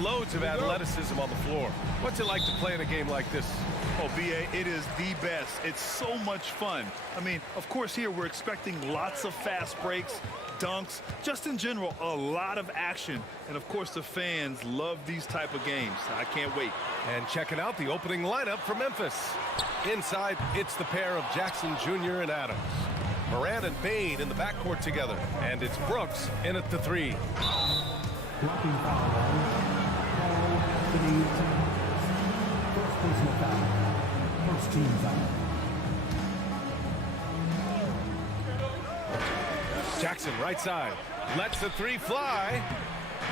Loads of athleticism on the floor. What's it like to play in a game like this? Oh, B.A., it is the best. It's so much fun. I mean, of course, here we're expecting lots of fast breaks, dunks, just in general, a lot of action. And, of course, the fans love these type of games. I can't wait. And checking out the opening lineup for Memphis. Inside, it's the pair of Jackson Jr. and Adams. Morant and Bane in the backcourt together. And it's Brooks in at the three. Blocking foul. First personal foul. First team foul. Jackson right side. Lets the three fly.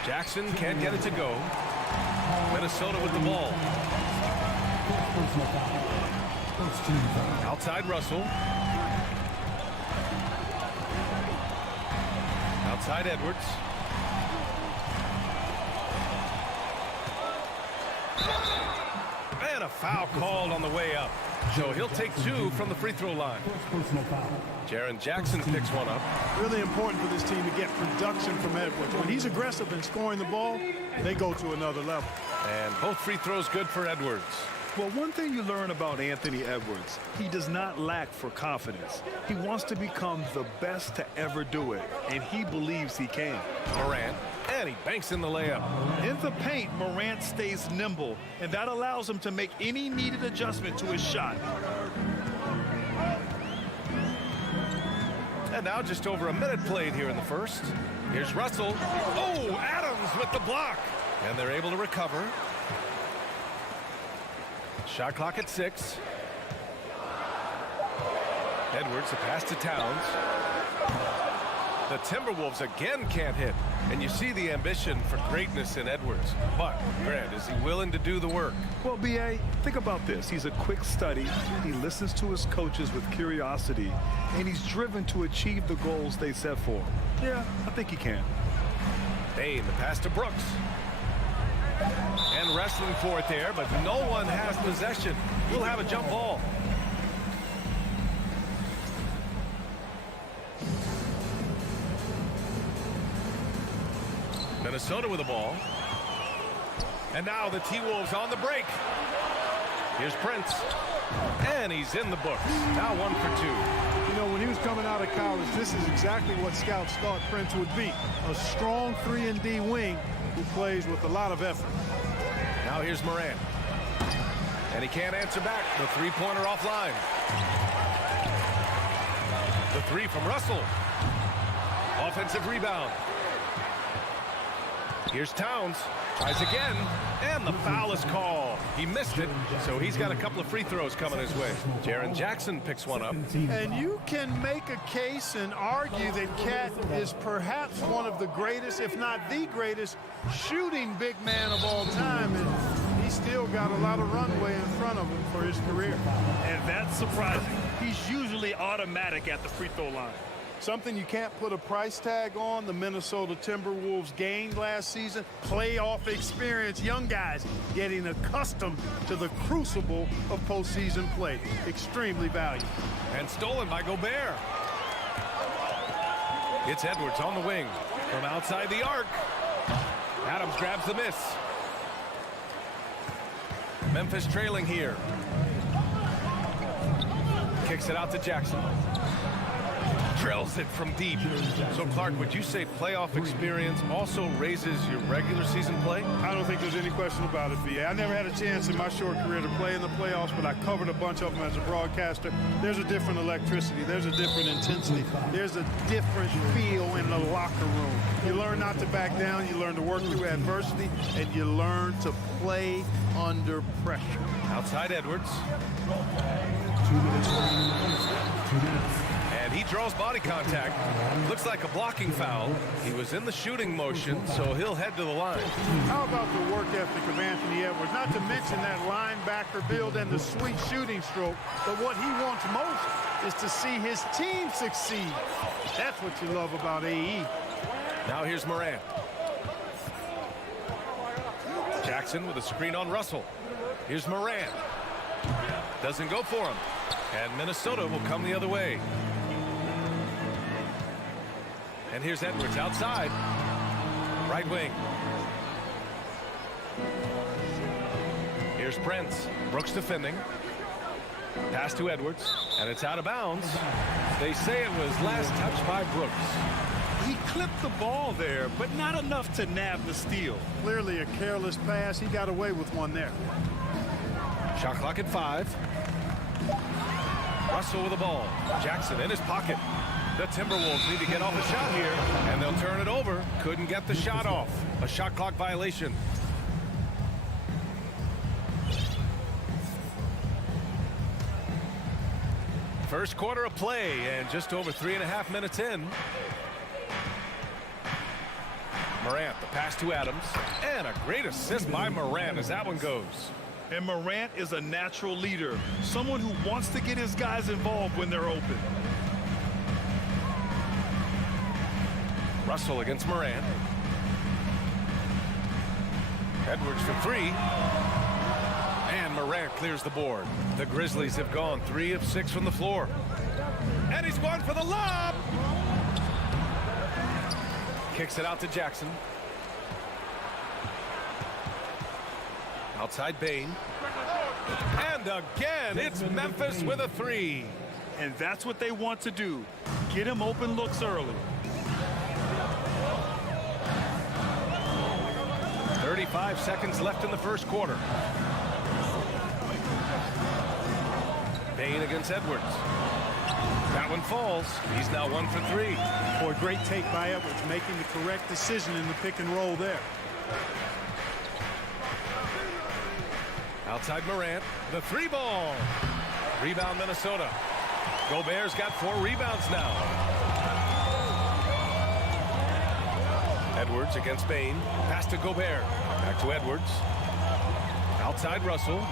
Jackson can't get it to go. Minnesota with the ball. First personal foul. First team foul. Outside Russell. Outside Edwards. And a foul called on the way up. So he'll take two from the free throw line. Jaren Jackson picks one up. Really important for this team to get production from Edwards. When he's aggressive in scoring the ball, they go to another level. And both free throws good for Edwards. Well, one thing you learn about Anthony Edwards, he does not lack for confidence. He wants to become the best to ever do it, and he believes he can. Morant, and he banks in the layup. In the paint, Morant stays nimble, and that allows him to make any needed adjustment to his shot. And now just over a minute played here in the first. Here's Russell. Oh, Adams with the block. And they're able to recover. Shot clock at 6. Edwards, a pass to Towns. The Timberwolves again can't hit. And you see the ambition for greatness in Edwards. But, Grant, is he willing to do the work? Well, B.A., think about this. He's a quick study. He listens to his coaches with curiosity. And he's driven to achieve the goals they set for him. Yeah, I think he can. Bane, the pass to Brooks. And wrestling for it there, but no one has possession. We'll have a jump ball. Minnesota with the ball. And now the T-Wolves on the break. Here's Prince. And he's in the books. Now 1 for 2. You know, when he was coming out of college, this is exactly what scouts thought Prince would be. A strong 3-and-D wing who plays with a lot of effort. Now here's Morant. And he can't answer back. The three-pointer offline. The three from Russell. Offensive rebound. Here's Towns. Tries again. And the foul is called. He missed it, so he's got a couple of free throws coming his way. Jaren Jackson picks one up. And you can make a case and argue that Cat is perhaps one of the greatest, if not the greatest, shooting big man of all time. And he's still got a lot of runway in front of him for his career. And that's surprising. He's usually automatic at the free throw line. Something you can't put a price tag on, the Minnesota Timberwolves gained last season. Playoff experience, young guys getting accustomed to the crucible of postseason play. Extremely valuable. And stolen by Gobert. It's Edwards on the wing from outside the arc. Adams grabs the miss. Memphis trailing here. Kicks it out to Jackson. Drills it from deep. So, Clark, would you say playoff experience also raises your regular season play? I don't think there's any question about it, V.A. I never had a chance in my short career to play in the playoffs, but I covered a bunch of them as a broadcaster. There's a different electricity. There's a different intensity. There's a different feel in the locker room. You learn not to back down. You learn to work through adversity, and you learn to play under pressure. Outside Edwards. 2 minutes remaining. 2 minutes. And he draws body contact. Looks like a blocking foul. He was in the shooting motion, so he'll head to the line. How about the work ethic of Anthony Edwards? Not to mention that linebacker build and the sweet shooting stroke. But what he wants most is to see his team succeed. That's what you love about AE. Now here's Morant. Jackson with a screen on Russell. Here's Morant. Doesn't go for him. And Minnesota will come the other way. And here's Edwards outside. Right wing. Here's Prince. Brooks defending. Pass to Edwards, and it's out of bounds. They say it was last touched by Brooks. He clipped the ball there, but not enough to nab the steal. Clearly a careless pass. He got away with one there. Shot clock at 5. Russell with the ball. Jackson in his pocket. The Timberwolves need to get off a shot here, and they'll turn it over. Couldn't get the shot off. A shot clock violation. First quarter of play, and just over 3.5 minutes in. Morant, the pass to Adams, and a great assist by Morant as that one goes. And Morant is a natural leader, someone who wants to get his guys involved when they're open. Russell against Morant. Edwards for 3. And Morant clears the board. The Grizzlies have gone 3 of 6 from the floor. And he's going for the lob. Kicks it out to Jackson. Outside Bane. And again, it's Memphis with a 3. And that's what they want to do. Get him open looks early. 35 seconds left in the first quarter. Bane against Edwards. That one falls. He's now 1 for 3. Boy, great take by Edwards, making the correct decision in the pick and roll there. Outside Morant, the 3 ball. Rebound Minnesota. Gobert's got 4 rebounds now. Edwards against Bane. Pass to Gobert. Back to Edwards. Outside Russell.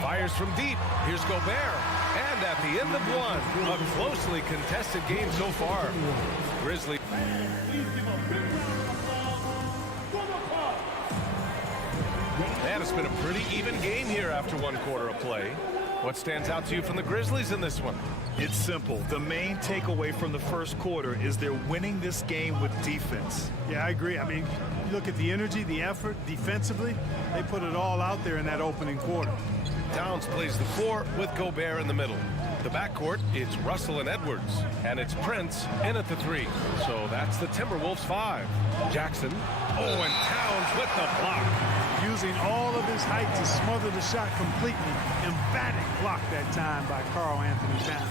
Fires from deep. Here's Gobert. And at the end of one, a closely contested game so far. Grizzlies. Man, it's been a pretty even game here after 1 quarter of play. What stands out to you from the Grizzlies in this one? It's simple. The main takeaway from the first quarter is they're winning this game with defense. Yeah, I agree. I mean, you look at the energy, the effort, defensively, they put it all out there in that opening quarter. Towns plays the 4 with Gobert in the middle. The backcourt, it's Russell and Edwards. And it's Prince in at the 3. So that's the Timberwolves 5. Jackson. Oh, and Towns with the block. Using all of his height to smother the shot completely. Emphatic block that time by Karl Anthony Towns.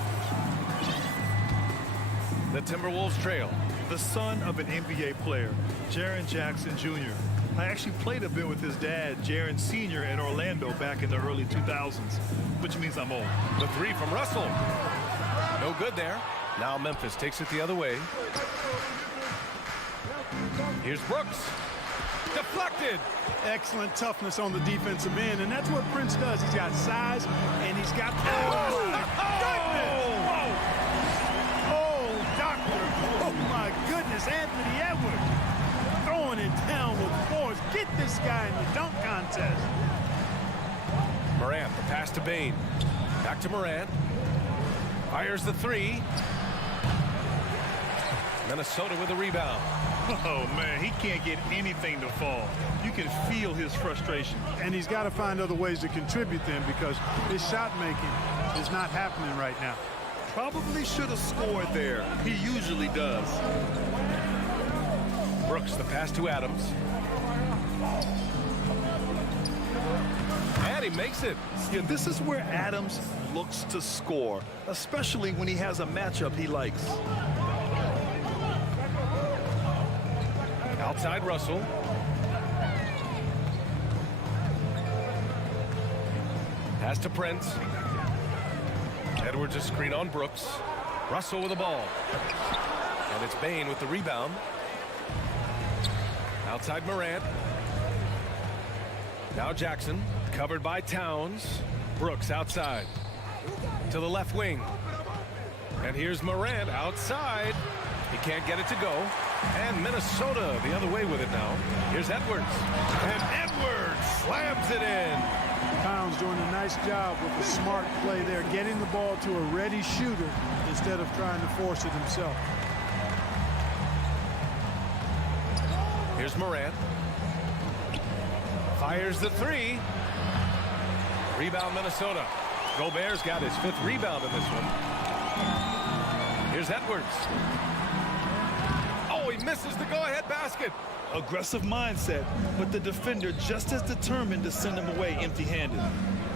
The Timberwolves trail. The son of an NBA player, Jaren Jackson Jr. I actually played a bit with his dad, Jaren Sr. in Orlando back in the early 2000s, which means I'm old. The 3 from Russell. No good there. Now Memphis takes it the other way. Here's Brooks. Deflected. Excellent toughness on the defensive end, and that's what Prince does. He's got size, and he's got power. Oh, my goodness! Oh, doctor! Oh, my goodness, Anthony Edwards throwing it down with force. Get this guy in the dunk contest. Morant, the pass to Bane. Back to Morant. Fires the 3. Minnesota with a rebound. Oh, man, he can't get anything to fall. You can feel his frustration. And he's got to find other ways to contribute then, because his shot making is not happening right now. Probably should have scored there. He usually does. Brooks, the pass to Adams. And he makes it. And this is where Adams looks to score, especially when he has a matchup he likes. Outside Russell. Pass to Prince. Edwards a screen on Brooks. Russell with the ball. And it's Bane with the rebound. Outside Morant. Now Jackson, covered by Towns. Brooks outside. To the left wing. And here's Morant outside. He can't get it to go. And Minnesota the other way with it now. Here's Edwards. And Edwards slams it in. Towns doing a nice job with a smart play there, getting the ball to a ready shooter instead of trying to force it himself. Here's Morant. Fires the three. Rebound Minnesota. Gobert's got his 5th rebound in this one. Here's Edwards. Oh, he misses the go-ahead basket. Aggressive mindset, but the defender just as determined to send him away empty-handed.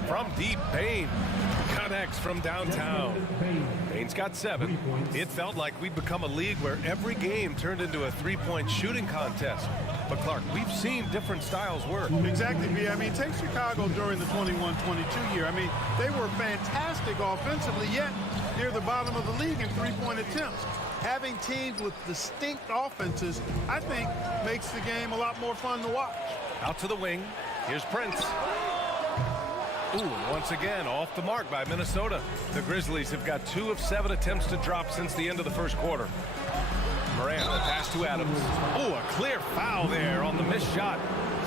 From deep, Payne connects from downtown. Payne's got 7. It felt like we'd become a league where every game turned into a three-point shooting contest. But Clark, we've seen different styles work. Exactly, B. I mean, take Chicago during the 21-22 year. I mean, they were fantastic offensively, yet near the bottom of the league in three-point attempts. Having teams with distinct offenses, I think, makes the game a lot more fun to watch. Out to the wing. Here's Prince. Ooh, once again, off the mark by Minnesota. The Grizzlies have got 2 of 7 attempts to drop since the end of the first quarter. Morant, the pass to Adams. Ooh, a clear foul there on the missed shot.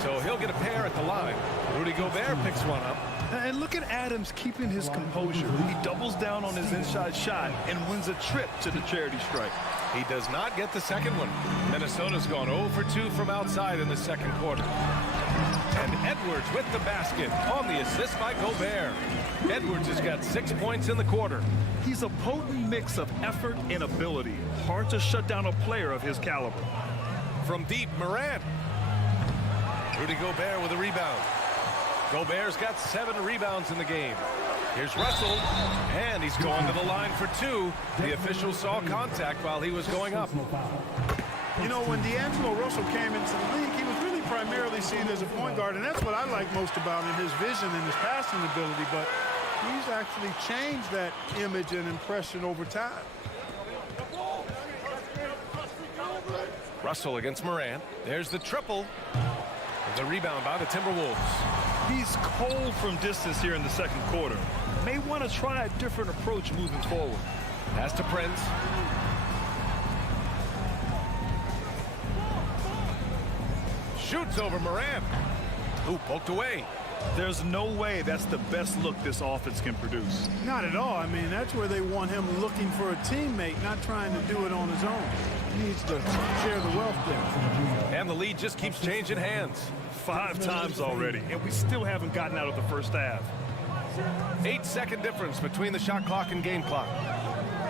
So he'll get a pair at the line. Rudy Gobert picks one up. And look at Adams keeping his composure. He doubles down on his inside shot and wins a trip to the charity stripe. He does not get the second one. Minnesota's gone 0 for 2 from outside in the second quarter. And Edwards with the basket on the assist by Gobert. Edwards has got 6 points in the quarter. He's a potent mix of effort and ability. Hard to shut down a player of his caliber. From deep, Morant. Rudy Gobert with a rebound. Gobert's got 7 rebounds in the game. Here's Russell, and he's going to the line for 2. The official saw contact while he was going up. You know, when D'Angelo Russell came into the league, he was really primarily seen as a point guard, and that's what I like most about him, his vision and his passing ability, but he's actually changed that image and impression over time. Russell against Morant. There's the triple. And the rebound by the Timberwolves. He's cold from distance here in the second quarter. May want to try a different approach moving forward. Pass to Prince. Shoots over Morant. Ooh, poked away. There's no way that's the best look this offense can produce. Not at all. I mean, that's where they want him looking for a teammate, not trying to do it on his own. He needs to share the wealth there. And the lead just keeps changing hands. 5 times already, and we still haven't gotten out of the first half. 8-second difference between the shot clock and game clock.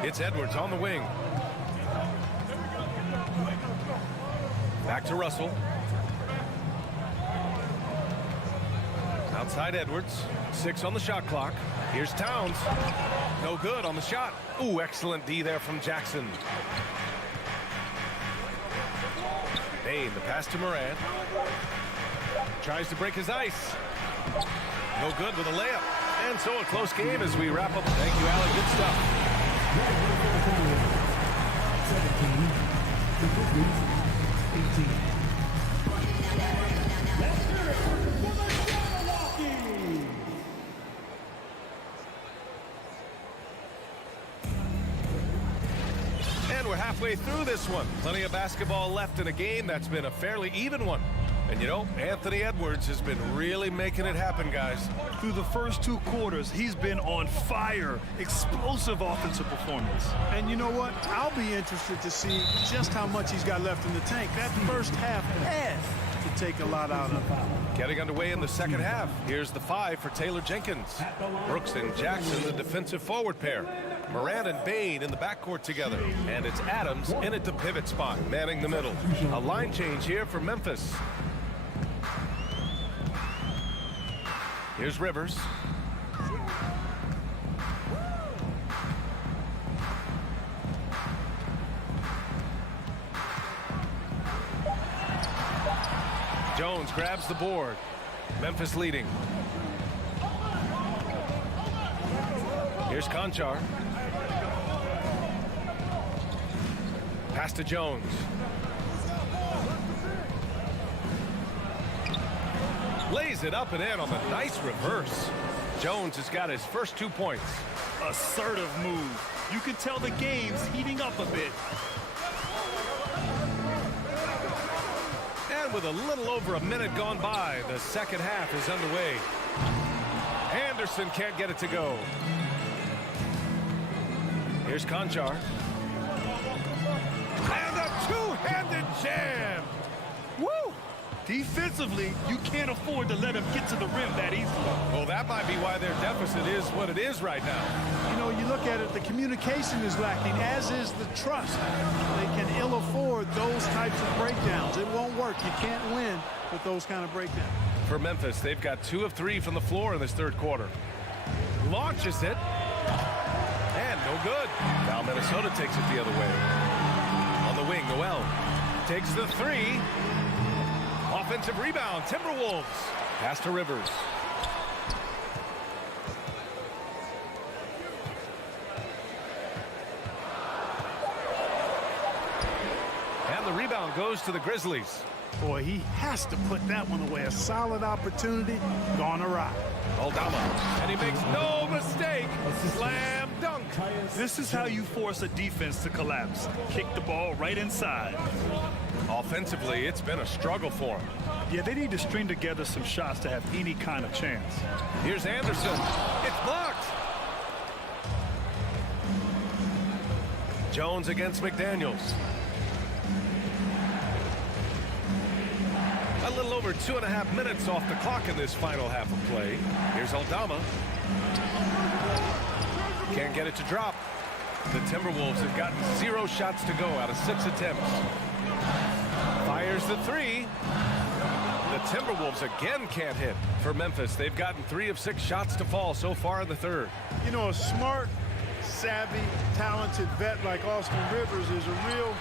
It's Edwards on the wing. Back to Russell. Outside Edwards. 6 on the shot clock. Here's Towns. No good on the shot. Ooh, excellent D there from Jackson. Payne, the pass to Morant. Tries to break his ice. No good with a layup. And so a close game as we wrap up. Thank you, Alan. Good stuff. 17 to 18. Let's hear it for the Milwaukee. And we're halfway through this one. Plenty of basketball left in a game that's been a fairly even one. And you know, Anthony Edwards has been really making it happen, guys. Through the first 2 quarters, he's been on fire. Explosive offensive performance. And you know what? I'll be interested to see just how much he's got left in the tank. That first half has to take a lot out of him. Getting underway in the second half. Here's the 5 for Taylor Jenkins. Brooks and Jackson, the defensive forward pair. Morant and Payne in the backcourt together. And it's Adams in at the pivot spot, manning the middle. A line change here for Memphis. Here's Rivers. Jones grabs the board. Memphis leading. Here's Conchar. Pass to Jones. Lays it up and in on the nice reverse. Jones has got his first 2 points. Assertive move. You can tell the game's heating up a bit. And with a little over a minute gone by, the second half is underway. Anderson can't get it to go. Here's Conchar. And a two-handed jam. Woo! Defensively, you can't afford to let him get to the rim that easily. Well, that might be why their deficit is what it is right now. You know, you look at it, the communication is lacking, as is the trust. They can ill afford those types of breakdowns. It won't work. You can't win with those kind of breakdowns. For Memphis, they've got 2 of 3 from the floor in this third quarter. Launches it. And no good. Now Minnesota takes it the other way. On the wing, Noel takes the 3. Offensive rebound, Timberwolves. Pass to Rivers. And the rebound goes to the Grizzlies. Boy, he has to put that one away. A solid opportunity, gone awry. Aldama, and he makes no mistake. Slam dunk. This is how you force a defense to collapse. Kick the ball right inside. Offensively, it's been a struggle for him. Yeah, they need to string together some shots to have any kind of chance. Here's Anderson. It's blocked. Jones against McDaniels. A little over 2.5 minutes off the clock in this final half of play. Here's Aldama. Can't get it to drop. The Timberwolves have gotten 0 shots to go out of 6 attempts. Fires the 3. The Timberwolves again can't hit. For Memphis, they've gotten 3 of 6 shots to fall so far in the third. You know, a smart, savvy, talented vet like Austin Rivers is a real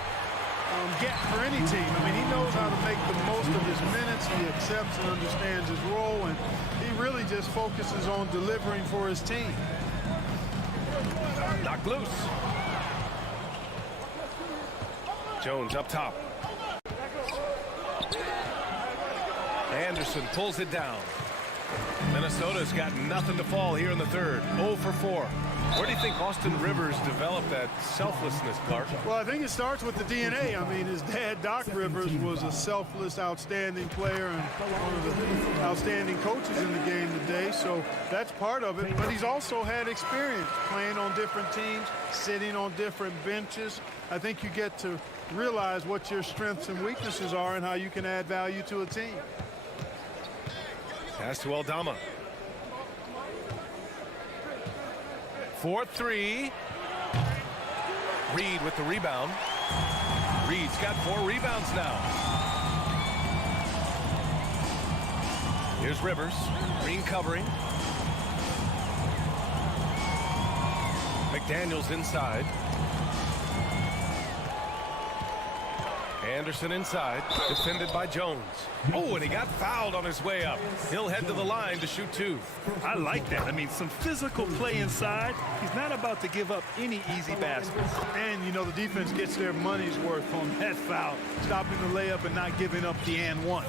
get for any team. I mean, he knows how to make the most of his minutes. He accepts and understands his role, and he really just focuses on delivering for his team. Knocked loose. Jones up top. Anderson pulls it down. Minnesota's got nothing to fall here in the third. 0 for 4. Where do you think Austin Rivers developed that selflessness, Clark? Well, I think it starts with the DNA. I mean, his dad, Doc Rivers, was a selfless, outstanding player and one of the outstanding coaches in the game today. So that's part of it. But he's also had experience playing on different teams, sitting on different benches. I think you get to realize what your strengths and weaknesses are and how you can add value to a team. Pass to Aldama. 4-3. Reed with the rebound. Reed's got 4 rebounds now. Here's Rivers. Green covering. McDaniels inside. Anderson inside, defended by Jones. Oh, and he got fouled on his way up. He'll head to the line to shoot 2. I like that. I mean, some physical play inside. He's not about to give up any easy baskets. And, you know, the defense gets their money's worth on that foul, stopping the layup and not giving up the and one.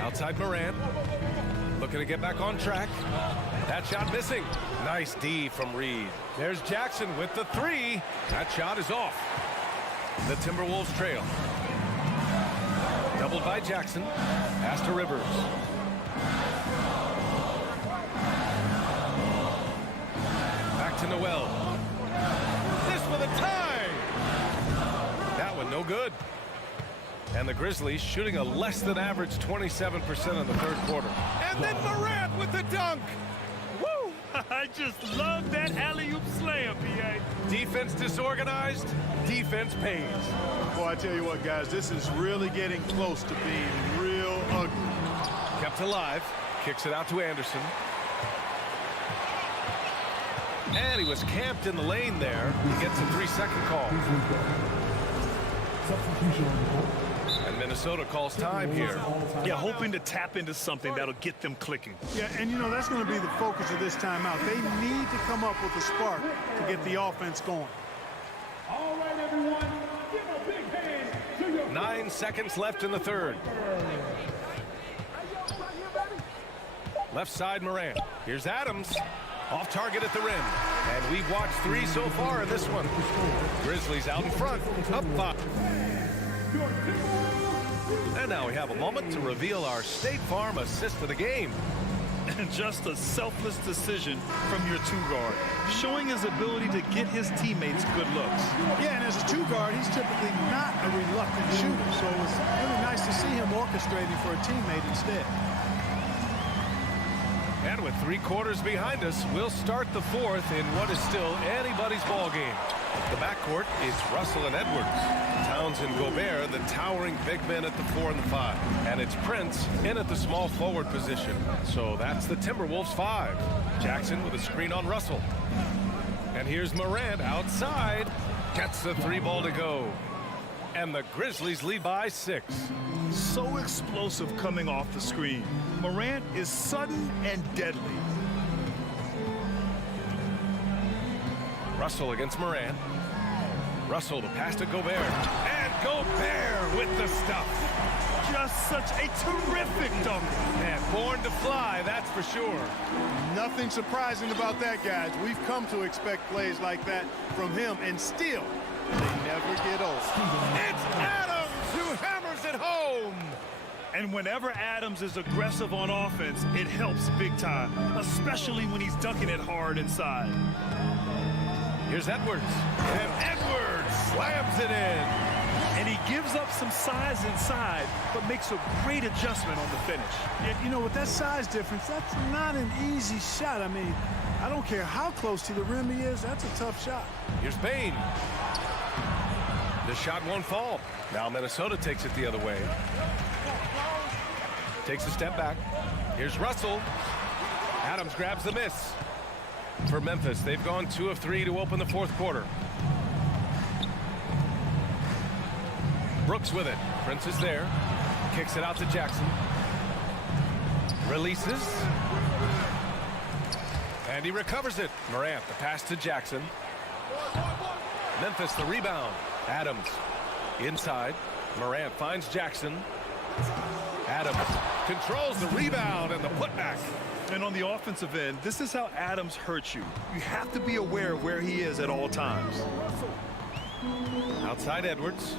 Outside Morant, looking to get back on track. That shot missing. Nice D from Reed. There's Jackson with the 3. That shot is off. The Timberwolves trail. Doubled by Jackson. Pass to Rivers. Back to Noel. This for the tie. That one no good. And the Grizzlies shooting a less than average 27% in the third quarter. And then Morant with the dunk. Woo! I just love that alley-oop slam, PA. Defense disorganized, defense pays. Boy, I tell you what, guys, this is really getting close to being real ugly. Kept alive, kicks it out to Anderson. And he was camped in the lane there. He gets a 3-second call. Substitution on the court. And Minnesota calls time here. Yeah, hoping to tap into something that'll get them clicking. Yeah, and you know, that's going to be the focus of this timeout. They need to come up with a spark to get the offense going. All right, everyone, give a big hand to your 9 seconds left in the third. Left side Morant. Here's Adams. Off target at the rim. And we've watched 3 so far in this one. Grizzlies out in front. Up 5. And now we have a moment to reveal our State Farm assist of the game. And just a selfless decision from your two-guard, showing his ability to get his teammates good looks. Yeah, and as a two-guard, he's typically not a reluctant shooter, so it's really nice to see him orchestrating for a teammate instead. And with 3 quarters behind us, we'll start the 4th in what is still anybody's ball game. The backcourt is Russell and Edwards. Towns and Gobert, the towering big men at the 4 and the 5. And it's Prince in at the small forward position. So that's the Timberwolves 5. Jackson with a screen on Russell. And here's Morant outside. Gets the 3 ball to go. And the Grizzlies lead by 6. So explosive coming off the screen. Morant is sudden and deadly. Russell against Morant. Russell to pass to Gobert. And Gobert with the stuff. Just such a terrific dunk. And born to fly, that's for sure. Nothing surprising about that, guys. We've come to expect plays like that from him, and still, they never get old. It's Adams who hammers it home. And whenever Adams is aggressive on offense, it helps big time, especially when he's dunking it hard inside. Here's Edwards. And Edwards slams it in. And he gives up some size inside, but makes a great adjustment on the finish. And, you know, with that size difference, that's not an easy shot. I mean, I don't care how close to the rim he is, that's a tough shot. Here's Bane. The shot won't fall. Now Minnesota takes it the other way. Takes a step back. Here's Russell. Adams grabs the miss. For Memphis, they've gone 2 of 3 to open the 4th quarter. Brooks with it. Prince is there. Kicks it out to Jackson. Releases. And he recovers it. Morant, the pass to Jackson. Memphis, the rebound. Adams inside. Morant finds Jackson. Adams controls the rebound and the putback. And on the offensive end, this is how Adams hurts you. You have to be aware of where he is at all times. Outside Edwards.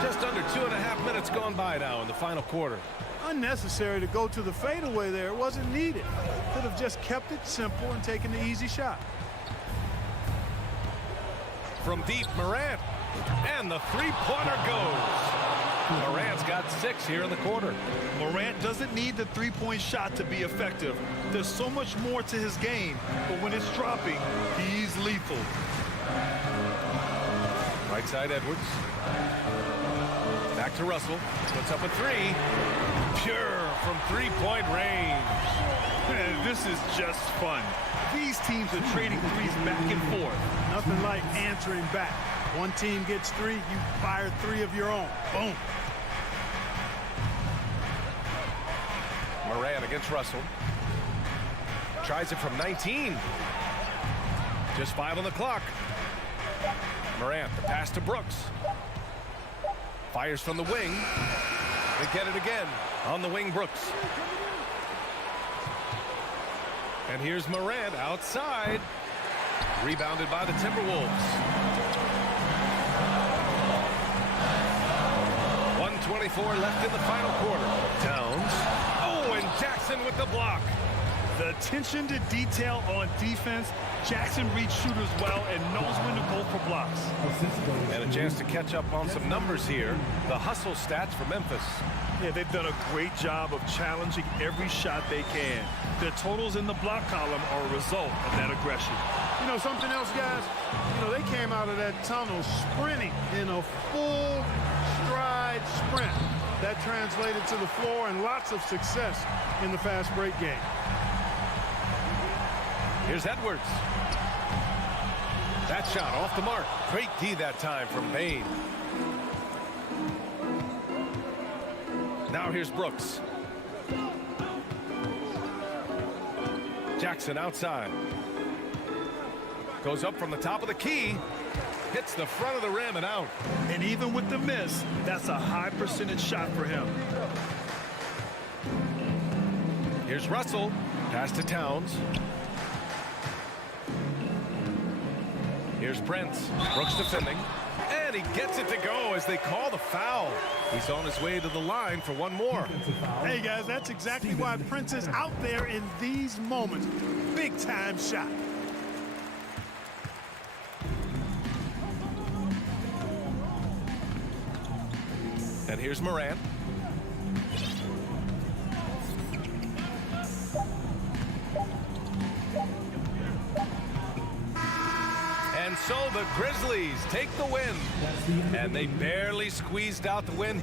Just under 2.5 minutes gone by now in the final quarter. Unnecessary to go to the fadeaway there. It wasn't needed. Could have just kept it simple and taken the easy shot. From deep, Morant. And the 3-pointer goes. Morant's got 6 here in the quarter. Morant doesn't need the 3-point shot to be effective. There's so much more to his game, but when it's dropping, he's lethal. Right side Edwards. Back to Russell. Puts up a 3. Pure from 3-point range. Man, this is just fun. These teams are trading threes back and forth. Nothing like answering back. One team gets 3, you fire 3 of your own. Boom. Morant against Russell. Tries it from 19. Just 5 on the clock. Morant, the pass to Brooks. Fires from the wing. They get it again. On the wing, Brooks. And here's Morant outside. Rebounded by the Timberwolves. 1:24 left in the final quarter. Towns. Oh, and Jackson with the block. The attention to detail on defense. Jackson reads shooters well and knows when to go for blocks. And a chance to catch up on some numbers here. The hustle stats for Memphis. Yeah, they've done a great job of challenging every shot they can. Their totals in the block column are a result of that aggression. You know something else, guys? You know, they came out of that tunnel sprinting in a full stride sprint. That translated to the floor and lots of success in the fast break game. Here's Edwards. That shot off the mark. Great D that time from Bane. Now here's Brooks. Jackson outside. Goes up from the top of the key. Hits the front of the rim and out. And even with the miss, that's a high percentage shot for him. Here's Russell. Pass to Towns. Here's Prince. Brooks defending. And he gets it to go as they call the foul. He's on his way to the line for one more. Hey, guys, that's exactly why Prince is out there in these moments. Big-time shot. And here's Morant. And so the Grizzlies take the win. And they barely squeezed out the win.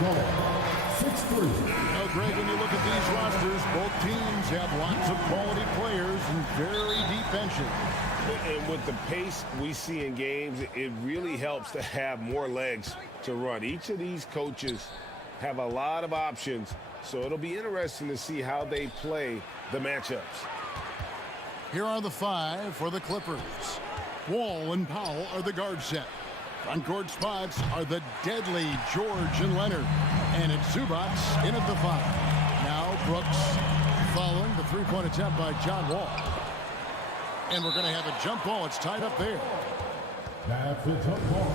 Goal. 6-3. Now, Greg, when you look at these rosters, both teams have lots of quality players and very deep benches. And with the pace we see in games, it really helps to have more legs to run. Each of these coaches have a lot of options, so it'll be interesting to see how they play the matchups. Here are the 5 for the Clippers. Wall and Powell are the guard set. Front court spots are the deadly George and Leonard. And it's Zubats in at the 5. Now Brooks following the three-point attempt by John Wall. And we're going to have a jump ball. It's tied up there. That's a jump ball.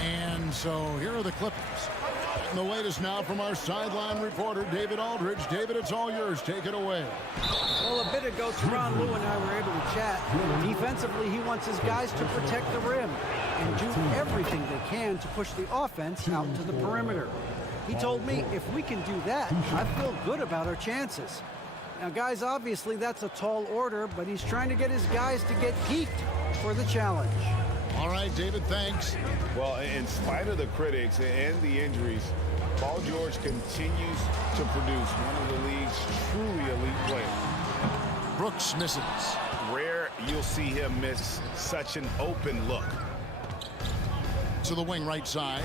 And so here are the Clippers. And the latest now from our sideline reporter, David Aldridge. David, it's all yours. Take it away. Well, a bit ago, Teron Lou and I were able to chat. Defensively, he wants his guys to protect the rim and do everything they can to push the offense out to the perimeter. He told me if we can do that, I feel good about our chances. Now, guys, obviously that's a tall order, but he's trying to get his guys to get geeked for the challenge. All right, David, thanks. Well, in spite of the critics and the injuries, Paul George continues to produce one of the league's truly elite players. Brooks misses. Rare you'll see him miss such an open look. To the wing right side.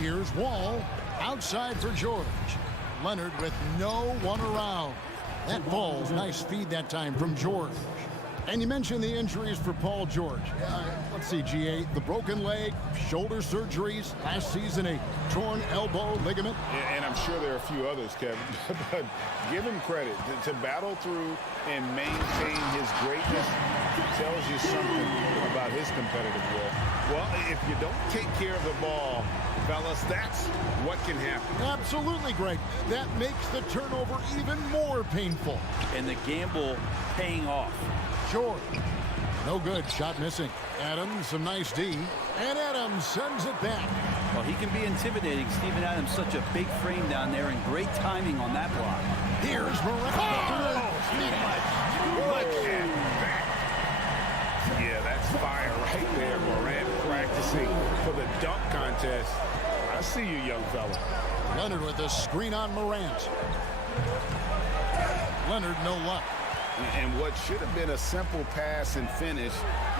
Here's Wall. Outside for George. Leonard with no one around. That ball, nice feed that time from George. And you mentioned the injuries for Paul George. Let's see, G8, the broken leg, shoulder surgeries, last season a torn elbow ligament. And I'm sure there are a few others, Kevin, but give him credit. To battle through and maintain his greatness tells you something about his competitive will. Well, if you don't take care of the ball, fellas, that's what can happen. Absolutely, Greg. That makes the turnover even more painful. And the gamble paying off. George. No good. Shot missing. Adams, some nice D. And Adams sends it back. Well, he can be intimidating. Steven Adams, such a big frame down there, and great timing on that block. Here's Morant. Look at that. Yeah, that's fire right there. Morant practicing for the dunk contest. I see you, young fella. Leonard with a screen on Morant. Leonard, no luck. And what should have been a simple pass and finish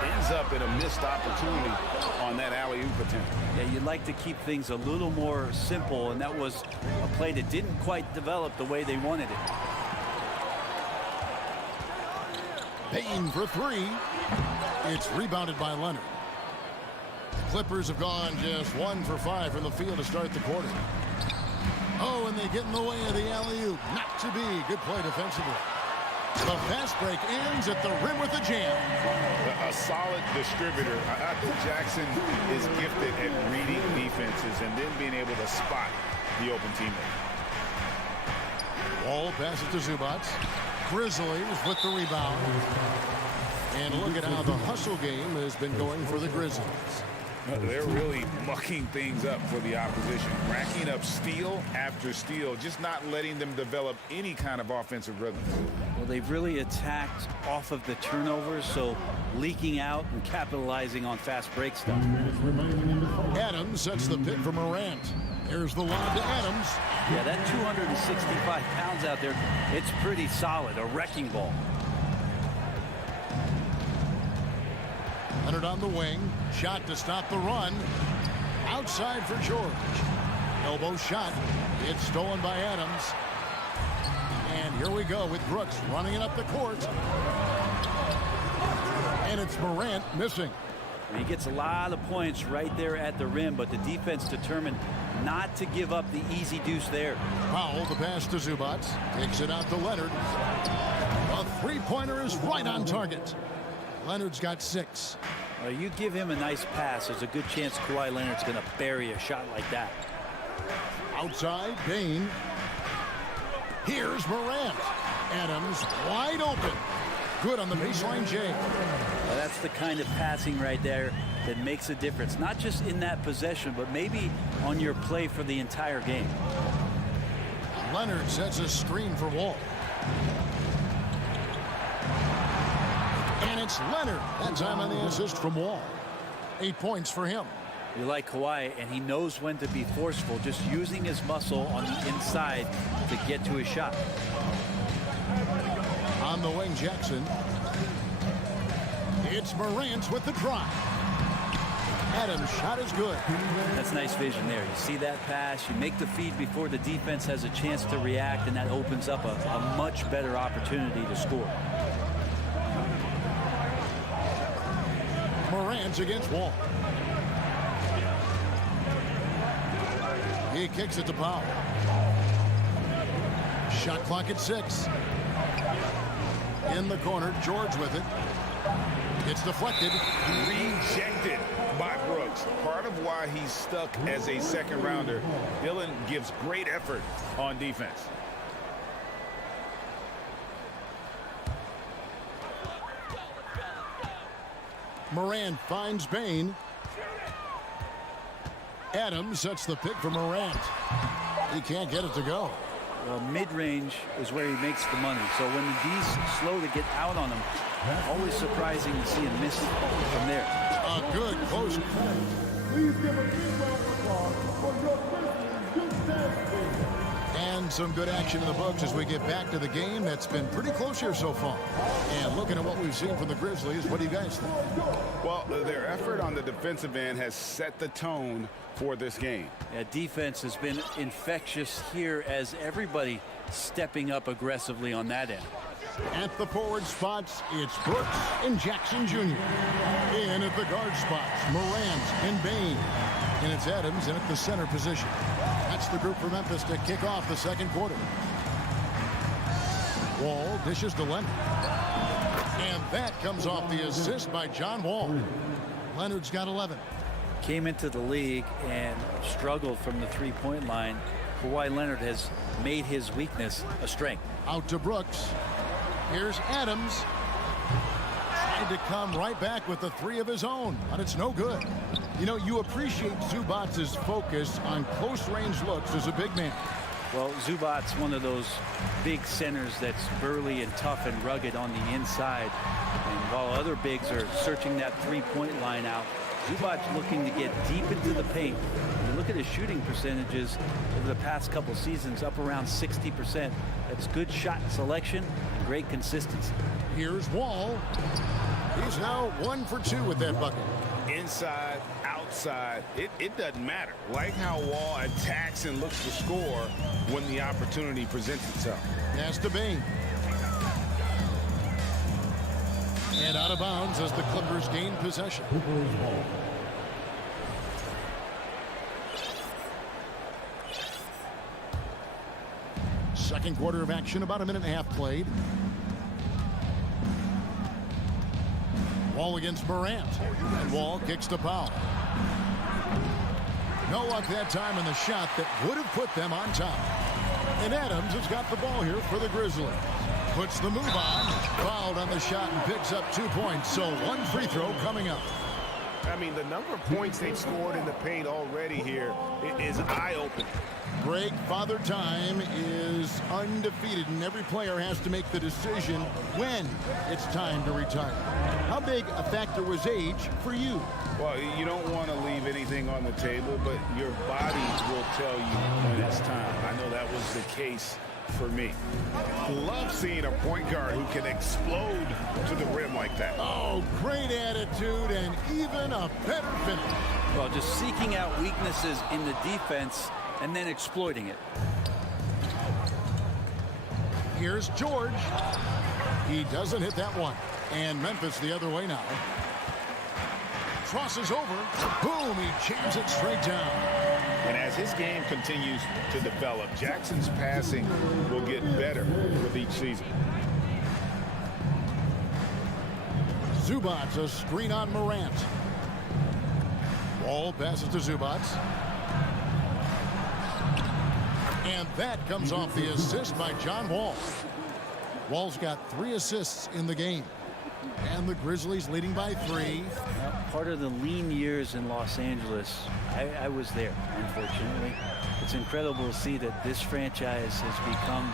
ends up in a missed opportunity on that alley-oop attempt. Yeah, you'd like to keep things a little more simple, and that was a play that didn't quite develop the way they wanted it. Payne for 3. It's rebounded by Leonard. Clippers have gone just 1 for 5 from the field to start the quarter. Oh, and they get in the way of the alley-oop. Not to be. Good play defensively. The fast break ends at the rim with a jam. A solid distributor. I think Jackson is gifted at reading defenses and then being able to spot the open teammate. Wall passes to Zubats. Grizzlies with the rebound. And look at how the hustle game has been going for the Grizzlies. They're really mucking things up for the opposition, racking up steal after steal, just not letting them develop any kind of offensive rhythm. Well, they've really attacked off of the turnovers, so leaking out and capitalizing on fast break stuff. Adams sets the pick for Morant. Here's the lob to Adams. Yeah, that 265 pounds out there, it's pretty solid, a wrecking ball. Leonard on the wing. Shot to stop the run. Outside for George. Elbow shot. It's stolen by Adams. And here we go with Brooks running it up the court. And it's Morant missing. He gets a lot of points right there at the rim, but the defense determined not to give up the easy deuce there. Powell, the pass to Zubats. Takes it out to Leonard. A three-pointer is right on target. Leonard's got 6. You give him a nice pass, there's a good chance Kawhi Leonard's going to bury a shot like that. Outside, Payne. Here's Morant. Adams wide open. Good on the baseline, Jay. Well, that's the kind of passing right there that makes a difference. Not just in that possession, but maybe on your play for the entire game. Leonard sets a screen for Wall. And It's Leonard. That time on the assist from Wall. 8 points for him. You like Kawhi, and he knows when to be forceful, just using his muscle on the inside to get to his shot. On the wing, Jackson. It's Morant with the drive. Adams' shot is good. That's nice vision there. You see that pass, you make the feed before the defense has a chance to react, and that opens up a much better opportunity to score. Morant against Wall. He kicks it to Powell. Shot clock at 6. In the corner, George with it. It's deflected. Rejected by Brooks. Part of why he's stuck as a second rounder. Dillon gives great effort on defense. Morant finds Bain. Adams sets the pick for Morant. He can't get it to go. Well, mid-range is where he makes the money. So when the D's slow to get out on him, always surprising to see him miss from there. A good close. Please give a big round of applause for your Grizzlies. And some good action in the books as we get back to the game. That's been pretty close here so far. And looking at what we've seen from the Grizzlies, what do you guys think? Well, their effort on the defensive end has set the tone for this game. Yeah, defense has been infectious here as everybody stepping up aggressively on that end. At the forward spots, it's Brooks and Jackson Jr. In at the guard spots, Morant and Bain. And it's Adams in at the center position. That's the group for Memphis to kick off the second quarter. Wall dishes to Leonard. And that comes off the assist by John Wall. Leonard's got 11. Came into the league and struggled from the three-point line. Kawhi Leonard has made his weakness a strength. Out to Brooks. Here's Adams. Trying to come right back with the three of his own, but it's no good. You know, you appreciate Zubac's focus on close-range looks as a big man. Well, Zubac's one of those big centers that's burly and tough and rugged on the inside. And while other bigs are searching that three-point line out, Zubac's looking to get deep into the paint. When you look at his shooting percentages over the past couple seasons, up around 60%. That's good shot selection and great consistency. Here's Wall. He's now 1 for 2 with that bucket. Inside, outside, it doesn't matter. Like how Wall attacks and looks to score when the opportunity presents itself. Pass to Bain. And out of bounds as the Clippers gain possession. Second quarter of action, about a minute and a half played. Wall against Morant. And Wall kicks to Powell. No luck that time in the shot that would have put them on top. And Adams has got the ball here for the Grizzlies. Puts the move on. Fouled on the shot and picks up 2 points. So one free throw coming up. I mean, the number of points they've scored in the paint already here is eye-opening. Greg, Father Time is undefeated, and every player has to make the decision when it's time to retire. How big a factor was age for you? Well, you don't want to leave anything on the table, but your body will tell you when it's time. I know that was the case for me. Love seeing a point guard who can explode to the rim like that. Oh, great attitude and even a better finish. Well, just seeking out weaknesses in the defense and then exploiting it. Here's George. He doesn't hit that one. And Memphis the other way now. Crosses over. Boom, he jams it straight down. And as his game continues to develop, Jackson's passing will get better with each season. Zubac, a screen on Morant. Wall passes to Zubac. And that comes off the assist by John Wall. Wall's got 3 assists in the game. And the Grizzlies leading by 3. Part of the lean years in Los Angeles, I was there, unfortunately. It's incredible to see that this franchise has become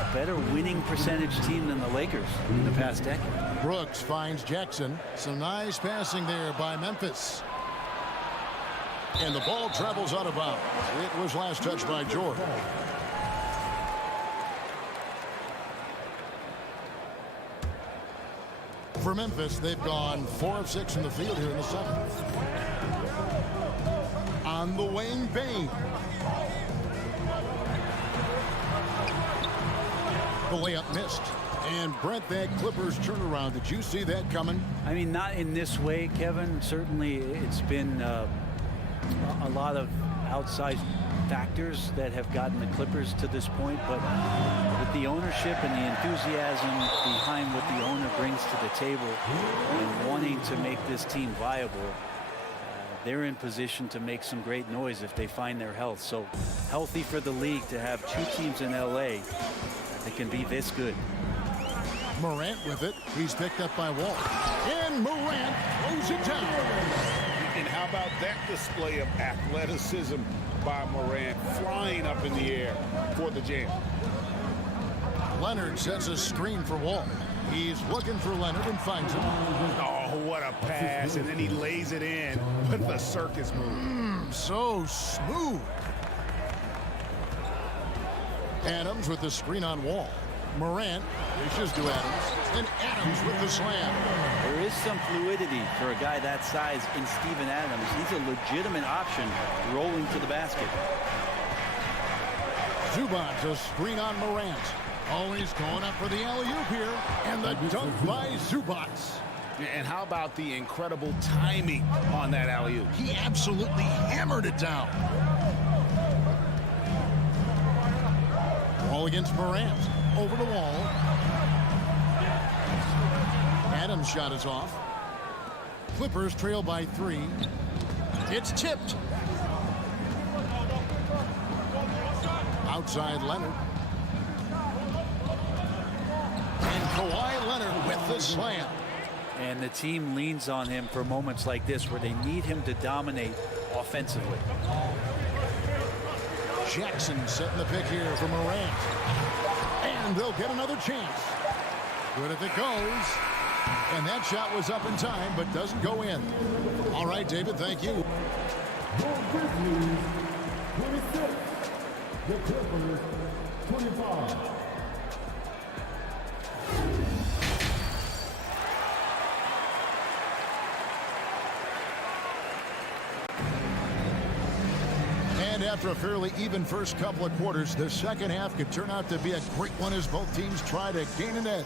a better winning percentage team than the Lakers in the past decade. Brooks finds Jackson. Some nice passing there by Memphis. And the ball travels out of bounds. It was last touched by George. For Memphis, they've gone 4 of 6 in the field here in the second. On the wing, Bain. The layup missed. And Brent, that Clippers turnaround, did you see that coming? I mean, not in this way, Kevin. Certainly, it's been a lot of outside factors that have gotten the Clippers to this point, but with the ownership and the enthusiasm behind what the owner brings to the table and wanting to make this team viable, they're in position to make some great noise if they find their health. So healthy for the league to have 2 teams in LA that can be this good. Morant with it. He's picked up by Wall. And Morant throws it down. And how about that display of athleticism by Morant, flying up in the air for the jam. Leonard sets a screen for Wall. He's looking for Leonard and finds him. Oh, what a pass, and then he lays it in with the circus move. So smooth. Adams with the screen on Wall. Morant dishes to Adams, and Adams with the slam. There is some fluidity for a guy that size in Steven Adams. He's a legitimate option rolling to the basket. Zubac, a screen on Morant. Always going up for the alley-oop here, and the dunk by Zubac. And how about the incredible timing on that alley-oop? He absolutely hammered it down. Wall against Morant. Over the Wall. Adams' shot is off. Clippers trail by 3. It's tipped. Outside Leonard. And Kawhi Leonard with the slam. And the team leans on him for moments like this where they need him to dominate offensively. Jackson setting the pick here for Morant. And they'll get another chance. Good if it goes. And that shot was up in time, but doesn't go in. All right, David, thank you. Your Grizzlies, 26. The Clippers, 25. And after a fairly even first couple of quarters, the second half could turn out to be a great one as both teams try to gain an edge.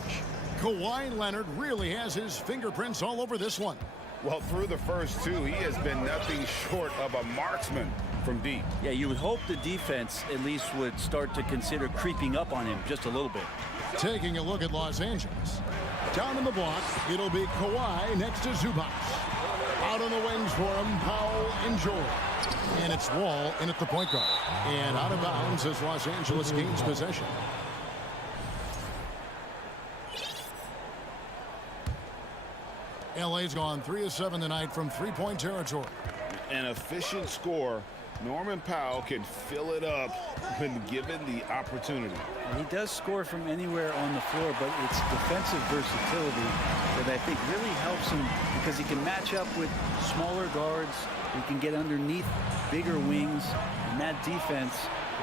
Kawhi Leonard really has his fingerprints all over this one. Well, through the first 2, he has been nothing short of a marksman from deep. Yeah, you would hope the defense at least would start to consider creeping up on him just a little bit. Taking a look at Los Angeles. Down in the block, it'll be Kawhi next to Zubac. Out on the wings for him, Powell and George. And it's Wall in at the point guard. And out of bounds as Los Angeles gains possession. LA's gone 3 of 7 tonight from three-point territory. An efficient score. Norman Powell can fill it up when given the opportunity. He does score from anywhere on the floor, but it's defensive versatility that I think really helps him because he can match up with smaller guards. He can get underneath bigger wings, and that defense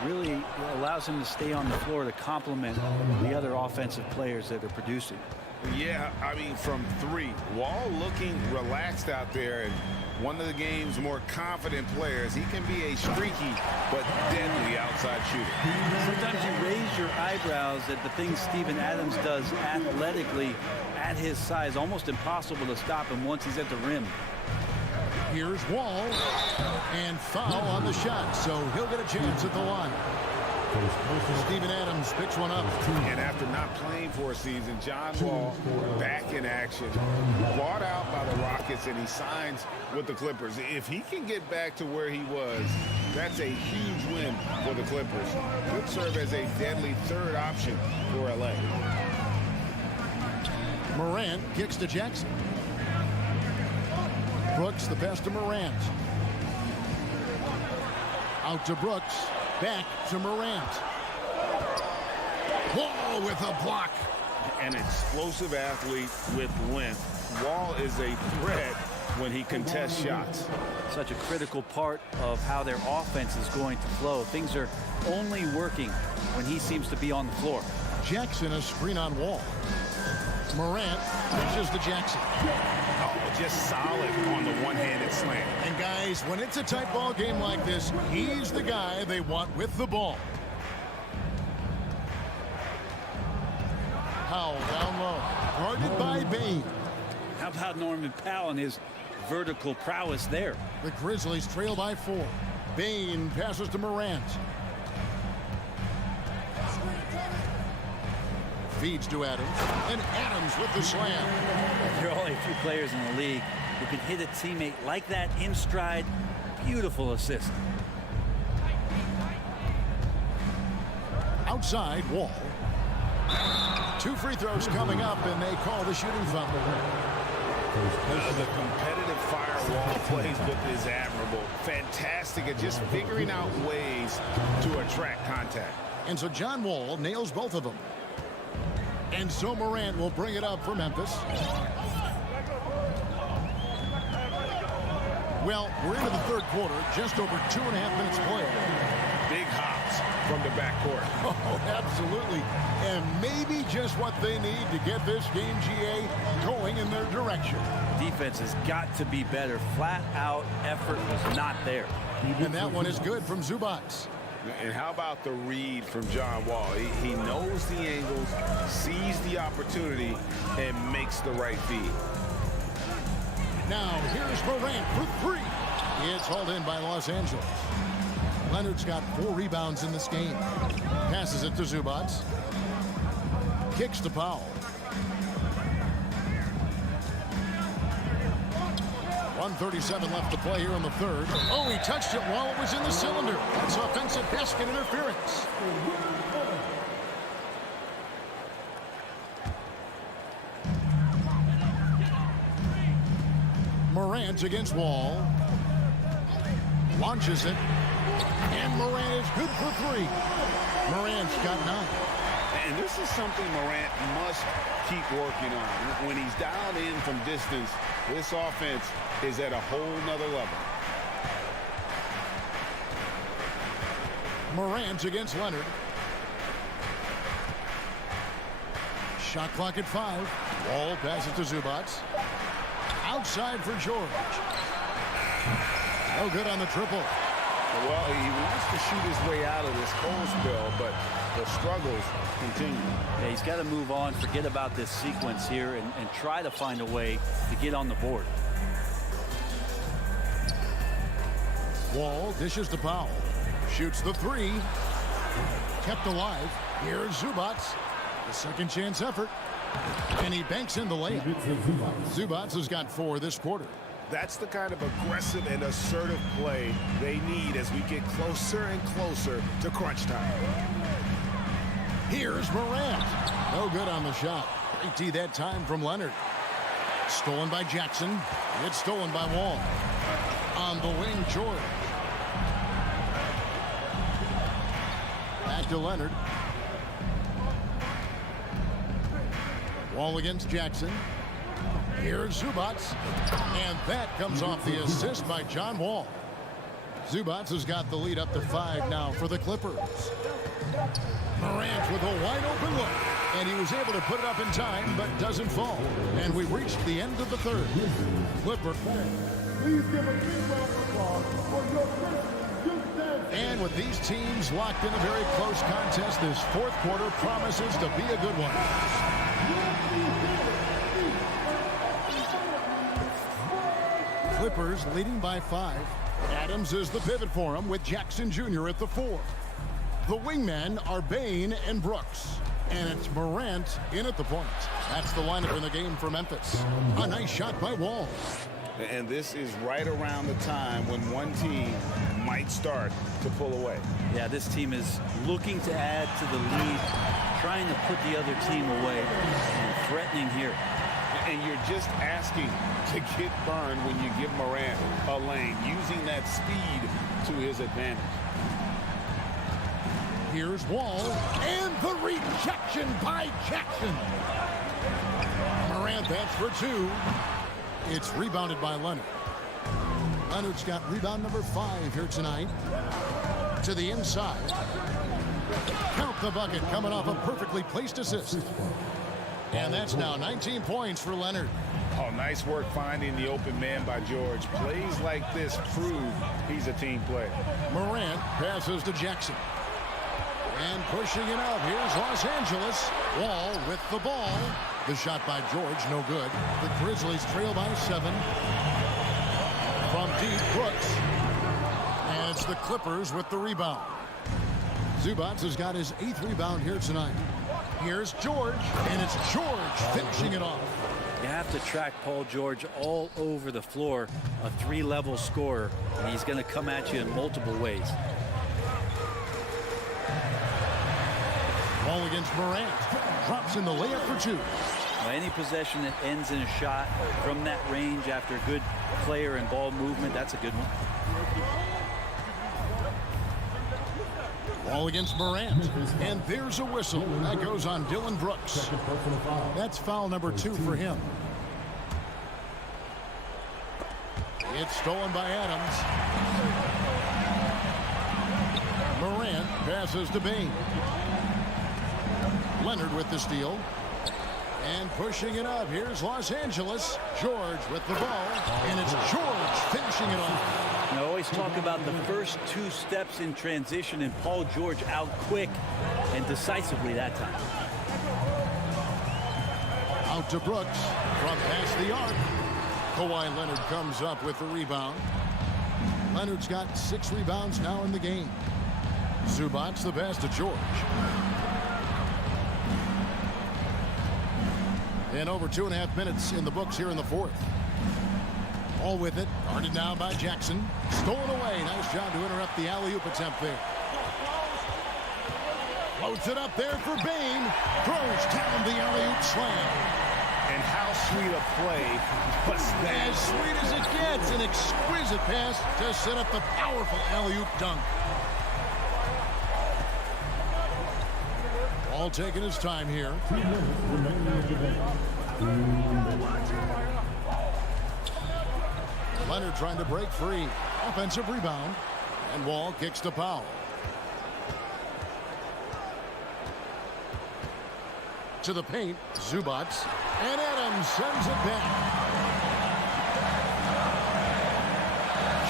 really allows him to stay on the floor to complement the other offensive players that are producing. Yeah, I mean, from 3, Wall looking relaxed out there, and one of the game's more confident players. He can be a streaky but deadly outside shooter. Sometimes you raise your eyebrows at the things Steven Adams does athletically at his size. Almost impossible to stop him once he's at the rim. Here's Wall, and foul on the shot, so he'll get a chance at the line. Steven Adams picks one up. And after not playing for a season, John Wall back in action, bought out by the Rockets, and he signs with the Clippers. If he can get back to where he was, that's a huge win for the Clippers. Could serve as a deadly third option for LA. Morant kicks to Jackson. Brooks, the pass to Morant. Out to Brooks. Back to Morant. Wall with a block. An explosive athlete with length. Wall is a threat when he contests shots. Such a critical part of how their offense is going to flow. Things are only working when he seems to be on the floor. Jackson a screen on Wall. Morant pushes to Jackson. Oh, just solid on the one-handed slam. And guys, when it's a tight ball game like this, he's the guy they want with the ball. Powell down low, guarded by Bane. How about Norman Powell and his vertical prowess there? The Grizzlies trail by 4. Bane passes to Morant. Feeds to Adams, and Adams with the slam. There are only a few players in the league who can hit a teammate like that in stride. Beautiful assist. Outside, Wall. 2 free throws coming up, and they call the shooting foul. The competitive firewall plays with is admirable. Fantastic at just figuring out ways to attract contact. And so John Wall nails both of them. And so Morant will bring it up for Memphis. Well, we're into the third quarter, just over 2.5 minutes played. Big hops from the backcourt. Oh, absolutely. And maybe just what they need to get this game, GA, going in their direction. Defense has got to be better. Flat out effort was not there. And that one is good from Zubac. And how about the read from John Wall? He knows the angles, sees the opportunity, and makes the right feed. Now, here's Morant for 3. It's hauled in by Los Angeles. Leonard's got 4 rebounds in this game. Passes it to Zubac. Kicks to Powell. 1:37 left to play here in the third. Oh, he touched it while it was in the cylinder. That's offensive basket interference. Morant against Wall. Launches it. And Morant is good for 3. Morant's got 9. And this is something Morant must keep working on. When he's dialed in from distance, this offense is at a whole nother level. Morant against Leonard. Shot clock at 5. Wall passes to Zubac. Outside for George. No good on the triple. Well, he wants to shoot his way out of this cold spell, but the struggles continue. Yeah, he's got to move on, forget about this sequence here, and try to find a way to get on the board. Wall dishes to Powell. Shoots the 3. Kept alive. Here's Zubac. The second chance effort. And he banks in the layup. Zubac has got 4 this quarter. That's the kind of aggressive and assertive play they need as we get closer and closer to crunch time. Here's Morant. No good on the shot. Great D that time from Leonard. Stolen by Jackson. It's stolen by Wall. On the wing, George. Back to Leonard. Wall against Jackson. Here's Zubac. And that comes off the assist by John Wall. Zubac has got the lead up to 5 now for the Clippers. Morant with a wide open look. And he was able to put it up in time, but doesn't fall. And we've reached the end of the third. Clipper. Please give a big round of applause for your Grizzlies. And with these teams locked in a very close contest, this fourth quarter promises to be a good one. Clippers leading by 5. Adams is the pivot for him with Jackson Jr. at the 4. The wingmen are Bane and Brooks. And it's Morant in at the point. That's the lineup in the game for Memphis. A nice shot by Wall. And this is right around the time when one team might start to pull away. Yeah, this team is looking to add to the lead, trying to put the other team away, and threatening here. And you're just asking to get burned when you give Morant a lane, using that speed to his advantage. Here's Wall, and the rejection by Jackson. Morant, that's for two. It's rebounded by Leonard. Leonard's got rebound number 5 here tonight. To the inside. Count the bucket, coming off a perfectly placed assist. And that's now 19 points for Leonard. Oh, nice work finding the open man by George. Plays like this prove he's a team player. Morant passes to Jackson. And pushing it up, here's Los Angeles. Wall with the ball. The shot by George, no good. The Grizzlies trail by 7. From deep, Brooks. And it's the Clippers with the rebound. Zubac has got his 8th rebound here tonight. Here's George, and it's George finishing it off. You have to track Paul George all over the floor, a 3-level scorer, and he's going to come at you in multiple ways. Ball against Morant. Drops in the layup for 2. Now, any possession that ends in a shot from that range after good player and ball movement, that's a good one. Ball against Morant. And there's a whistle. That goes on Dylan Brooks. That's foul number 2 for him. It's stolen by Adams. Morant passes to Bain. Leonard with the steal. And pushing it up. Here's Los Angeles. George with the ball. And it's George finishing it off. I always talk about the first 2 steps in transition, and Paul George out quick and decisively that time. Out to Brooks from past the arc. Kawhi Leonard comes up with the rebound. Leonard's got 6 rebounds now in the game. Zubac the pass to George. And over 2.5 minutes in the books here in the 4th. All with it. Guarded now by Jackson. Stolen away. Nice job to interrupt the alley-oop attempt there. Loads it up there for Bain. Throws down the alley-oop slam. And how sweet a play was that? As sweet as it gets. An exquisite pass to set up the powerful alley-oop dunk. All taking his time here. Leonard trying to break free. Offensive rebound. And Wall kicks to Powell. To the paint. Zubac. And Adams sends it back.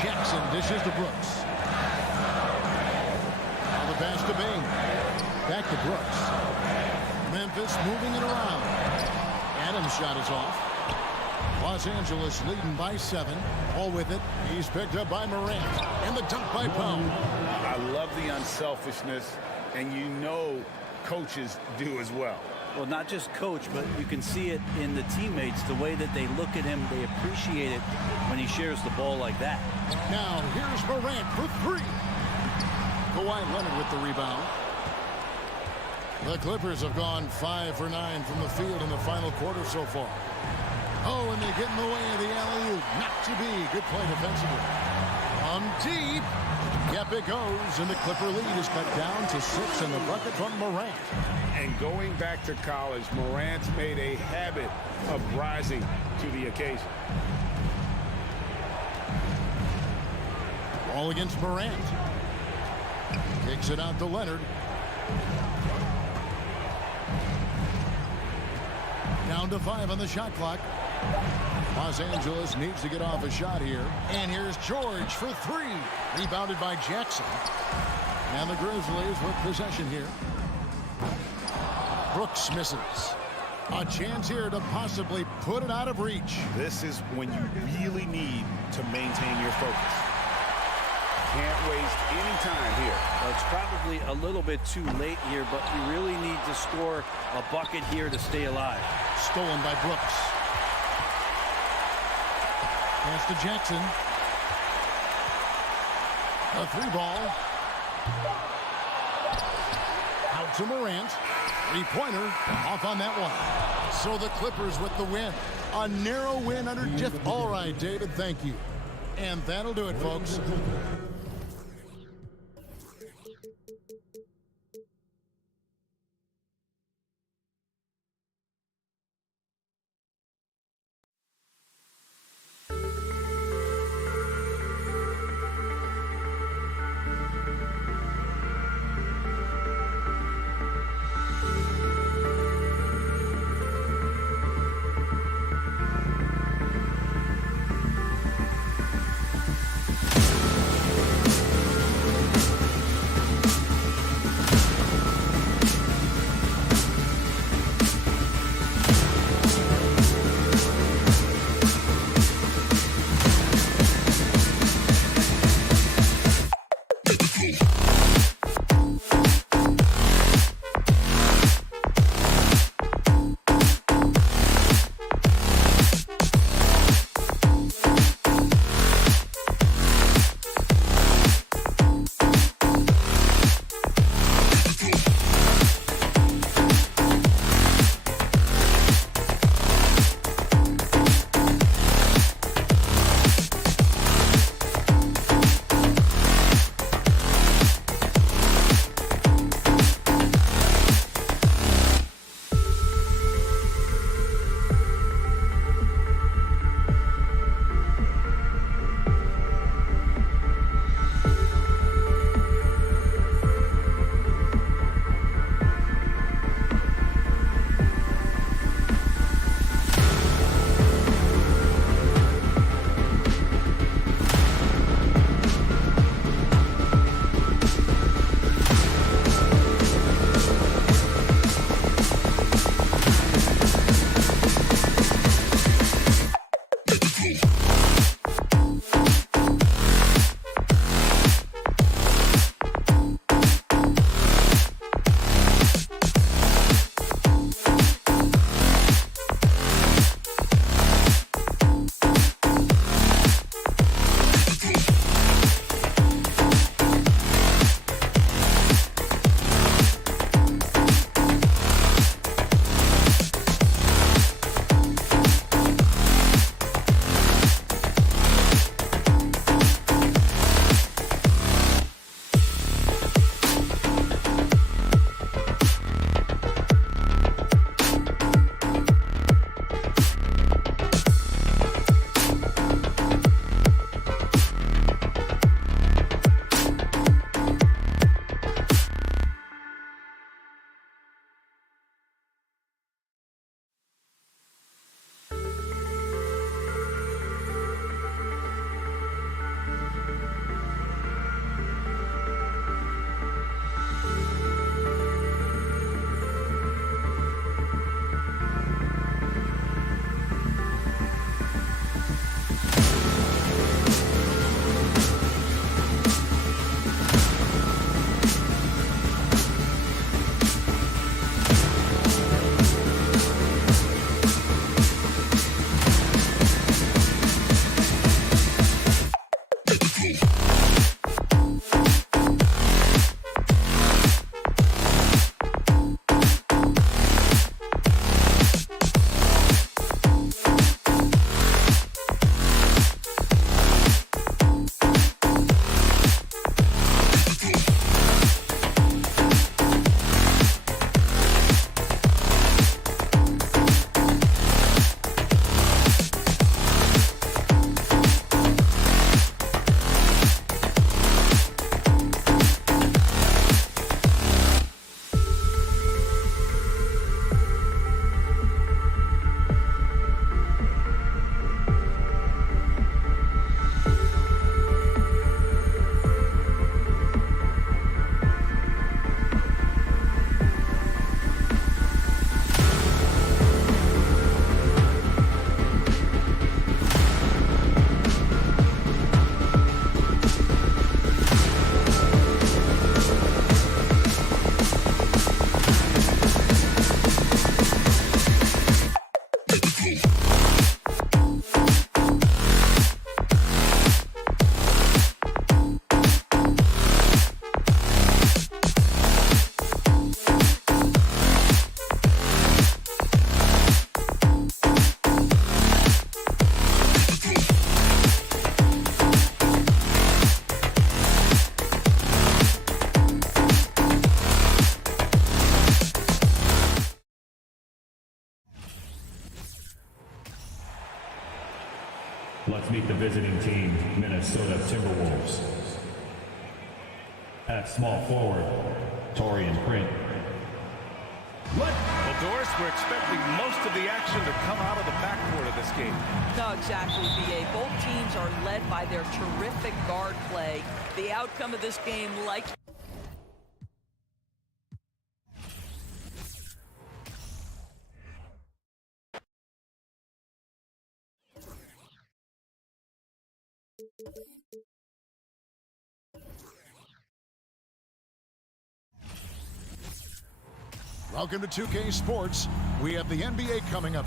Jackson dishes to Brooks. Now the pass to Bain. Back to Brooks. Memphis moving it around. Adams' shot is off. Los Angeles leading by 7. All with it. He's picked up by Morant. And the dunk by Powell. I love the unselfishness, and you know coaches do as well. Well, not just coach, but you can see it in the teammates, the way that they look at him. They appreciate it when he shares the ball like that. Now, here's Morant for 3. Kawhi Leonard with the rebound. The Clippers have gone 5 for 9 from the field in the final quarter so far. Oh, and they get in the way of the alley-oop. Not to be. Good play defensively. From deep. Yep, it goes. And the Clipper lead is cut down to 6 in the bucket from Morant. And going back to college, Morant's made a habit of rising to the occasion. Ball against Morant. Kicks it out to Leonard. Down to 5 on the shot clock. Los Angeles needs to get off a shot here. And here's George for 3. Rebounded by Jackson. And the Grizzlies with possession here. Brooks misses. A chance here to possibly put it out of reach. This is when you really need to maintain your focus. Can't waste any time here. Well, it's probably a little bit too late here, but you really need to score a bucket here to stay alive. Stolen by Brooks. Pass to Jackson. A 3-ball. Out to Morant. 3-pointer off on that one. So the Clippers with the win. A narrow win under Jeff. All right, David, thank you. And that'll do it, folks. Let's meet the visiting team, Minnesota Timberwolves. At small forward, Torian Print. Well, Doris, we're expecting most of the action to come out of the backcourt of this game. No, exactly, B.A. Both teams are led by their terrific guard play. The outcome of this game, like... Welcome to 2K Sports. We have the NBA coming up.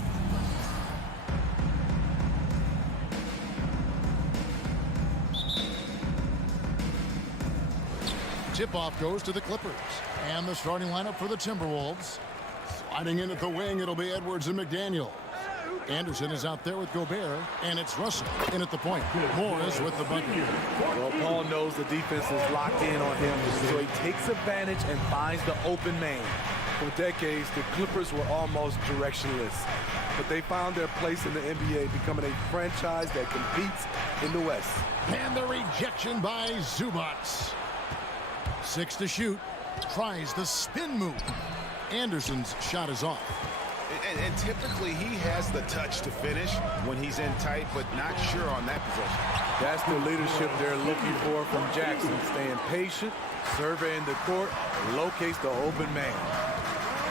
Tip-off goes to the Clippers. And the starting lineup for the Timberwolves. Sliding in at the wing, it'll be Edwards and McDaniel. Anderson is out there with Gobert, and it's Russell in at the point. Morris with the bucket. Well, Paul knows the defense is locked in on him, so he takes advantage and finds the open man. For decades, the Clippers were almost directionless, but they found their place in the NBA, becoming a franchise that competes in the West. And the rejection by Zubac. 6 to shoot. Tries the spin move. Anderson's shot is off. And typically he has the touch to finish when he's in tight, but not sure on that possession. That's the leadership they're looking for from Jackson, staying patient, surveying the court, locates the open man.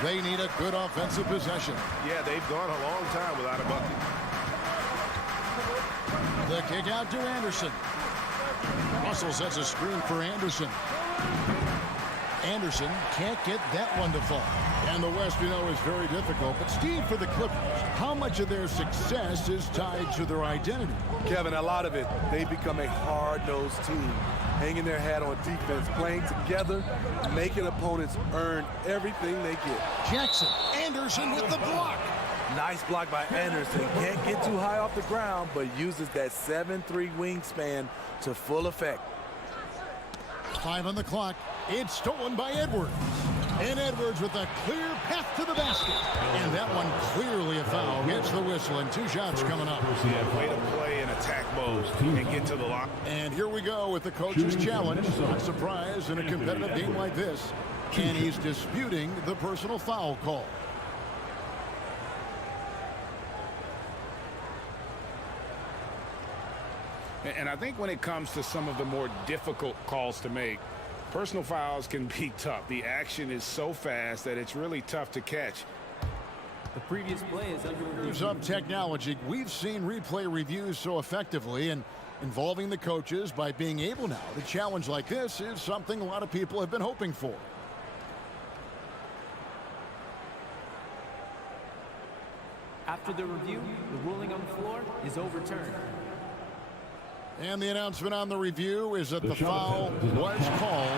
They need a good offensive possession. Yeah, they've gone a long time without a bucket. The kick out to Anderson. Russell sets a screen for Anderson. Anderson can't get that one to fall. And the West, you know, is very difficult. But Steve, for the Clippers, how much of their success is tied to their identity? Kevin, a lot of it. They've become a hard-nosed team, hanging their hat on defense, playing together, making opponents earn everything they get. Jackson, Anderson with the block. Nice block by Anderson. Can't get too high off the ground, but uses that 7'3" wingspan to full effect. 5 on the clock. It's stolen by Edwards. And Edwards with a clear path to the basket. And that one clearly a foul. Gets the whistle, and 2 shots coming up. Way to play in attack mode and get to the lock. And here we go with the coach's challenge. Not surprised in a competitive game like this. And he's disputing the personal foul call. And I think when it comes to some of the more difficult calls to make, personal fouls can be tough. The action is so fast that it's really tough to catch. The previous play is under review. Here's up technology. We've seen replay reviews so effectively, and involving the coaches by being able now to challenge like this is something a lot of people have been hoping for. After the review, the ruling on the floor is overturned. And the announcement on the review is that the foul was called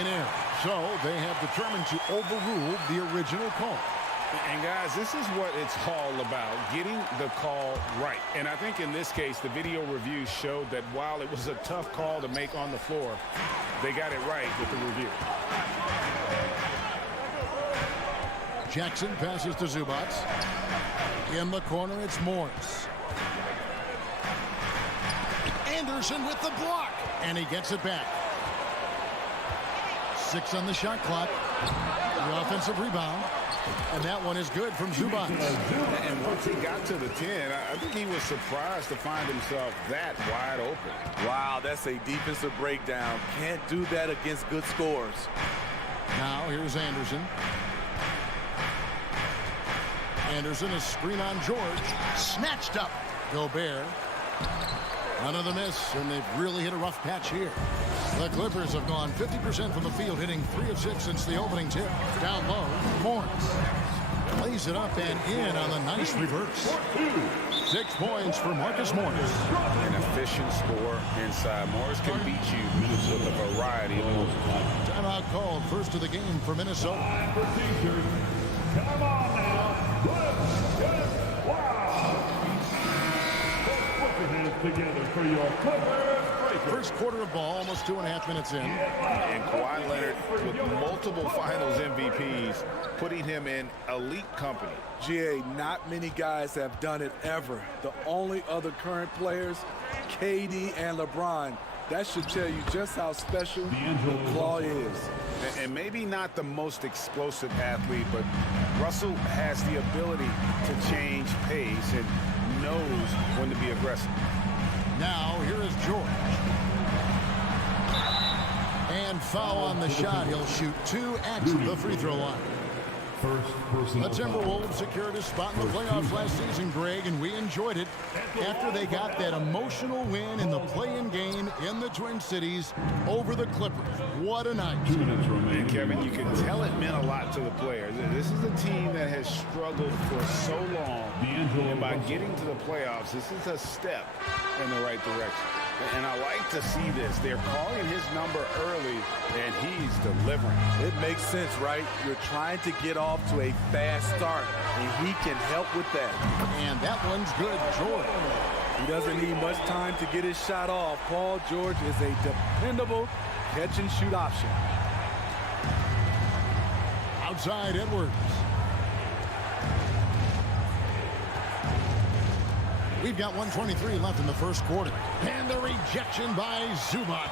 in error. So they have determined to overrule the original call. And guys, this is what it's all about, getting the call right. And I think in this case, the video review showed that while it was a tough call to make on the floor, they got it right with the review. Jackson passes to Zubac. In the corner, it's Morris. Anderson with the block, and he gets it back. 6 on the shot clock. The offensive rebound, and that one is good from Zubac. And once he got to the 10, I think he was surprised to find himself that wide open. Wow, that's a defensive breakdown. Can't do that against good scores. Now here's Anderson. Anderson, a screen on George. Snatched up. Gobert. Another miss, and they've really hit a rough patch here. The Clippers have gone 50% from the field, hitting 3 of 6 since the opening tip. Down low, Morris lays it up and in on the nice reverse. 6 points for Marcus Morris. An efficient score inside. Morris can beat you with a variety of moves. Timeout called, first of the game for Minnesota. Come on now, let's get wild. Let's put your hands together for your Clippers. First quarter of ball, almost 2.5 minutes in. And Kawhi Leonard with multiple finals MVPs, putting him in elite company. GA, not many guys have done it ever. The only other current players, KD and LeBron. That should tell you just how special the Claw is. And maybe not the most explosive athlete, but Russell has the ability to change pace and knows when to be aggressive. Now, here is George. And foul on the shot. He'll shoot 2 at the free throw line. The Timberwolves secured a spot in the playoffs last season, Greg, and we enjoyed it after they got that emotional win in the play-in game in the Twin Cities over the Clippers. What a night. And Kevin, you can tell it meant a lot to the players. This is a team that has struggled for so long, and by getting to the playoffs, this is a step in the right direction. And I like to see this. They're calling his number early, and he's delivering. It makes sense, right? You're trying to get off to a fast start, and he can help with that. And that one's good, George. He doesn't need much time to get his shot off. Paul George is a dependable catch-and-shoot option. Outside Edwards. We've got 1:23 left in the first quarter. And the rejection by Zubac.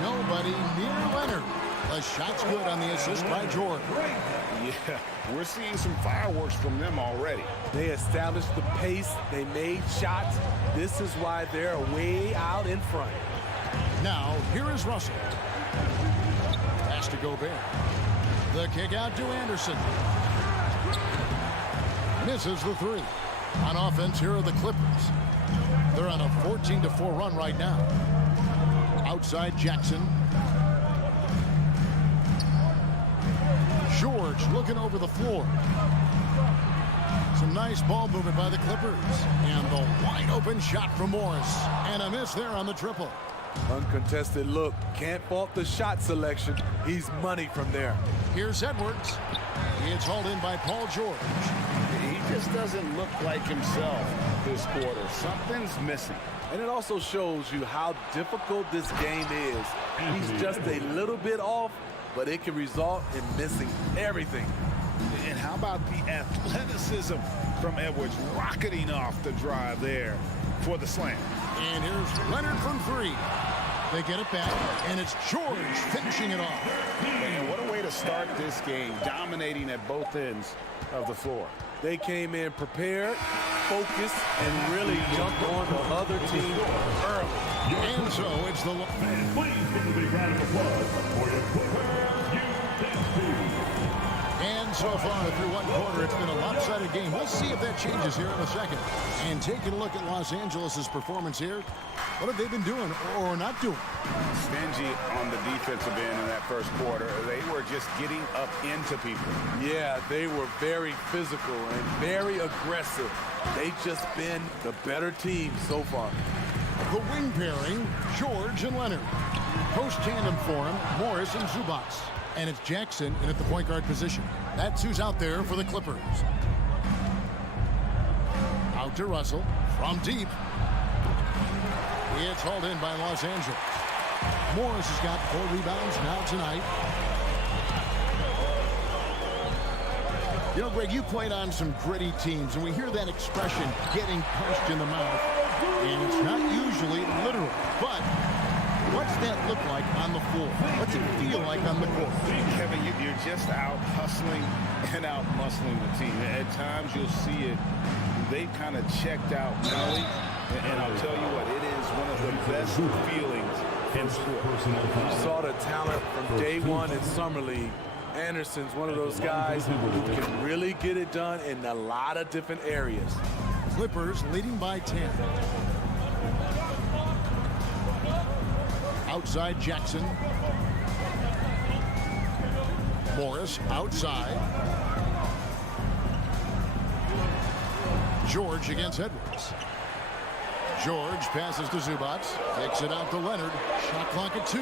Nobody near Leonard. The shot's good on the assist by George. Yeah, we're seeing some fireworks from them already. They established the pace. They made shots. This is why they're way out in front. Now, here is Russell. Pass to Gobert. The kick out to Anderson. Misses the three. On offense, here are the Clippers. They're on a 14-4 run right now. Outside Jackson. George looking over the floor. Some nice ball movement by the Clippers. And the wide open shot from Morris. And a miss there on the triple. Uncontested look. Can't fault the shot selection. He's money from there. Here's Edwards. It's hauled in by Paul George. He just doesn't look like himself this quarter. Something's missing. And it also shows you how difficult this game is. He's just a little bit off, but it can result in missing everything. And how about the athleticism from Edwards rocketing off the drive there for the slam. And here's Leonard from three. They get it back, and it's George finishing it off. And what a way to start this game, dominating at both ends of the floor. They came in prepared, focused, and really jumped on the other team early. And so it's the... And please give a big round of applause for your Clippers, And so far through one quarter, it's been a lopsided game. We'll see if that changes here in a second. And taking a look at Los Angeles' performance here, what have they been doing or not doing? Stingy on the defensive end in that first quarter. They were just getting up into people. Yeah, they were very physical and very aggressive. They've just been the better team so far. The wing pairing, George and Leonard. Post tandem for him, Morris and Zubac. And it's Jackson in at the point guard position. That's who's out there for the Clippers. Out to Russell from deep. It's hauled in by Los Angeles. Morris has got 4 rebounds now tonight. You know, Greg, you played on some gritty teams, and we hear that expression, getting punched in the mouth. And it's not usually literal, but what's that look like on the floor? What's it feel like on the court? Kevin, you're just out hustling and out muscling the team. At times you'll see it. They've kind of checked out mentally. And I'll tell you what, it is one of the best feelings in sport. You saw the talent from day one in Summer League. Anderson's one of those guys who can really get it done in a lot of different areas. Clippers leading by 10. Outside Jackson. Morris outside. George against Edwards. George passes to Zubac. Takes it out to Leonard. Shot clock at 2.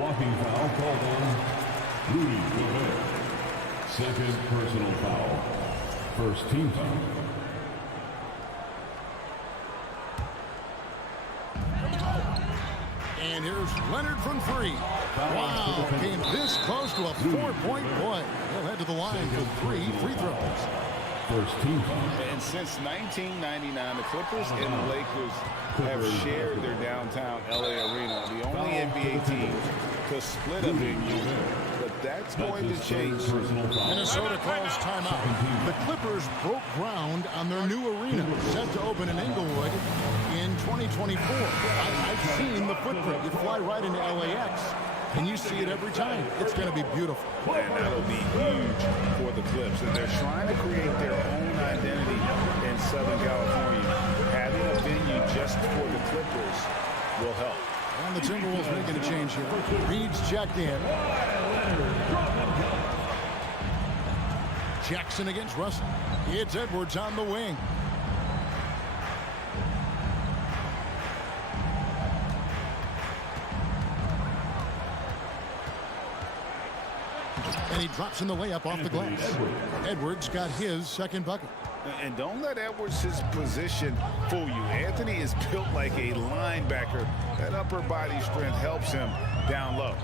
Walking foul called on Rudy Gobert. Second personal foul. First team foul. And here's Leonard from three. Wow, came this close to a 4-point play. He'll head to the line for 3 free throws. First team foul. And since 1999, the Clippers and the Lakers have shared their downtown LA arena, the only NBA team to split a venue. But that's going to change. Minnesota calls timeout. The Clippers broke ground on their new arena, set to open in Inglewood in 2024. I've seen the footprint. You fly right into LAX, and you see it every time. It's going to be beautiful. And that'll be huge for the Clips. And they're trying to create their own identity in Southern California. Having a venue just for the Clippers will help. And the Timberwolves making a change here. Reed's checked in. Jackson against Russell. It's Edwards on the wing. And he drops in the layup off the glass. Edwards got his second bucket. And don't let Edwards' position fool you. Anthony is built like a linebacker. That upper body strength helps him down low.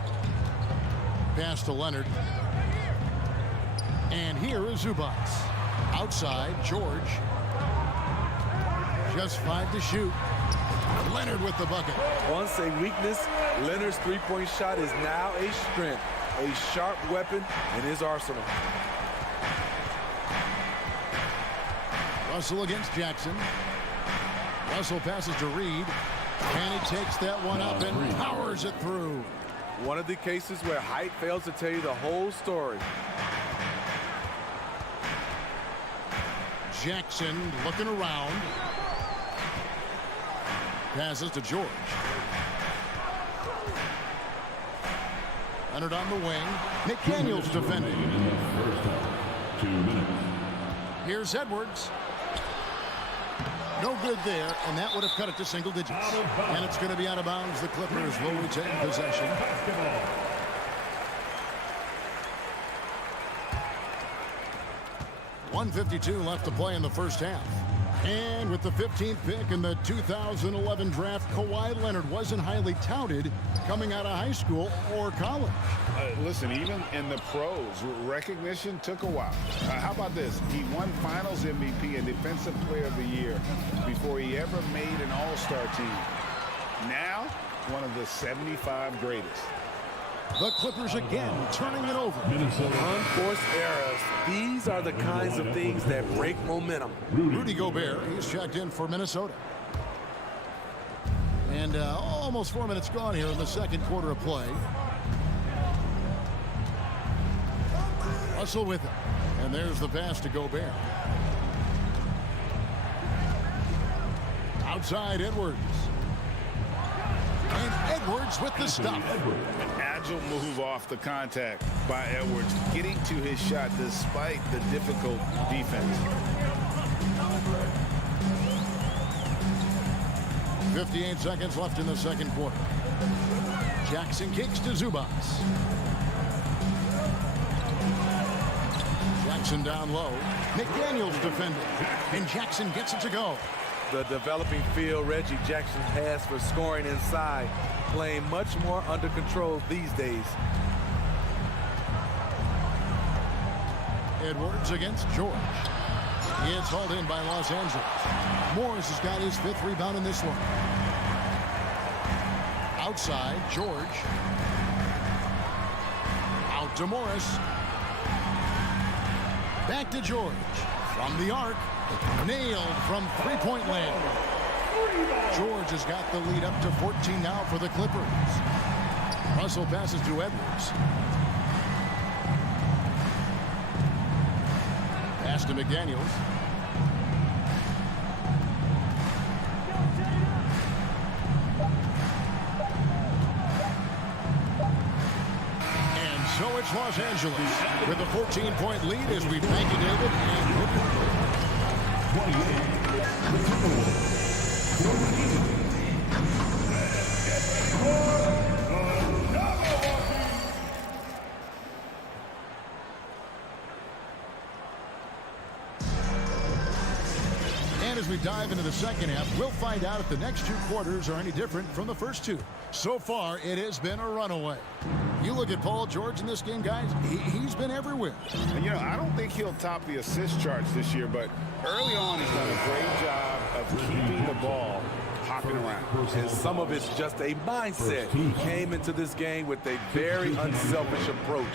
Pass to Leonard. And here is Zubac. Outside, George. Just 5 to shoot. Leonard with the bucket. Once a weakness, Leonard's three-point shot is now a strength. A sharp weapon in his arsenal. Russell against Jackson. Russell passes to Reed. And he takes that one up and powers it through. One of the cases where height fails to tell you the whole story. Jackson looking around. Passes to George. Leonard on the wing. McDaniels defending. 2 minutes. Here's Edwards. No good there, and that would have cut it to single digits. And it's going to be out of bounds. The Clippers will retain possession. .152 left to play in the first half. And with the 15th pick in the 2011 draft, Kawhi Leonard wasn't highly touted coming out of high school or college. Listen, even in the pros, recognition took a while. How about this? He won Finals MVP and Defensive Player of the Year before he ever made an All-Star team. Now, one of the 75 greatest. The Clippers again turning it over. Unforced errors. These are the kinds of things that break momentum. Rudy Gobert, he's checked in for Minnesota. And almost 4 minutes gone here in the second quarter of play. Russell with it. And there's the pass to Gobert. Outside Edwards. And Edwards with the stop. An agile move off the contact by Edwards, getting to his shot despite the difficult defense. 58 seconds left in the second quarter. Jackson kicks to Zubac. Jackson down low. McDaniels defending. And Jackson gets it to go. The developing feel Reggie Jackson has for scoring inside, playing much more under control these days. Edwards against George. It's hauled in by Los Angeles. Morris has got his 5th rebound in this one. Outside, George. Out to Morris. Back to George. From the arc. Nailed from three-point land. George has got the lead up to 14 now for the Clippers. Russell passes to Edwards. Pass to McDaniels. And so it's Los Angeles with a 14-point lead as we thank you, David, and hope you. And as we dive into the second half, we'll find out if the next two quarters are any different from the first two. So far, it has been a runaway. You look at Paul George in this game, guys, he's been everywhere. And, I don't think he'll top the assist charts this year, but early on he's done a great job of keeping the ball hopping around. And some of it's just a mindset. He came into this game with a very unselfish approach,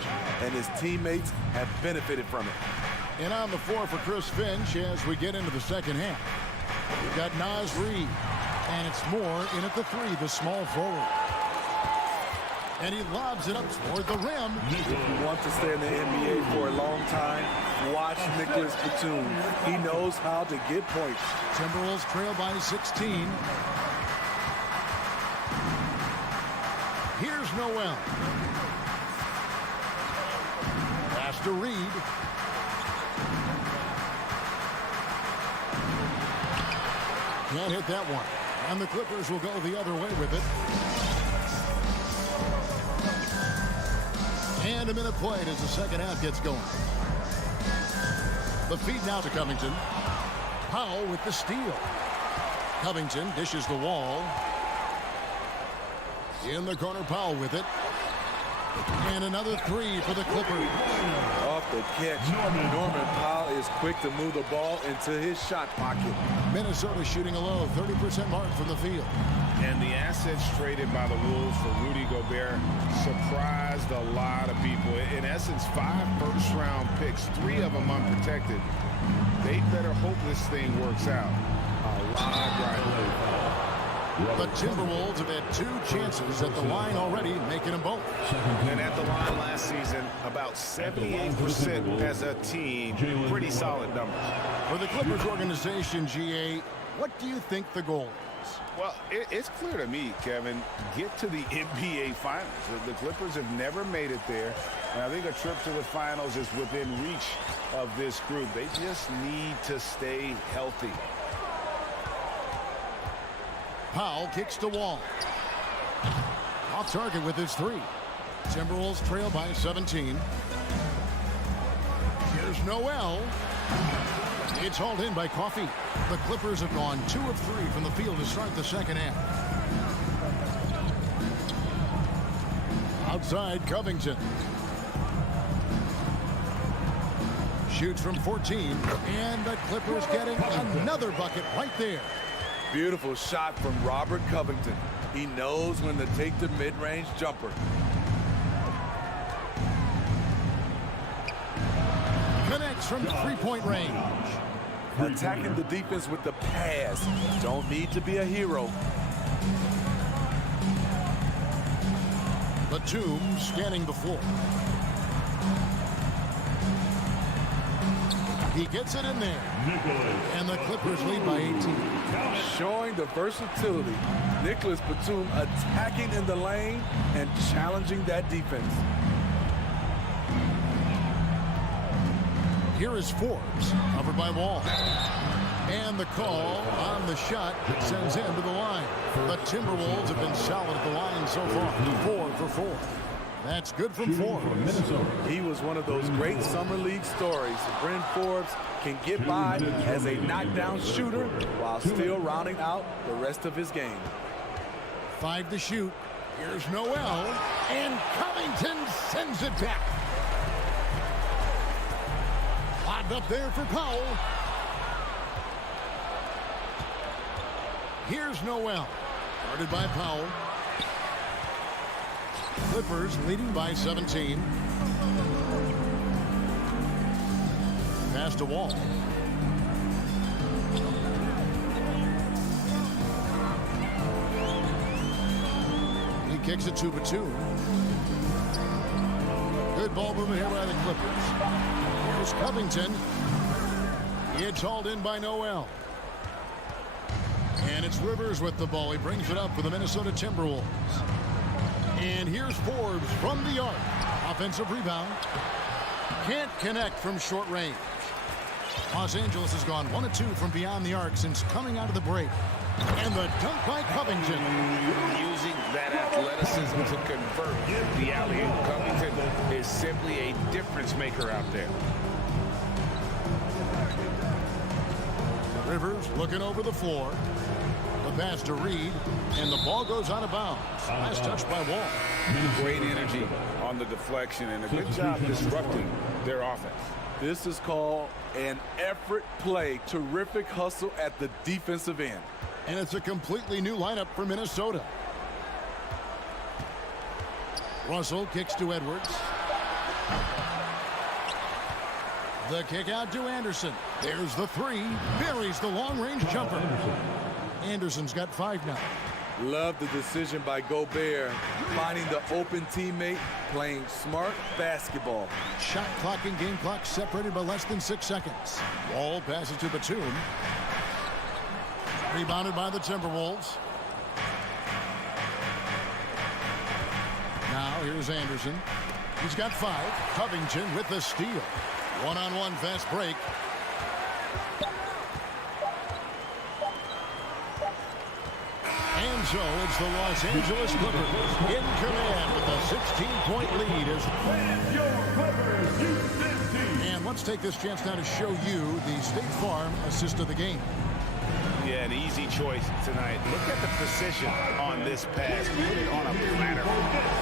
and his teammates have benefited from it. And on the floor for Chris Finch as we get into the second half. We've got Naz Reid, and it's Moore in at the three, the small forward. And he lobs it up toward the rim. If you want to stay in the NBA for a long time, watch Nicholas Batum. He knows how to get points. Timberwolves trail by 16. Here's Noel. Pass to Reed. Can't hit that one. And the Clippers will go the other way with it. And a minute played as the second half gets going. The feed now to Covington. Powell with the steal. Covington dishes the wall. In the corner, Powell with it. And another three for the Clippers. Off the catch, Norman Powell is quick to move the ball into his shot pocket. Minnesota shooting a low 30% mark from the field. And the assets traded by the Wolves for Rudy Gobert surprised a lot of people. In essence, 5 first-round picks, 3 of them unprotected. They better hope this thing works out. A lot right. The Timberwolves have had 2 chances at the line already, making them both. And at the line last season, about 78% as a team. Pretty solid numbers. For the Clippers organization, GA, what do you think the goal is? Well, it's clear to me, Kevin, get to the NBA Finals. The Clippers have never made it there, and I think a trip to the Finals is within reach of this group. They just need to stay healthy. Powell kicks to Wall. Off target with his 3. Timberwolves trail by 17. Here's Noel. It's hauled in by Coffey. The Clippers have gone 2 of 3 from the field to start the second half. Outside, Covington. Shoots from 14. And the Clippers getting another bucket right there. Beautiful shot from Robert Covington. He knows when to take the mid-range jumper. Connects from 3-point range. Attacking the defense with the pass. Don't need to be a hero. Batum scanning the floor. He gets it in there. And the Clippers lead by 18. Showing the versatility. Nicholas Batum attacking in the lane and challenging that defense. Here is Forbes, covered by Wall. And the call on the shot that sends him to the line. The Timberwolves have been solid at the line so far. 4 for 4. That's good from Forbes. He was one of those great summer league stories. Bryn Forbes can get by as a knockdown shooter while still rounding out the rest of his game. 5 to shoot. Here's Noel. And Covington sends it back. Lobbed up there for Powell. Here's Noel. Guarded by Powell. Clippers leading by 17. Pass to Wall. He kicks it to Batum. Good ball movement here by the Clippers. Here's Covington. It's hauled in by Noel. And it's Rivers with the ball. He brings it up for the Minnesota Timberwolves. And here's Forbes from the arc. Offensive rebound. Can't connect from short range. Los Angeles has gone 1 of 2 from beyond the arc since coming out of the break. And the dunk by Covington. Using that athleticism to convert the alley-oop. Covington is simply a difference maker out there. Rivers looking over the floor. The pass to Reed, and the ball goes out of bounds. Last touch by Wall. Great energy on the deflection and a good job disrupting their offense. This is called an effort play. Terrific hustle at the defensive end. And it's a completely new lineup for Minnesota. Russell kicks to Edwards. The kick out to Anderson. There's the three. Buries the long-range jumper. Anderson's got 5 now. Love the decision by Gobert, finding the open teammate, playing smart basketball. Shot clock and game clock separated by less than 6 seconds. Wall passes to Batum. Rebounded by the Timberwolves. Now here's Anderson. He's got 5. Covington with the steal. One-on-one fast break. And so it's the Los Angeles Clippers in command with a 16-point lead. And let's take this chance now to show you the State Farm assist of the game. Yeah, an easy choice tonight. Look at the precision on this pass. Put it on a platter.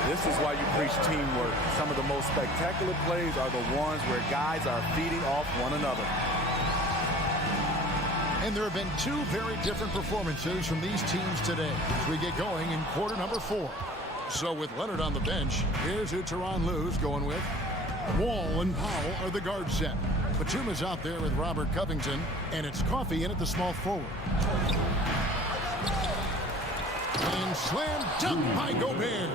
This is why you preach teamwork. Some of the most spectacular plays are the ones where guys are feeding off one another. And there have been 2 very different performances from these teams today as we get going in quarter number 4. So with Leonard on the bench, here's who Tyronn Lue's going with. Wall and Powell are the guard set. Batum is out there with Robert Covington, and it's Coffey in at the small forward. And slam dunk by Gobert.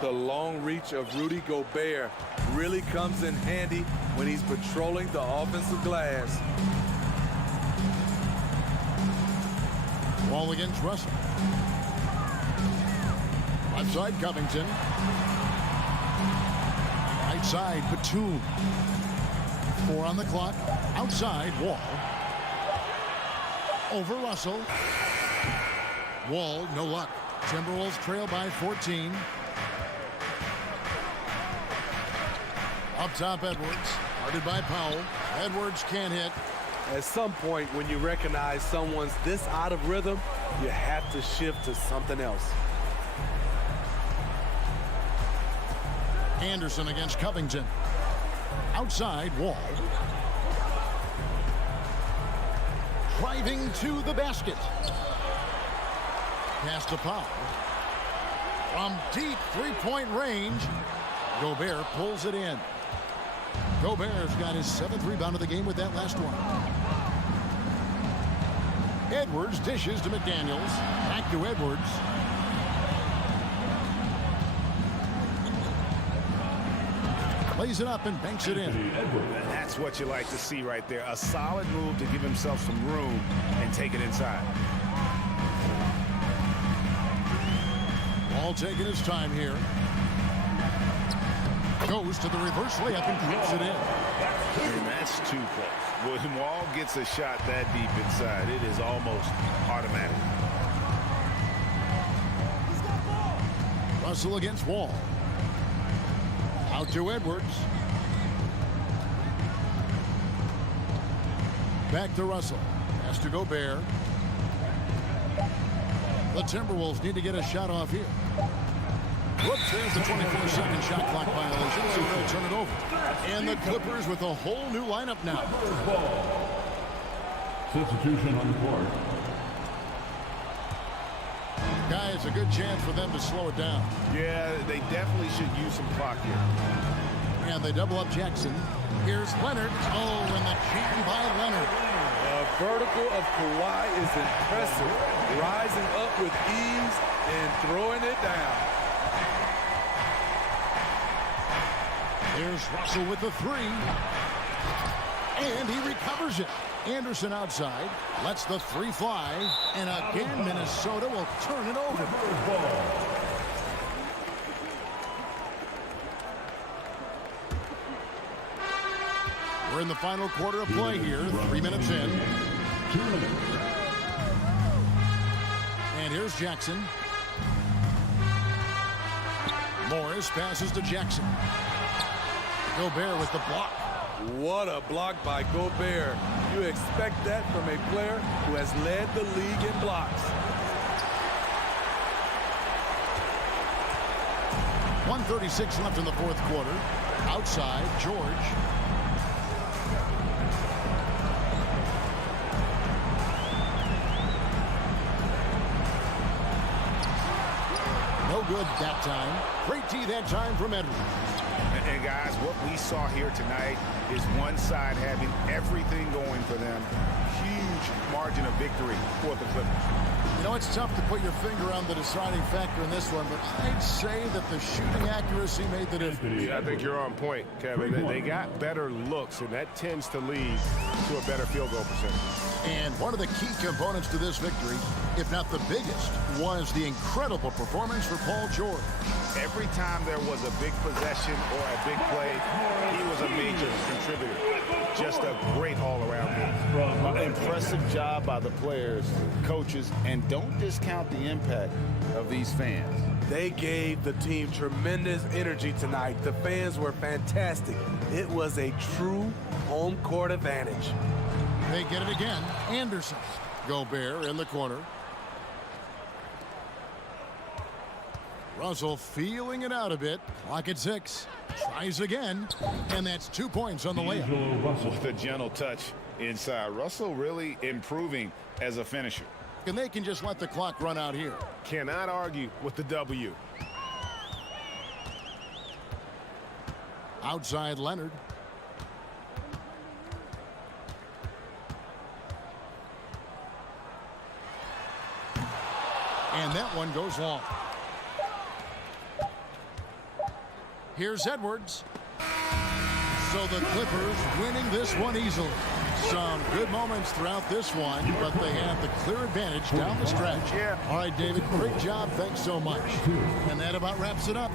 The long reach of Rudy Gobert really comes in handy when he's patrolling the offensive glass. Wall against Russell. Left side Covington. Right side Batum. 4 on the clock. Outside Wall. Over Russell. Wall, no luck. Timberwolves trail by 14. Up top Edwards. Guarded by Powell. Edwards can't hit. At some point, when you recognize someone's this out of rhythm, you have to shift to something else. Anderson against Covington. Outside Wall. Driving to the basket. Pass to Powell. From deep 3-point range, Gobert pulls it in. Gobert's got his 7th rebound of the game with that last one. Edwards dishes to McDaniels. Back to Edwards. Lays it up and banks it in. That's what you like to see right there. A solid move to give himself some room and take it inside. Ball taking his time here. Goes to the reverse layup and clips it in. And that's too close. When Wall gets a shot that deep inside, it is almost automatic. Russell against Wall. Out to Edwards. Back to Russell. Has to Gobert. The Timberwolves need to get a shot off here. Whoops, there's the 24-second shot clock violation, so they'll turn it over. And the Clippers with a whole new lineup now. Substitution on the court. Guys, a good chance for them to slow it down. Yeah, they definitely should use some clock here. And they double up Jackson. Here's Leonard. Oh, and the jam by Leonard. The vertical of Kawhi is impressive. Rising up with ease and throwing it down. There's Russell with the 3. And he recovers it. Anderson outside. Lets the 3 fly. And again, Minnesota will turn it over. We're in the final quarter of play here. 3 minutes in. And here's Jackson. Morris passes to Jackson. Gobert with the block. What a block by Gobert. You expect that from a player who has led the league in blocks. 1:36 left in the fourth quarter. Outside, George. No good that time. Great D that time from Edwards. And guys, what we saw here tonight is one side having everything going for them. Huge margin of victory for the Clippers. You know, it's tough to put your finger on the deciding factor in this one, but I'd say that the shooting accuracy made the difference. Yeah, I think you're on point, Kevin. They got better looks, and that tends to lead to a better field goal percentage. And one of the key components to this victory, if not the biggest, was the incredible performance for Paul George. Every time there was a big possession or a big play, he was a major contributor. Just a great all-around game. Impressive job by the players, coaches, and don't discount the impact of these fans. They gave the team tremendous energy tonight. The fans were fantastic. It was a true home court advantage. They get it again. Anderson. Gobert in the corner. Russell feeling it out a bit. Clock at 6. Tries again. And that's 2 points on the layup. With a gentle touch inside. Russell really improving as a finisher. And they can just let the clock run out here. Cannot argue with the W. Outside Leonard. And that one goes long. Here's Edwards. So the Clippers winning this one easily. Some good moments throughout this one, but they have the clear advantage down the stretch. Yeah. All right, David, great job. Thanks so much. And that about wraps it up.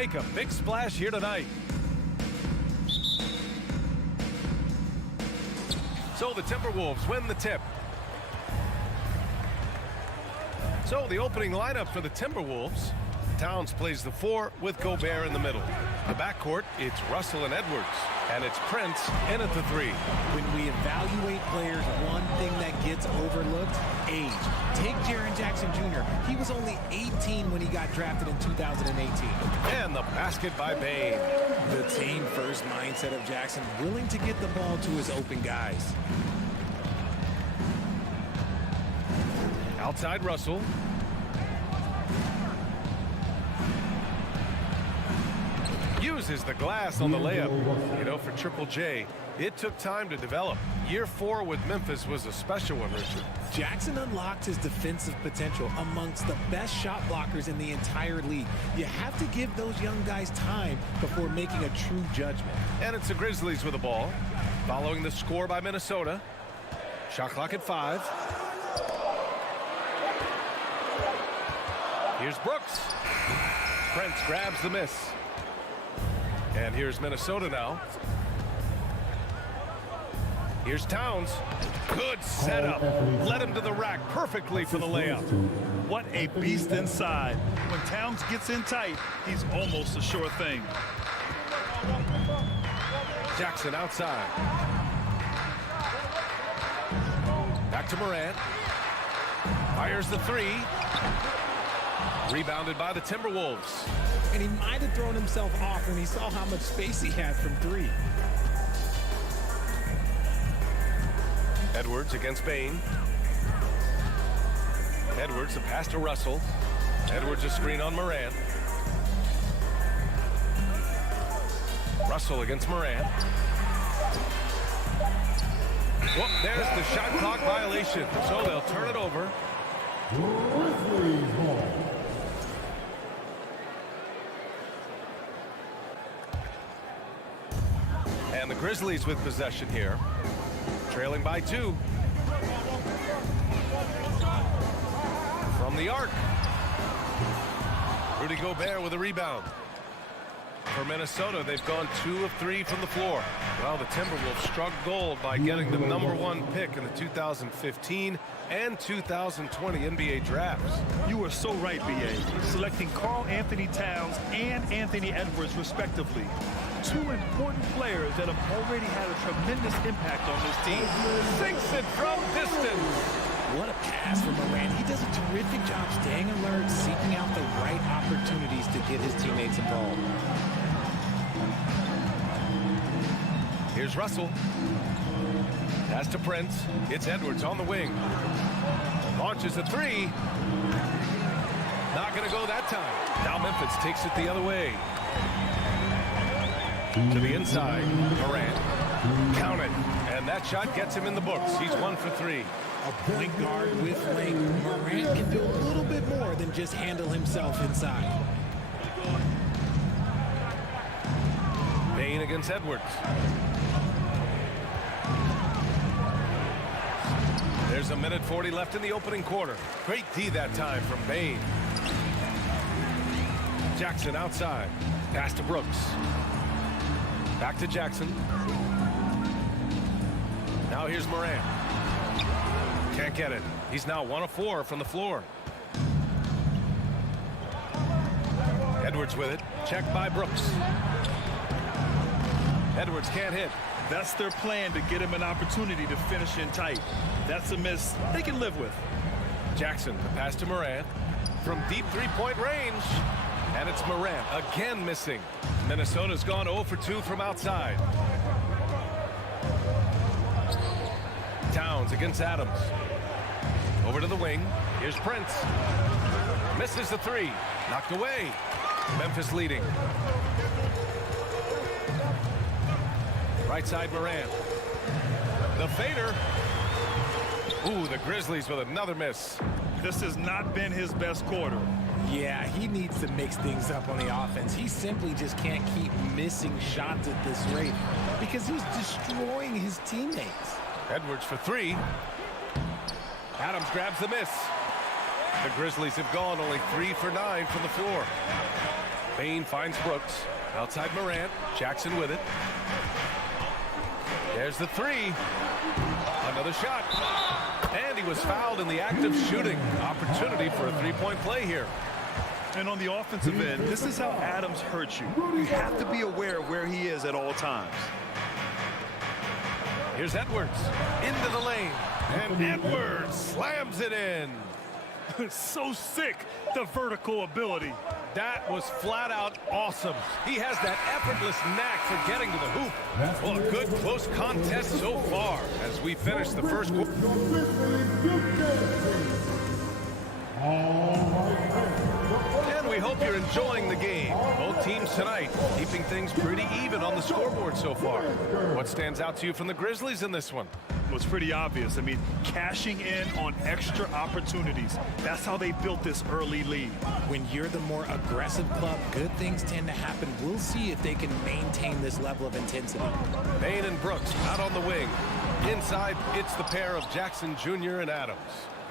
make a big splash here tonight. So the Timberwolves win the tip. So the opening lineup for the Timberwolves. Towns plays the 4 with Gobert in the middle. The backcourt, it's Russell and Edwards. And it's Prince in at the 3. When we evaluate players, one thing that gets overlooked, age. Take Jaren Jackson Jr. He was only 18 when he got drafted in 2018. And the basket by Bane. The team-first mindset of Jackson, willing to get the ball to his open guys. Outside Russell. Uses the glass on the layup. You know, for Triple J, it took time to develop. Year 4 with Memphis was a special one, Richard. Jackson unlocked his defensive potential amongst the best shot blockers in the entire league. You have to give those young guys time before making a true judgment. And it's the Grizzlies with the ball, following the score by Minnesota. Shot clock at 5. Here's Brooks. Prince grabs the miss. And here's Minnesota now. Here's Towns. Good setup. Led him to the rack perfectly for the layup. What a beast inside. When Towns gets in tight, he's almost a sure thing. Jackson outside. Back to Morant. Fires the 3. Rebounded by the Timberwolves. And he might have thrown himself off when he saw how much space he had from 3. Edwards against Bane. Edwards, a pass to Russell. Edwards, a screen on Morant. Russell against Morant. Whoop, there's the shot clock violation. So they'll turn it over. Grizzlies ball. And the Grizzlies with possession here. Trailing by 2. From the arc. Rudy Gobert with a rebound. For Minnesota, they've gone 2 of 3 from the floor. Well, the Timberwolves struck gold by getting the #1 pick in the 2015 and 2020 NBA drafts. You are so right, B.A. Selecting Karl Anthony Towns and Anthony Edwards, respectively. 2 important players that have already had a tremendous impact on this team. Sinks it from distance. What a pass from Morant. He does a terrific job staying alert, seeking out the right opportunities to get his teammates involved. Here's Russell. Pass to Prince. It's Edwards on the wing. Launches a 3. Not going to go that time. Now Memphis takes it the other way. To the inside. Morant. Count it. And that shot gets him in the books. He's 1 for 3. A point guard with length. Morant can do a little bit more than just handle himself inside. Bane against Edwards. There's a minute 40 left in the opening quarter. Great D that time from Bane. Jackson outside. Pass to Brooks. Back to Jackson. Now here's Morant. Can't get it. He's now 1 of 4 from the floor. Edwards with it. Checked by Brooks. Edwards can't hit. That's their plan, to get him an opportunity to finish in tight. That's a miss they can live with. Jackson, the pass to Morant. From deep 3-point range. And it's Morant again missing. Minnesota's gone 0 for 2 from outside. Towns against Adams. Over to the wing. Here's Prince. Misses the 3. Knocked away. Memphis leading. Right side Morant. The fader. Ooh, the Grizzlies with another miss. This has not been his best quarter. Yeah, he needs to mix things up on the offense. He simply just can't keep missing shots at this rate because he's destroying his teammates. Edwards for 3. Adams grabs the miss. The Grizzlies have gone only 3 for 9 from the floor. Bain finds Brooks. Outside Morant. Jackson with it. There's the three. Another shot. And he was fouled in the act of shooting. Opportunity for a three-point play here. And on the offensive end, this is how Adams hurts you. You have to be aware of where he is at all times. Here's Edwards into the lane. And Edwards slams it in. So sick, the vertical ability. That was flat out awesome. He has that effortless knack for getting to the hoop. Well, a good close contest so far as we finish the first quarter. And we hope you're enjoying the game. Both teams tonight keeping things pretty even on the scoreboard so far. What stands out to you from the Grizzlies in this one? Well, it's pretty obvious. I mean, cashing in on extra opportunities. That's how they built this early lead. When you're the more aggressive club, good things tend to happen. We'll see if they can maintain this level of intensity. Bain and Brooks out on the wing. Inside, it's the pair of Jackson Jr. and Adams.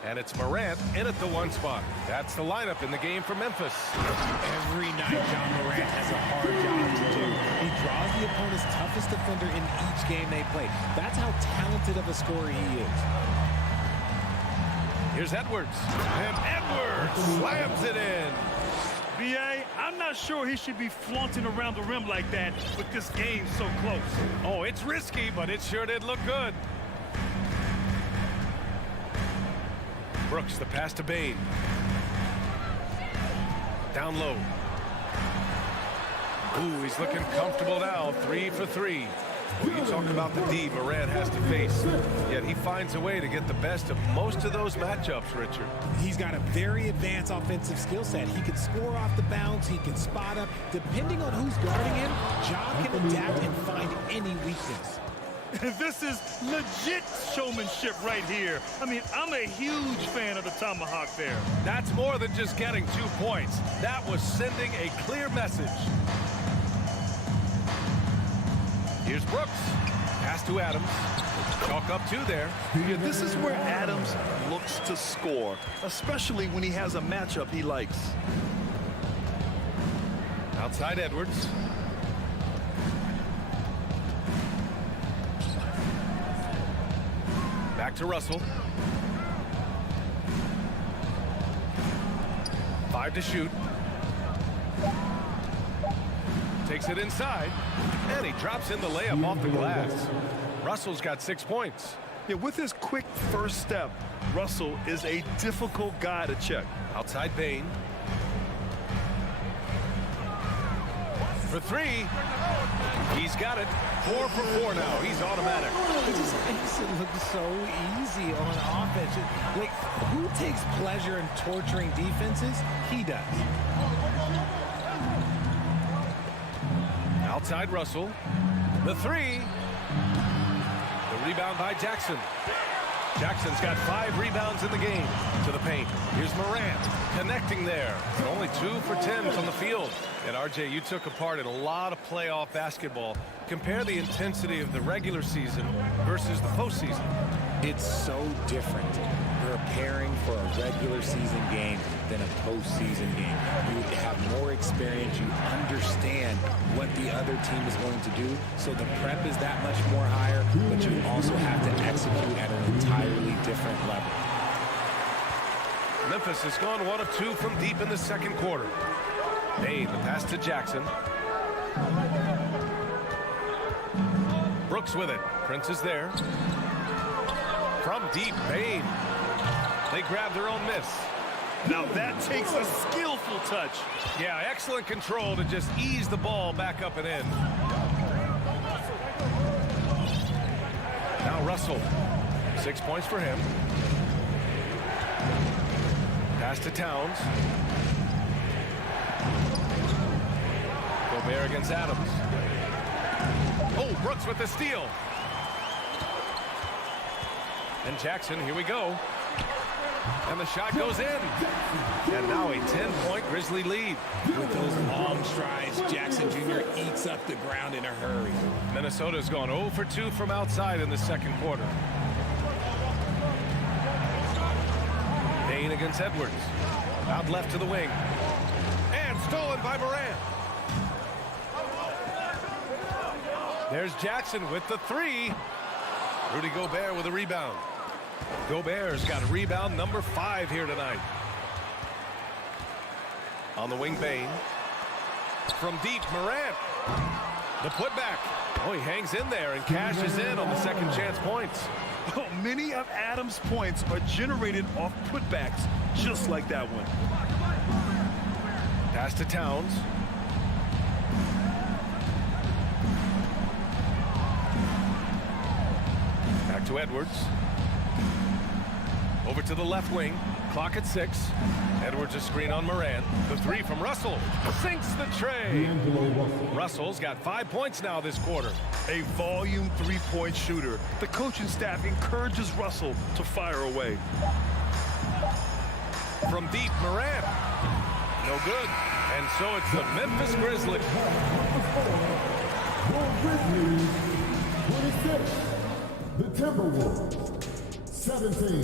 And it's Morant in at the one spot. That's the lineup in the game for Memphis. Every night, John Morant has a hard job to do. He draws the opponent's toughest defender in each game they play. That's how talented of a scorer he is. Here's Edwards. And Edwards slams it in. B.A., I'm not sure he should be flaunting around the rim like that with this game so close. Oh, it's risky, but it sure did look good. Brooks, the pass to Bain. Down low. Ooh, he's looking comfortable now. 3 for 3. Well, you talk about the D Morant has to face. Yet he finds a way to get the best of most of those matchups, Richard. He's got a very advanced offensive skill set. He can score off the bounce. He can spot up. Depending on who's guarding him, Ja can adapt and find any weakness. This is legit showmanship right here. I mean, I'm a huge fan of the tomahawk there. That's more than just getting 2 points. That was sending a clear message. Here's Brooks. Pass to Adams. Chalk up 2 there. Yeah, this is where Adams looks to score, especially when he has a matchup he likes. Outside Edwards. Back to Russell. 5 to shoot. Takes it inside. And he drops in the layup off the glass. Russell's got 6 points. Yeah, with his quick first step, Russell is a difficult guy to check. Outside Bain. For 3. He's got it. 4 for 4 now. He's automatic. It just makes it look so easy on offense. Like, who takes pleasure in torturing defenses? He does. Outside Russell. The 3. The rebound by Jackson. Jackson's got 5 rebounds in the game. To the paint. Here's Morant connecting there. Only 2 for 10 from the field. And RJ, you took a part in a lot of playoff basketball. Compare the intensity of the regular season versus the postseason. It's so different preparing for a regular season game than a postseason game. You have more experience. You understand what the other team is going to do. So the prep is that much more higher, but you also have to execute at an entirely different level. Memphis has gone 1 of 2 from deep in the second quarter. Bain, the pass to Jackson. Brooks with it. Prince is there. From deep, Bain. They grab their own miss. Now that takes a skillful touch. Yeah, excellent control to just ease the ball back up and in. Now Russell. 6 points for him. Pass to Towns. Gobert against Adams. Oh, Brooks with the steal. And Jackson, here we go. And the shot goes in. And now a 10-point Grizzly lead. With those long strides, Jackson Jr. eats up the ground in a hurry. Minnesota's gone 0 for 2 from outside in the second quarter. Bain against Edwards. Out left to the wing. And stolen by Morant. There's Jackson with the three. Rudy Gobert with a rebound. Gobert's got rebound number 5 here tonight. On the wing, Bain. From deep, Morant. The putback. Oh, he hangs in there and cashes in on the second chance points. Oh, many of Adams' points are generated off putbacks, just like that one. Pass to Towns. Back to Edwards. Over to the left wing. Clock at 6. Edwards a screen on Morant. The three from Russell. Sinks the tray. Russell's got 5 points now this quarter. A volume three-point shooter. The coaching staff encourages Russell to fire away. From deep, Morant. No good. And so it's the Memphis Grizzlies. Grizzlies, 26. The Timberwolves, 17.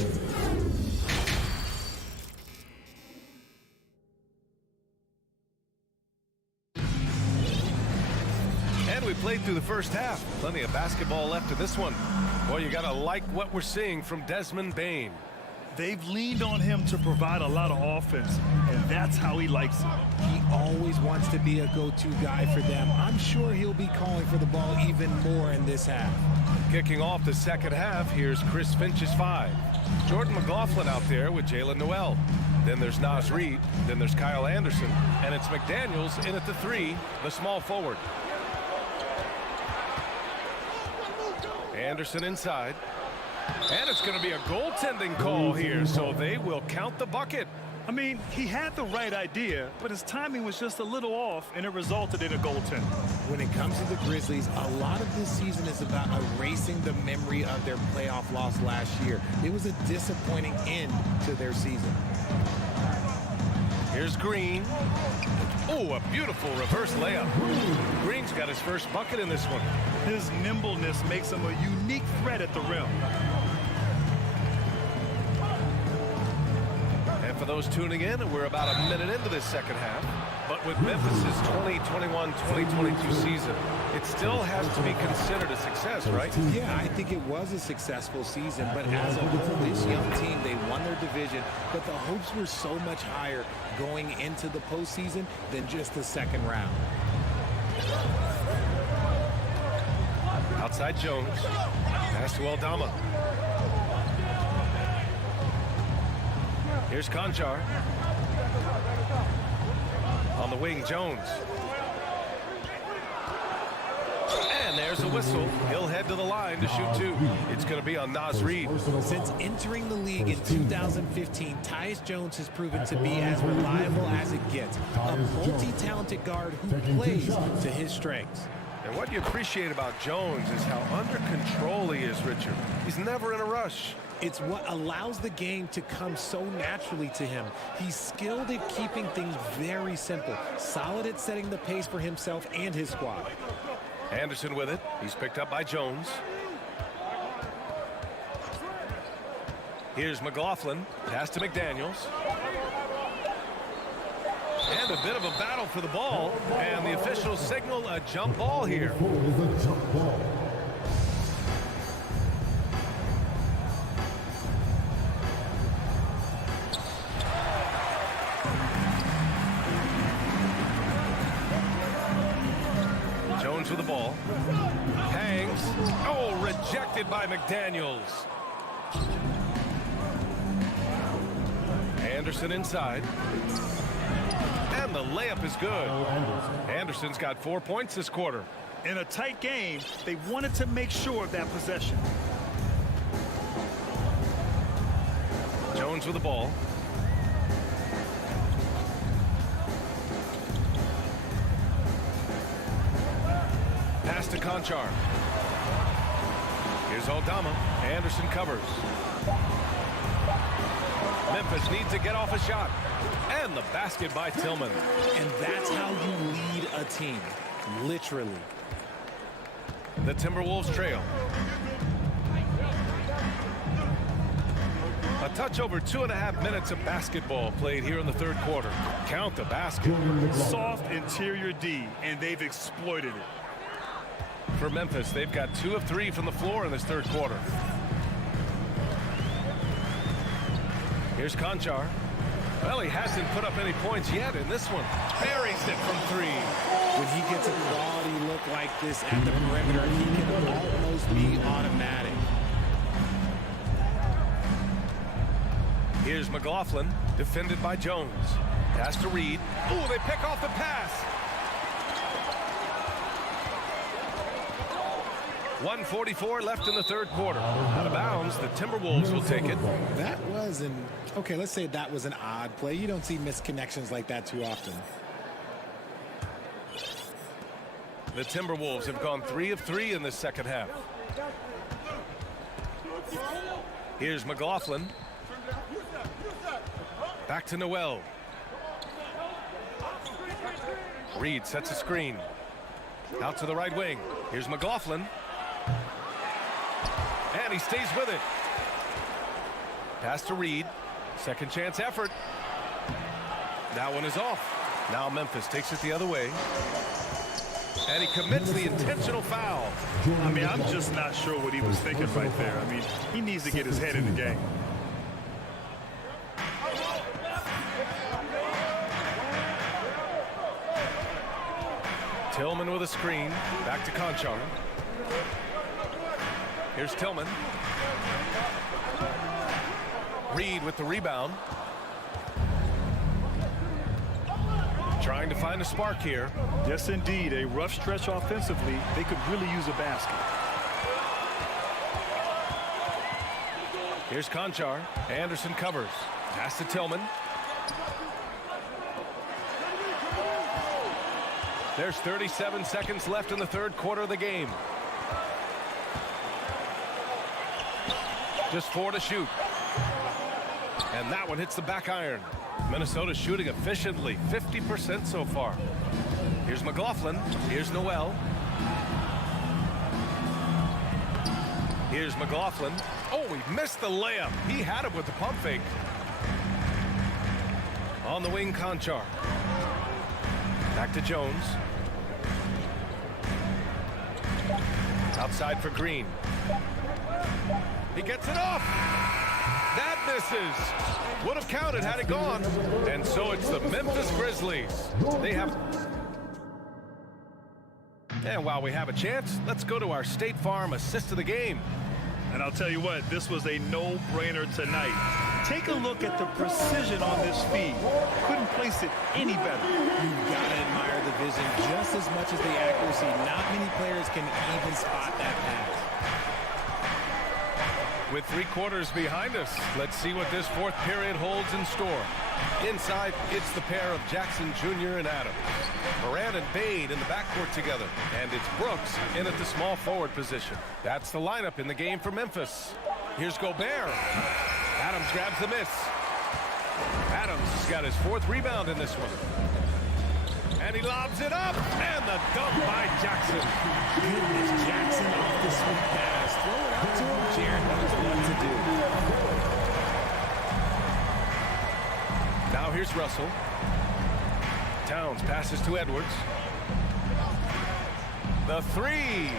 And we played through the first half. Plenty of basketball left in this one. Boy, you gotta like what we're seeing from Desmond Bane. They've leaned on him to provide a lot of offense, and that's how he likes it. He always wants to be a go-to guy for them. I'm sure he'll be calling for the ball even more in this half. Kicking off the second half, here's Chris Finch's 5. Jordan McLaughlin out there with Jalen Noel. Then there's Naz Reid. Then there's Kyle Anderson. And it's McDaniels in at the 3, the small forward. Anderson inside. And it's going to be a goaltending call here, so they will count the bucket. I mean, he had the right idea, but his timing was just a little off, and it resulted in a goaltend. When it comes to the Grizzlies, a lot of this season is about erasing the memory of their playoff loss last year. It was a disappointing end to their season. Here's Green. Oh, a beautiful reverse layup. Green's got his first bucket in this one. His nimbleness makes him a unique threat at the rim. And for those tuning in, we're about a minute into this second half. But with Memphis' 2021-2022 season, it still has to be considered a success, right? Yeah, I think it was a successful season, but as a whole, this young team, they won their division, but the hopes were so much higher going into the postseason than just the second round. Outside Jones. Pass to Aldama. Here's Conchar. On the wing, Jones. And there's a whistle. He'll head to the line to shoot 2. It's going to be on Naz Reid. Since entering the league in 2015, Tyus Jones has proven to be as reliable as it gets. A multi-talented guard who plays to his strengths. And what you appreciate about Jones is how under control he is, Richard. He's never in a rush. It's what allows the game to come so naturally to him. He's skilled at keeping things very simple, solid at setting the pace for himself and his squad. Anderson with it. He's picked up by Jones. Here's McLaughlin. Pass to McDaniels. And a bit of a battle for the ball. And the officials signal a jump ball here. Jones with the ball. Hangs. Oh, rejected by McDaniels. Anderson inside. And the layup is good. Anderson's got 4 points this quarter. In a tight game, they wanted to make sure of that possession. Jones with the ball. Pass to Conchar. Here's Aldama. Anderson covers. Memphis needs to get off a shot. And the basket by Tillman. And that's how you lead a team, literally. The Timberwolves trail. A touch over 2.5 minutes of basketball played here in the third quarter. Count the basket. Soft interior D, and they've exploited it. For Memphis, they've got 2 of 3 from the floor in this third quarter. Here's Conchar. Well, he hasn't put up any points yet in this one. Buries it from 3. When he gets a quality look like this at the perimeter, he can almost be automatic. Here's McLaughlin, defended by Jones. Pass to Reed. Ooh, they pick off the pass. 1:44 left in the third quarter. Out of bounds, the Timberwolves will take it. That was okay, let's say that was an odd play. You don't see misconnections like that too often. The Timberwolves have gone 3 of 3 in this second half. Here's McLaughlin. Back to Noel. Reed sets a screen. Out to the right wing. Here's McLaughlin. And he stays with it. Pass to Reed. Second chance effort. That one is off. Now Memphis takes it the other way. And he commits the intentional foul. I mean, I'm just not sure what he was thinking right there. I mean, he needs to get his head in the game. Tillman with a screen. Back to Conchar. Here's Tillman. Reed with the rebound. Trying to find a spark here. Yes, indeed. A rough stretch offensively. They could really use a basket. Here's Conchar. Anderson covers. Pass to Tillman. There's 37 seconds left in the third quarter of the game. Just 4 to shoot. And that one hits the back iron. Minnesota shooting efficiently, 50% so far. Here's McLaughlin. Here's Noel. Here's McLaughlin. Oh, he missed the layup. He had it with the pump fake. On the wing, Conchar. Back to Jones. Outside for Green. He gets it off. That misses. Would have counted had it gone. And so it's the Memphis Grizzlies. They have... And while we have a chance, let's go to our State Farm assist of the game. And I'll tell you what, this was a no-brainer tonight. Take a look at the precision on this feed. Couldn't place it any better. You've got to admire the vision just as much as the accuracy. Not many players can even spot that pass. With 3 quarters behind us, let's see what this fourth period holds in store. Inside, it's the pair of Jackson Jr. and Adams. Moran and Bade in the backcourt together. And it's Brooks in at the small forward position. That's the lineup in the game for Memphis. Here's Gobert. Adams grabs the miss. Adams has got his 4th rebound in this one. And he lobs it up. And the dunk by Jackson. Goodness, Jackson off the sweet pass. Throw it out to him. Jared knows what to do. Now here's Russell. Towns passes to Edwards. The 3.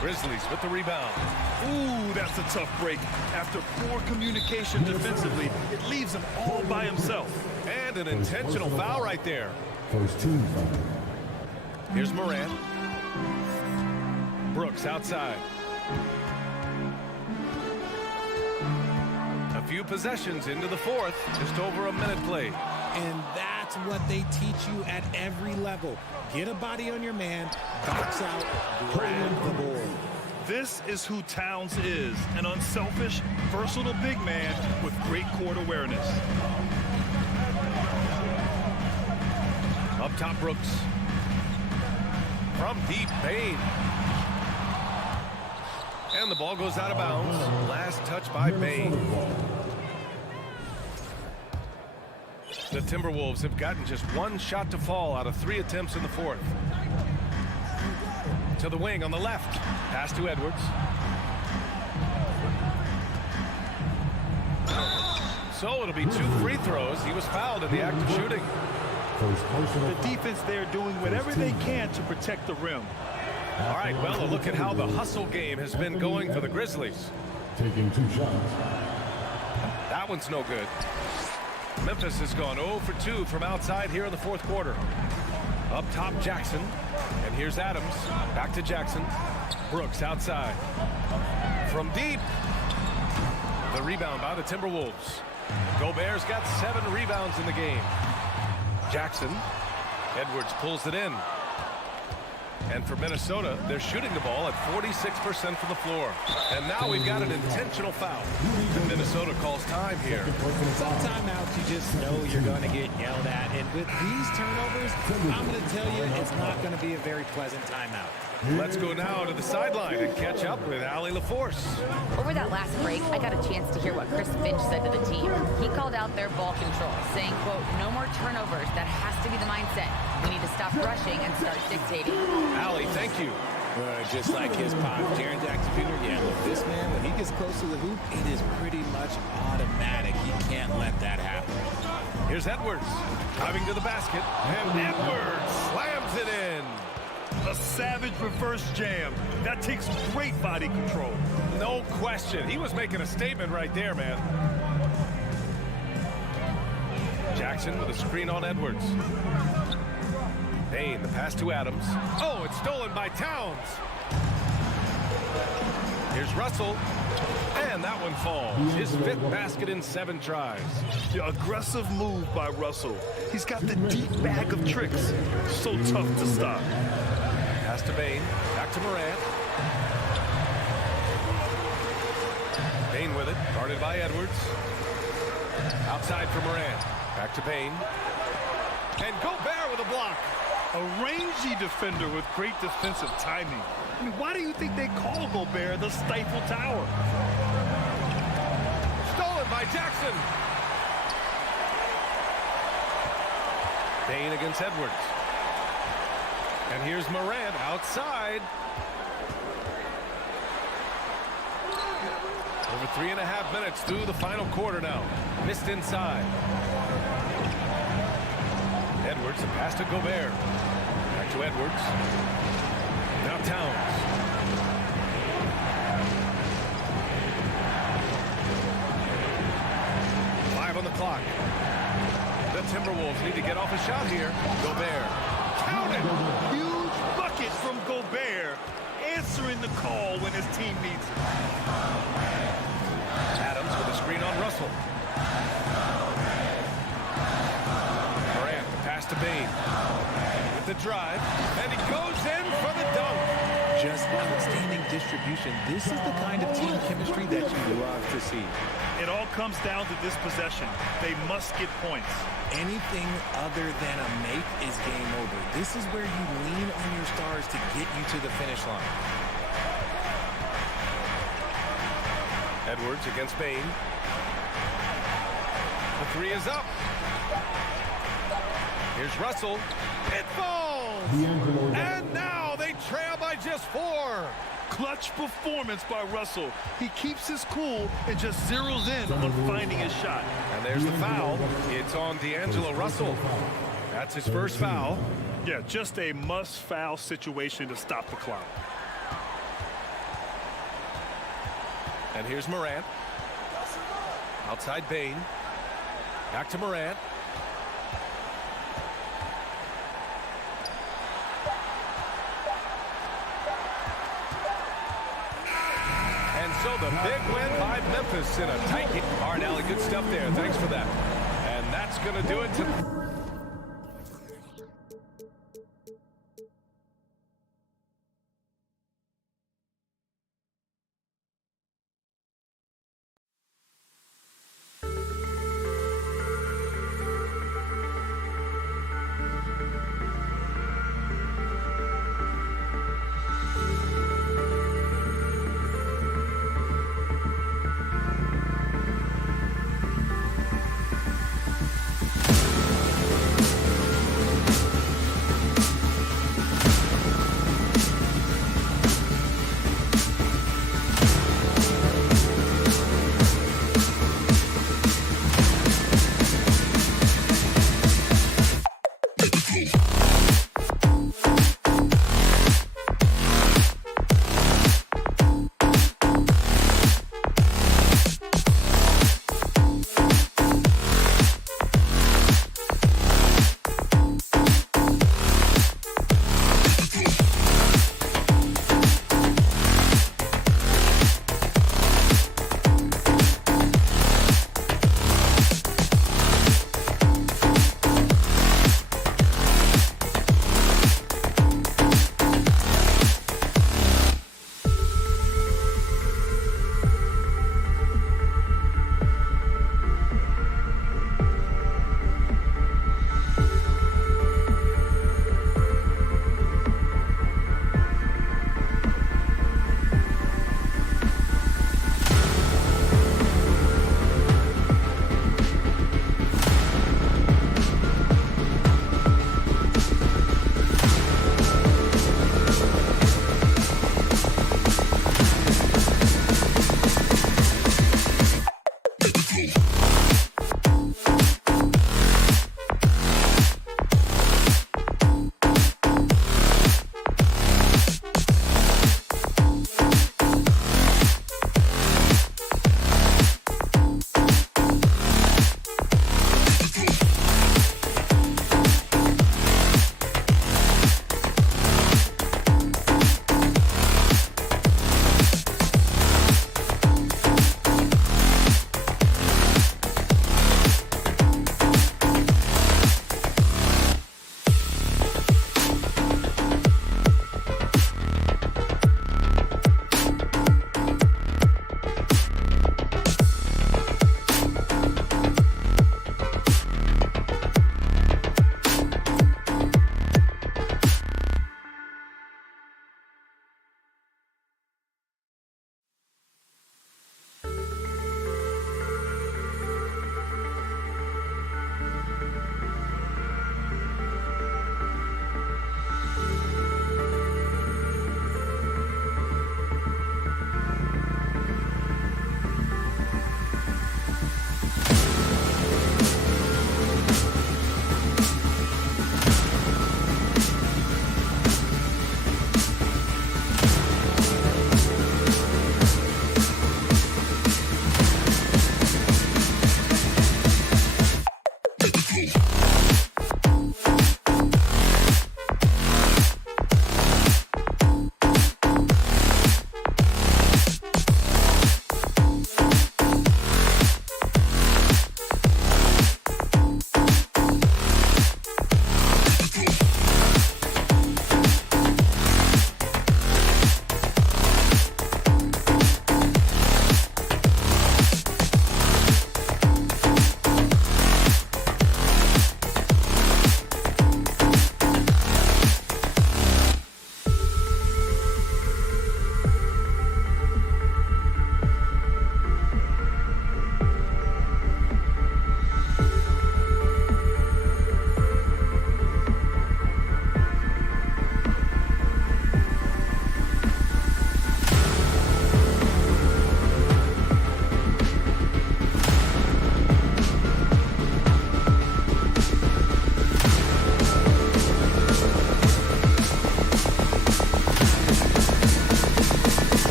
Grizzlies with the rebound. Ooh, that's a tough break. After poor communication defensively, it leaves him all by himself. And an intentional foul right there. First team foul. Here's Moran. Brooks outside. A few possessions into the fourth. Just over a minute played. And that's what they teach you at every level. Get a body on your man, box out, grab the board. This is who Towns is, an unselfish, versatile big man with great court awareness. Up top, Brooks. From deep, Bade. And the ball goes out of bounds. Last touch by Bade. The Timberwolves have gotten just 1 shot to fall out of 3 attempts in the fourth. To the wing on the left. Pass to Edwards. So it'll be 2 free throws. He was fouled in the act of shooting. The defense there doing whatever they can to protect the rim. All right, well, a look at how the hustle game has been going for the Grizzlies. Taking 2 shots. That one's no good. Memphis has gone 0 for 2 from outside here in the fourth quarter. Up top, Jackson. And here's Adams. Back to Jackson. Brooks outside. From deep. The rebound by the Timberwolves. Gobert's got 7 rebounds in the game. Jackson. Edwards pulls it in. And for Minnesota, they're shooting the ball at 46% from the floor. And now we've got an intentional foul. And Minnesota calls time here. Some timeouts you just know you're going to get yelled at. And with these turnovers, I'm going to tell you it's not going to be a very pleasant timeout. Let's go now to the sideline and catch up with Allie LaForce. Over that last break, I got a chance to hear what Chris Finch said to the team. He called out their ball control, saying, quote, no more turnovers. That has to be the mindset. We need to stop rushing and start dictating. Allie, thank you. Just like his pop, Jaren Jackson Jr., yeah, look, this man, when he gets close to the hoop, it is pretty much automatic. He can't let that happen. Here's Edwards, driving to the basket, and Edwards slams it in. A savage reverse jam. That takes great body control. No question. He was making a statement right there, man. Jackson with a screen on Edwards. Payne, the pass to Adams. Oh, it's stolen by Towns. Here's Russell. And that one falls. His 5th basket in 7 tries. The aggressive move by Russell. He's got the deep bag of tricks. So tough to stop. Pass to Payne. Back to Morant. Payne with it. Guarded by Edwards. Outside for Morant. Back to Payne. And Gobert with a block. A rangy defender with great defensive timing. I mean, why do you think they call Gobert the Stifle Tower? Stolen by Jackson. Payne against Edwards. And here's Morant outside. Over 3.5 minutes through the final quarter now. Missed inside. Edwards, a pass to Gobert. Back to Edwards. Now Towns. Five on the clock. The Timberwolves need to get off a shot here. Gobert. Counted. Huge bucket from Gobert. Answering the call when his team needs it. Adams with a screen on Russell. Morant, the pass to Payne. With the drive, and he goes in for the dunk. Just outstanding distribution. This is the kind of team chemistry that you love to see. It all comes down to this possession. They must get points. Anything other than a make is game over. This is where you lean on your stars to get you to the finish line. Edwards against Payne. The 3 is up. Here's Russell. It falls! And now they trail by just 4. Clutch performance by Russell. He keeps his cool and just zeroes in on finding his shot. And there's the foul. It's on D'Angelo Russell. That's his first foul. Yeah, just a must-foul situation to stop the clock. And here's Morant. Outside Payne. Back to Morant. And so the big win by Memphis in a tight game. All right, Allie, good stuff there. Thanks for that. And that's going to do it to...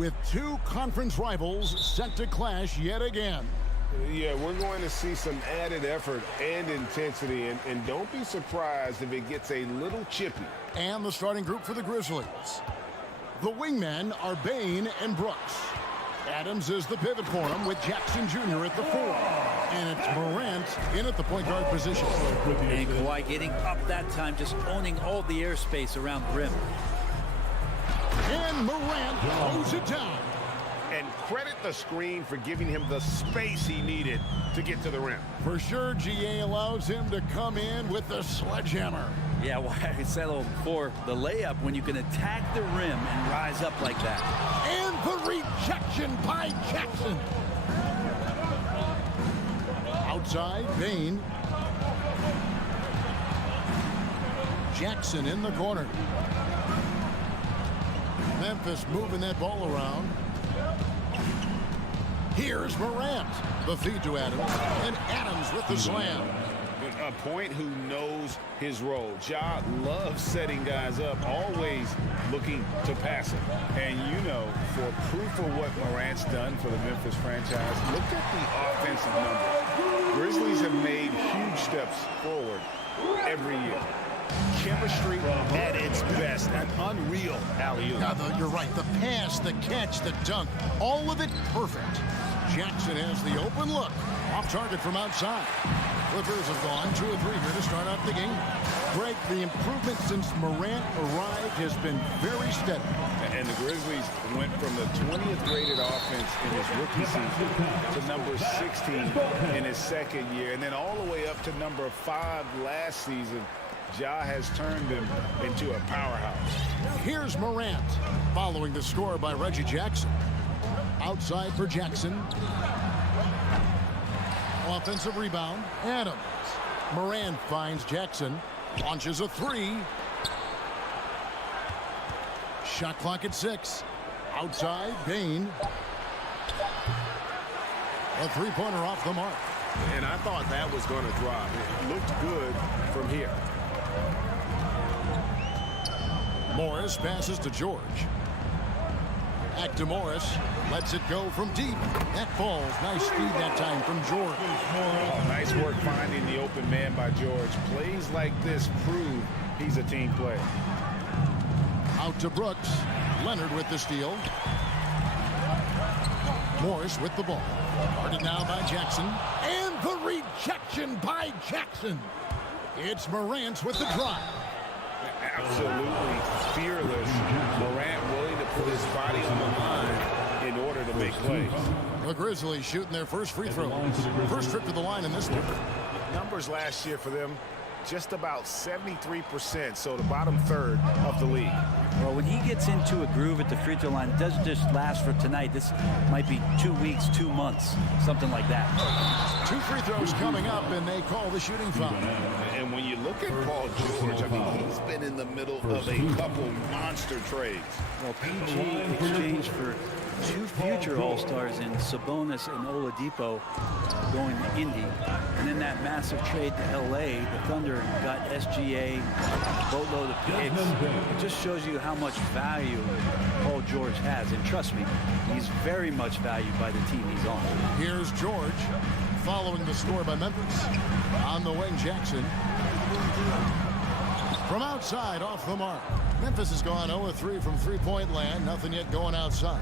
with two conference rivals set to clash yet again. Yeah, we're going to see some added effort and intensity, and don't be surprised if it gets a little chippy. And the starting group for the Grizzlies. The wingmen are Bain and Brooks. Adams is the pivot for him with Jackson Jr. at the 4. And it's Morant in at the point guard position. And Kawhi getting up that time, just owning all the airspace around the rim. And Morant throws it down. And credit the screen for giving him the space he needed to get to the rim. For sure, GA allows him to come in with the sledgehammer. Yeah, well, I said before, the layup when you can attack the rim and rise up like that. And the rejection by Jackson. Outside, Bain. Jackson in the corner. Memphis moving that ball around. Here's Morant. The feed to Adams. And Adams with the slam. A point who knows his role. Ja loves setting guys up, always looking to pass it. And you know, for proof of what Morant's done for the Memphis franchise, look at the offensive numbers. Grizzlies have made huge steps forward every year. Chemistry at its best. An unreal alley-oop. You're right. The pass, the catch, the dunk, all of it perfect. Jackson has the open look. Off target from outside. Clippers have gone 2 of 3 here to start out the game. Greg, the improvement since Morant arrived has been very steady. And the Grizzlies went from the 20th rated offense in his rookie season to number 16 in his second year, and then all the way up to number 5 last season. Ja has turned him into a powerhouse. Here's Morant, following the score by Reggie Jackson. Outside for Jackson. Offensive rebound, Adams. Morant finds Jackson. Launches a 3. Shot clock at 6. Outside, Bain. A 3-pointer off the mark. And I thought that was going to drop. It looked good from here. Morris passes to George. Back to Morris. Lets it go from deep. That falls. Nice speed that time from George. Oh, nice work finding the open man by George. Plays like this prove he's a team player. Out to Brooks. Leonard with the steal. Morris with the ball. Guarded now by Jackson. And the rejection by Jackson. It's Morant with the drive. Absolutely fearless. Morant willing to put his body on the line in order to make plays. The Grizzlies shooting their first free throw. First trip to the line in this one. Numbers last year for them, just about 73%, so the bottom third of the league. Well, when he gets into a groove at the free throw line, it doesn't just last for tonight. This might be 2 weeks, 2 months, something like that. 2 free throws coming up, and they call the shooting foul. And when you look at Paul George, I mean, he's been in the middle of a couple monster trades. Well, PG exchanged for 2 future All-Stars in Sabonis and Oladipo going to Indy. And then that massive trade to L.A., the Thunder got SGA, boatload of picks. It just shows you how much value Paul George has. And trust me, he's very much valued by the team he's on. Here's George following the score by Memphis. On the wing, Jackson. From outside, off the mark. Memphis has gone 0-3 from three-point land. Nothing yet going outside.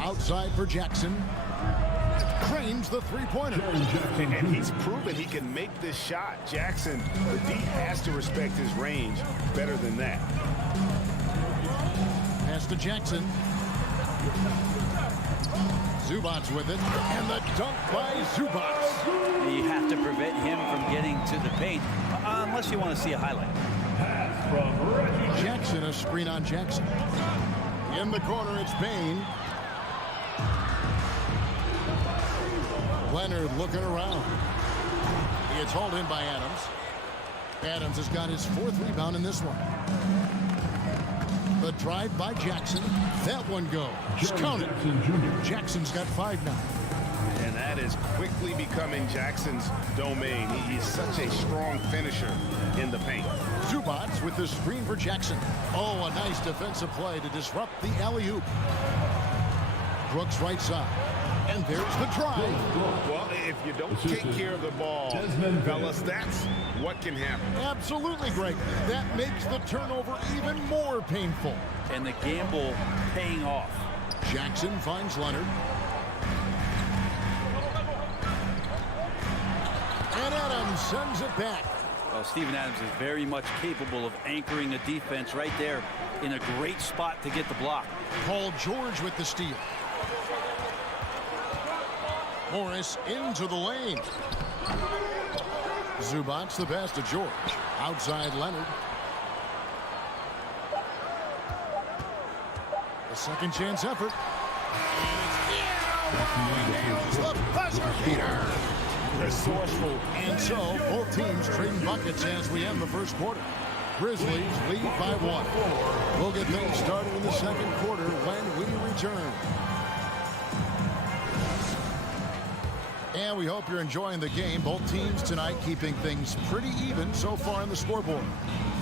Outside for Jackson. Cranes the three-pointer. And he's proven he can make this shot. Jackson, the D has to respect his range better than that. Pass to Jackson. Zubac's with it. And the dunk by Zubac. You have to prevent him from getting to the paint, unless you want to see a highlight. Jackson, a screen on Jackson. In the corner, it's Bain. Leonard looking around. It's hauled in by Adams. Adams has got his 4th rebound in this one. The drive by Jackson. That one goes. Count it. Jackson's got 5 now. And that is quickly becoming Jackson's domain. He's such a strong finisher in the paint. Zubats with the screen for Jackson. Oh, a nice defensive play to disrupt the alley-oop. Brooks right side. And there's the drive. Well, if you don't take care of the ball, fellas, that's what can happen. Absolutely, Greg. That makes the turnover even more painful. And the gamble paying off. Jackson finds Leonard. And Adams sends it back. Well, Steven Adams is very much capable of anchoring a defense right there in a great spot to get the block. Paul George with the steal. Morris into the lane. Zubats the pass to George. Outside Leonard. A second chance effort. Nails the buzzer beater. Resourceful. And so both teams trading buckets as we end the first quarter. Grizzlies lead by 1. We'll get things started in the second quarter when we return. And we hope you're enjoying the game. Both teams tonight keeping things pretty even so far on the scoreboard.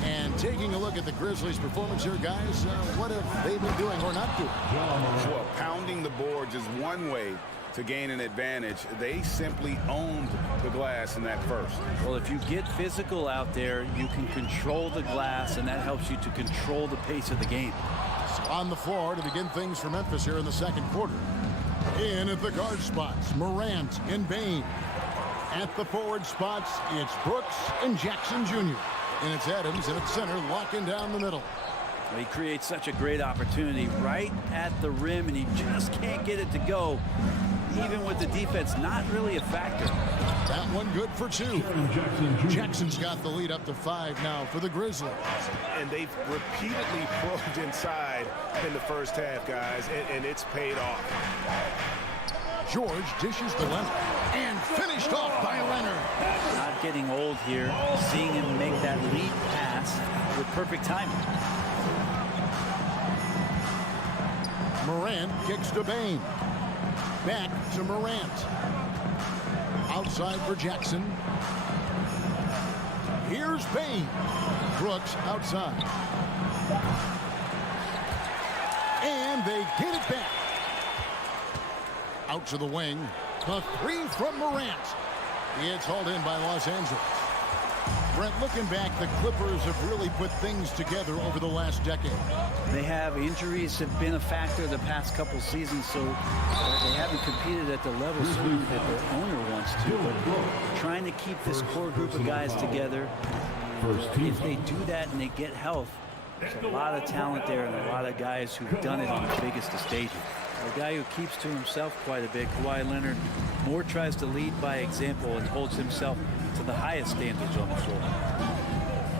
And taking a look at the Grizzlies' performance here, guys, what have they been doing or not doing? Well, pounding the boards is one way to gain an advantage. They simply owned the glass in that first. Well, if you get physical out there, you can control the glass, and that helps you to control the pace of the game. So on the floor to begin things for Memphis here in the second quarter. In at the guard spots, Morant and Bain. At the forward spots, it's Brooks and Jackson Jr. And it's Adams in at center, locking down the middle. Well, he creates such a great opportunity right at the rim, and he just can't get it to go, even with the defense not really a factor. That one good for 2. Jackson's got the lead up to 5 now for the Grizzlies. And they've repeatedly probed inside in the first half, guys, and it's paid off. George dishes to Leonard and finished off by Leonard. Not getting old here, seeing him make that lead pass with perfect timing. Morant kicks to Bain. Back to Morant. Outside for Jackson. Here's Bain. Brooks outside. And they get it back. Out to the wing. The 3 from Morant. It's hauled in by Los Angeles. Brent, looking back, the Clippers have really put things together over the last decade. They have. Injuries have been a factor the past couple seasons, so they haven't competed at the level that their owner wants to. But trying to keep this core group of guys together, if they do that and they get health, there's a lot of talent there and a lot of guys who've done it on the biggest of stages. A guy who keeps to himself quite a bit, Kawhi Leonard, more tries to lead by example and holds himself to the highest standards on the floor.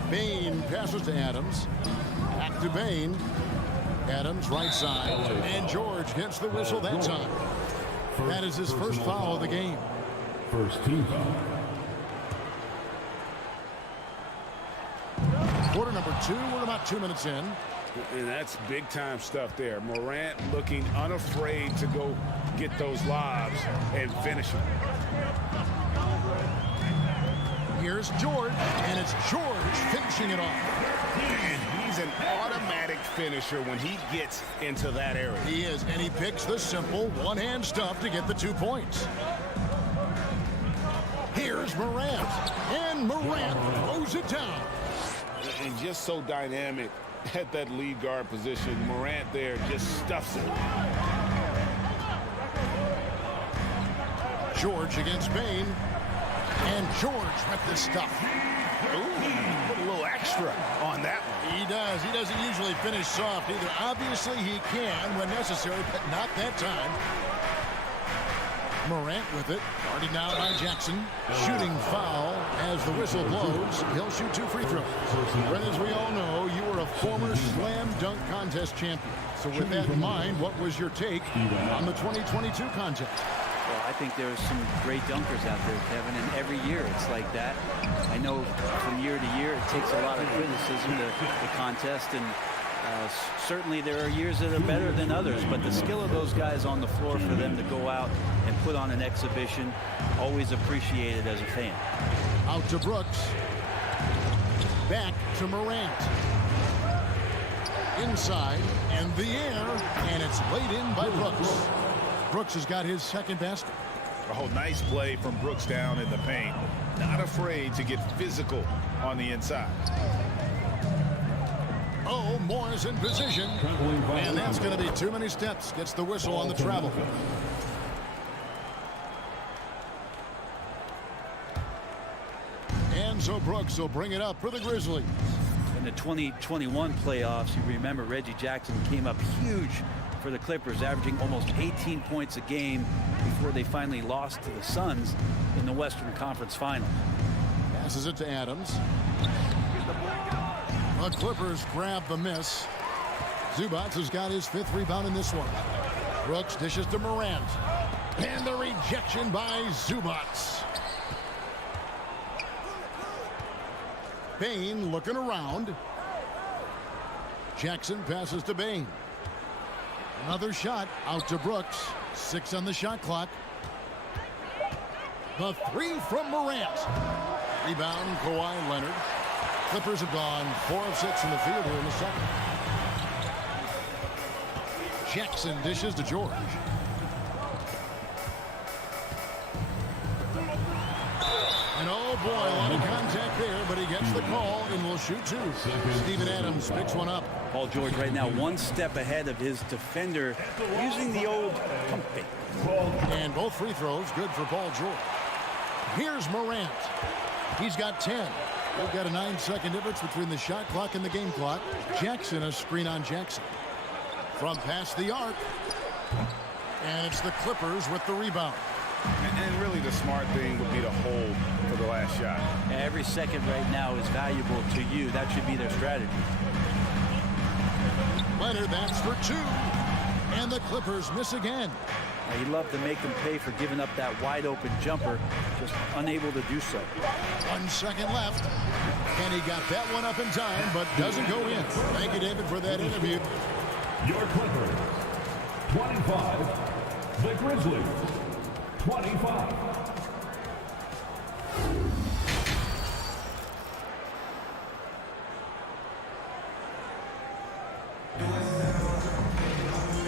Bain passes to Adams. Back to Bain. Adams right side. And George gets the whistle that time. That is his first foul of the game. First team foul. Quarter number 2. We're about 2 minutes in. And that's big-time stuff there. Morant looking unafraid to go get those lobs and finish them. Here's George, and it's George finishing it off. And he's an automatic finisher when he gets into that area. He is, and he picks the simple one-hand stuff to get the 2 points. Here's Morant, and Morant throws it down. And just so dynamic at that lead guard position. Morant there just stuffs it. George against Bain. And George with the stuff. Ooh, put a little extra on that one. He does. He doesn't usually finish soft either. Obviously, he can when necessary, but not that time. Morant with it. Guarded now by Jackson. Shooting foul as the whistle blows. He'll shoot 2 free throws. Brent, as we all know, you were a former slam dunk contest champion. So with that in mind, what was your take on the 2022 contest? Well, I think there's some great dunkers out there, Kevin, and every year it's like that. I know from year to year it takes a lot of criticism, the contest, and Certainly there are years that are better than others, but the skill of those guys on the floor for them to go out and put on an exhibition, always appreciated as a fan. Out to Brooks. Back to Morant. Inside and the air, and it's laid in by Brooks. Brooks has got his second basket. Oh, nice play from Brooks down in the paint. Not afraid to get physical on the inside. Oh, Moore's in position. And that's going to be too many steps. Gets the whistle on the travel. And so Brooks will bring it up for the Grizzlies. In the 2021 playoffs, you remember Reggie Jackson came up huge for the Clippers, averaging almost 18 points a game before they finally lost to the Suns in the Western Conference Final. Passes it to Adams. The Clippers grab the miss. Zubac has got his 5th rebound in this one. Brooks dishes to Morant. And the rejection by Zubac. Bain looking around. Jackson passes to Bain. Another shot out to Brooks. 6 on the shot clock. The 3 from Morant. Rebound, Kawhi Leonard. Clippers have gone 4 of 6 in the field here in the second. Jackson dishes to George. And oh boy, a lot of contact there, but he gets the call and will shoot 2. Steven Adams picks one up. Paul George right now 1 step ahead of his defender, using the old pump fake. And both free throws good for Paul George. Here's Morant. He's got 10. We've got a 9-second difference between the shot clock and the game clock. Jackson, a screen on Jackson. From past the arc. And it's the Clippers with the rebound. And really the smart thing would be to hold for the last shot. Every second right now is valuable to you. That should be their strategy. Leonard, that's for 2. And the Clippers miss again. He'd love to make them pay for giving up that wide open jumper, just unable to do so. 1 second left. And he got that one up in time, but doesn't go in. Thank you, David, for that interview. Your Clippers, 25. The Grizzlies, 25.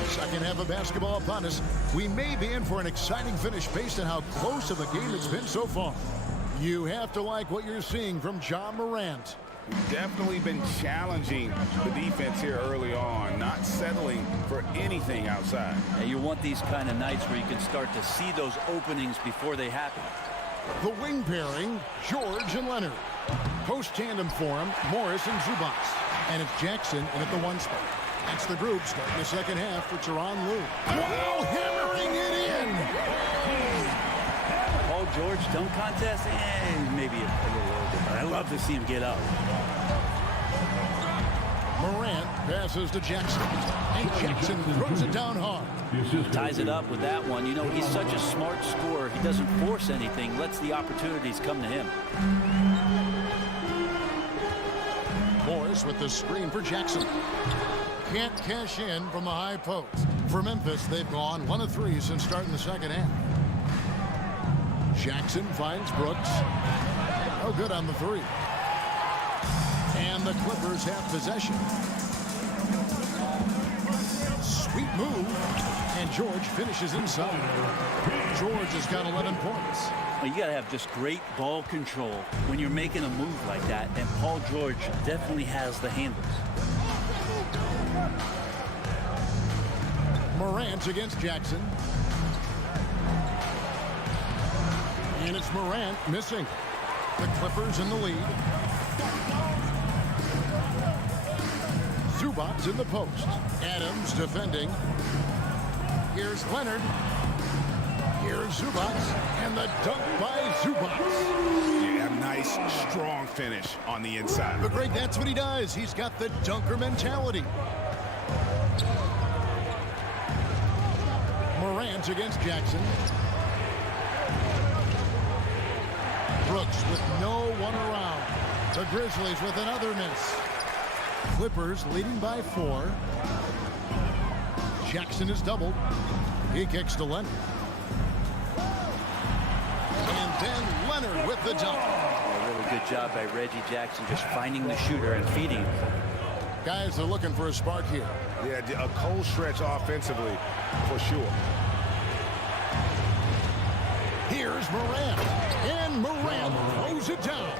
Second half of basketball upon us. We may be in for an exciting finish based on how close of a game it's been so far. You have to like what you're seeing from John Morant. Definitely been challenging the defense here early on, not settling for anything outside. Yeah, you want these kind of nights where you can start to see those openings before they happen. The wing pairing, George and Leonard. Post tandem for him, Morris and Zubac. And it's Jackson in at the 1 spot. That's the group starting the second half for Tyronn Lue. Wow, hammering it in! Paul George dunk contest? Maybe a little bit, but I love to see him get up. Morant passes to Jackson. And Jackson throws it down hard. Ties it up with that one. You know, he's such a smart scorer. He doesn't force anything, lets the opportunities come to him. Morris with the screen for Jackson. Can't cash in from the high post. For Memphis, they've gone 1 of 3 since starting the second half. Jackson finds Brooks. Oh, good on the 3. And the Clippers have possession. Sweet move. And George finishes inside. George has got 11 points. Well, you got to have just great ball control when you're making a move like that. And Paul George definitely has the handles. Morant against Jackson. And it's Morant missing. The Clippers in the lead. Zubac in the post. Adams defending. Here's Leonard. Here's Zubac. And the dunk by Zubac. Yeah, nice, strong finish on the inside. But Greg, that's what he does. He's got the dunker mentality. Morant against Jackson. Brooks with no one around. The Grizzlies with another miss. Clippers leading by 4. Jackson is doubled. He kicks to Leonard. And then Leonard with the dunk. A really good job by Reggie Jackson just finding the shooter and feeding him. Guys are looking for a spark here. Yeah, a cold stretch offensively for sure. Here's Morant. And Morant throws it down.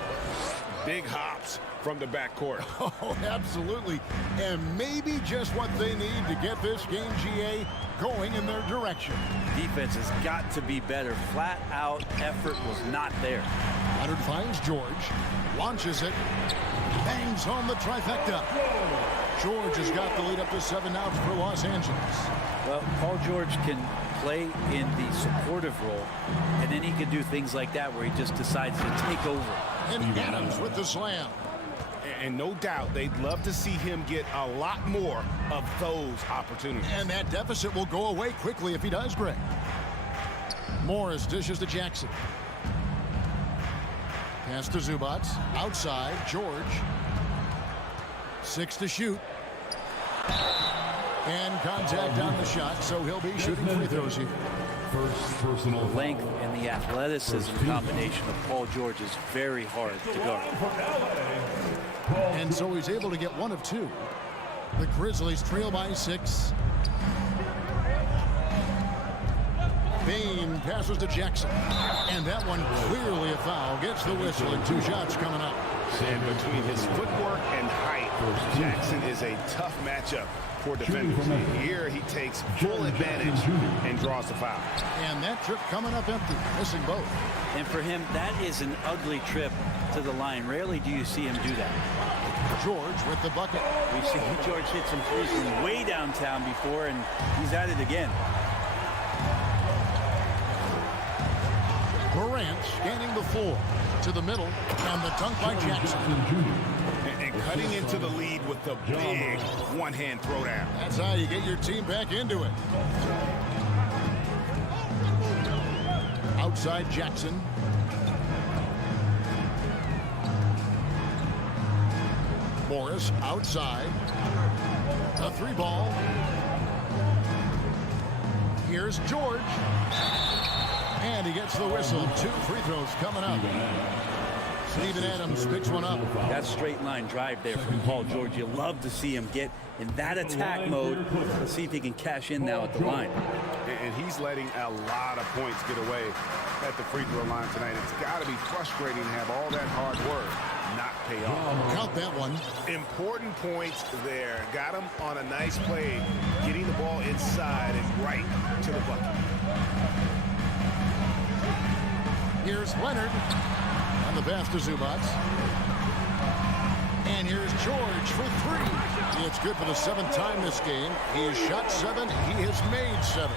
Big hops from the backcourt. Oh, absolutely. And maybe just what they need to get this game, GA, going in their direction. Defense has got to be better. Flat out effort was not there. Leonard finds George. Launches it. Bangs home the trifecta. George has got the lead up to 7 outs for Los Angeles. Well, Paul George can play in the supportive role, and then he can do things like that where he just decides to take over. And Adams with the slam. And no doubt they'd love to see him get a lot more of those opportunities. And that deficit will go away quickly if he does, Greg. Morris dishes to Jackson. Pass to Zubac. Outside, George. 6 to shoot. And contact on the shot, so he'll be shooting free throws here. The length and the athleticism combination of Paul George is very hard to guard. And so he's able to get 1 of 2. The Grizzlies trail by 6. Bain passes to Jackson. And that one clearly a foul. Gets the whistle and 2 shots coming up. And between his footwork and height, Jackson is a tough matchup for defenders. Here he takes full advantage and draws the foul. And that trip coming up empty, missing both. And for him, that is an ugly trip to the line. Rarely do you see him do that. George with the bucket. We've seen George hit some threes from way downtown before, and he's at it again. Morant scanning the floor to the middle, and the dunk by Jackson. And cutting into the lead with the big one-hand throwdown. That's how you get your team back into it. Outside Jackson. Morris outside. A 3-ball. Here's George. And he gets the whistle. 2 free throws coming up. Steven Adams picks one up. That straight line drive there from Paul George. You love to see him get in that attack mode. Let's see if he can cash in now at the line. And he's letting a lot of points get away at the free throw line tonight. It's got to be frustrating to have all that hard work not pay off. Count that one. Important points there. Got him on a nice play, getting the ball inside and right to the bucket. Here's Leonard on the pass to Zubac. And here's George for 3. It's good for the 7th time this game. He has shot 7. He has made 7.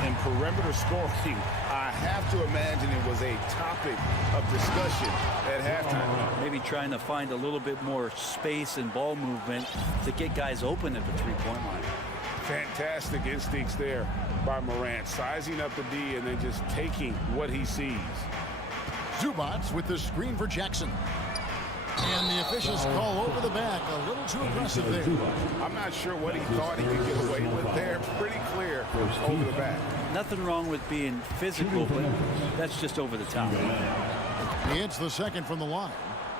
And perimeter scoring, I have to imagine it was a topic of discussion at halftime. Maybe trying to find a little bit more space and ball movement to get guys open at the 3-point line. Fantastic instincts there by Morant, sizing up the D and then just taking what he sees. Zubac with the screen for Jackson. And the officials call over the back. A little too aggressive there. I'm not sure what he thought he could get away with there. Pretty clear over the back. Nothing wrong with being physical, but that's just over the top. He hits the second from the line.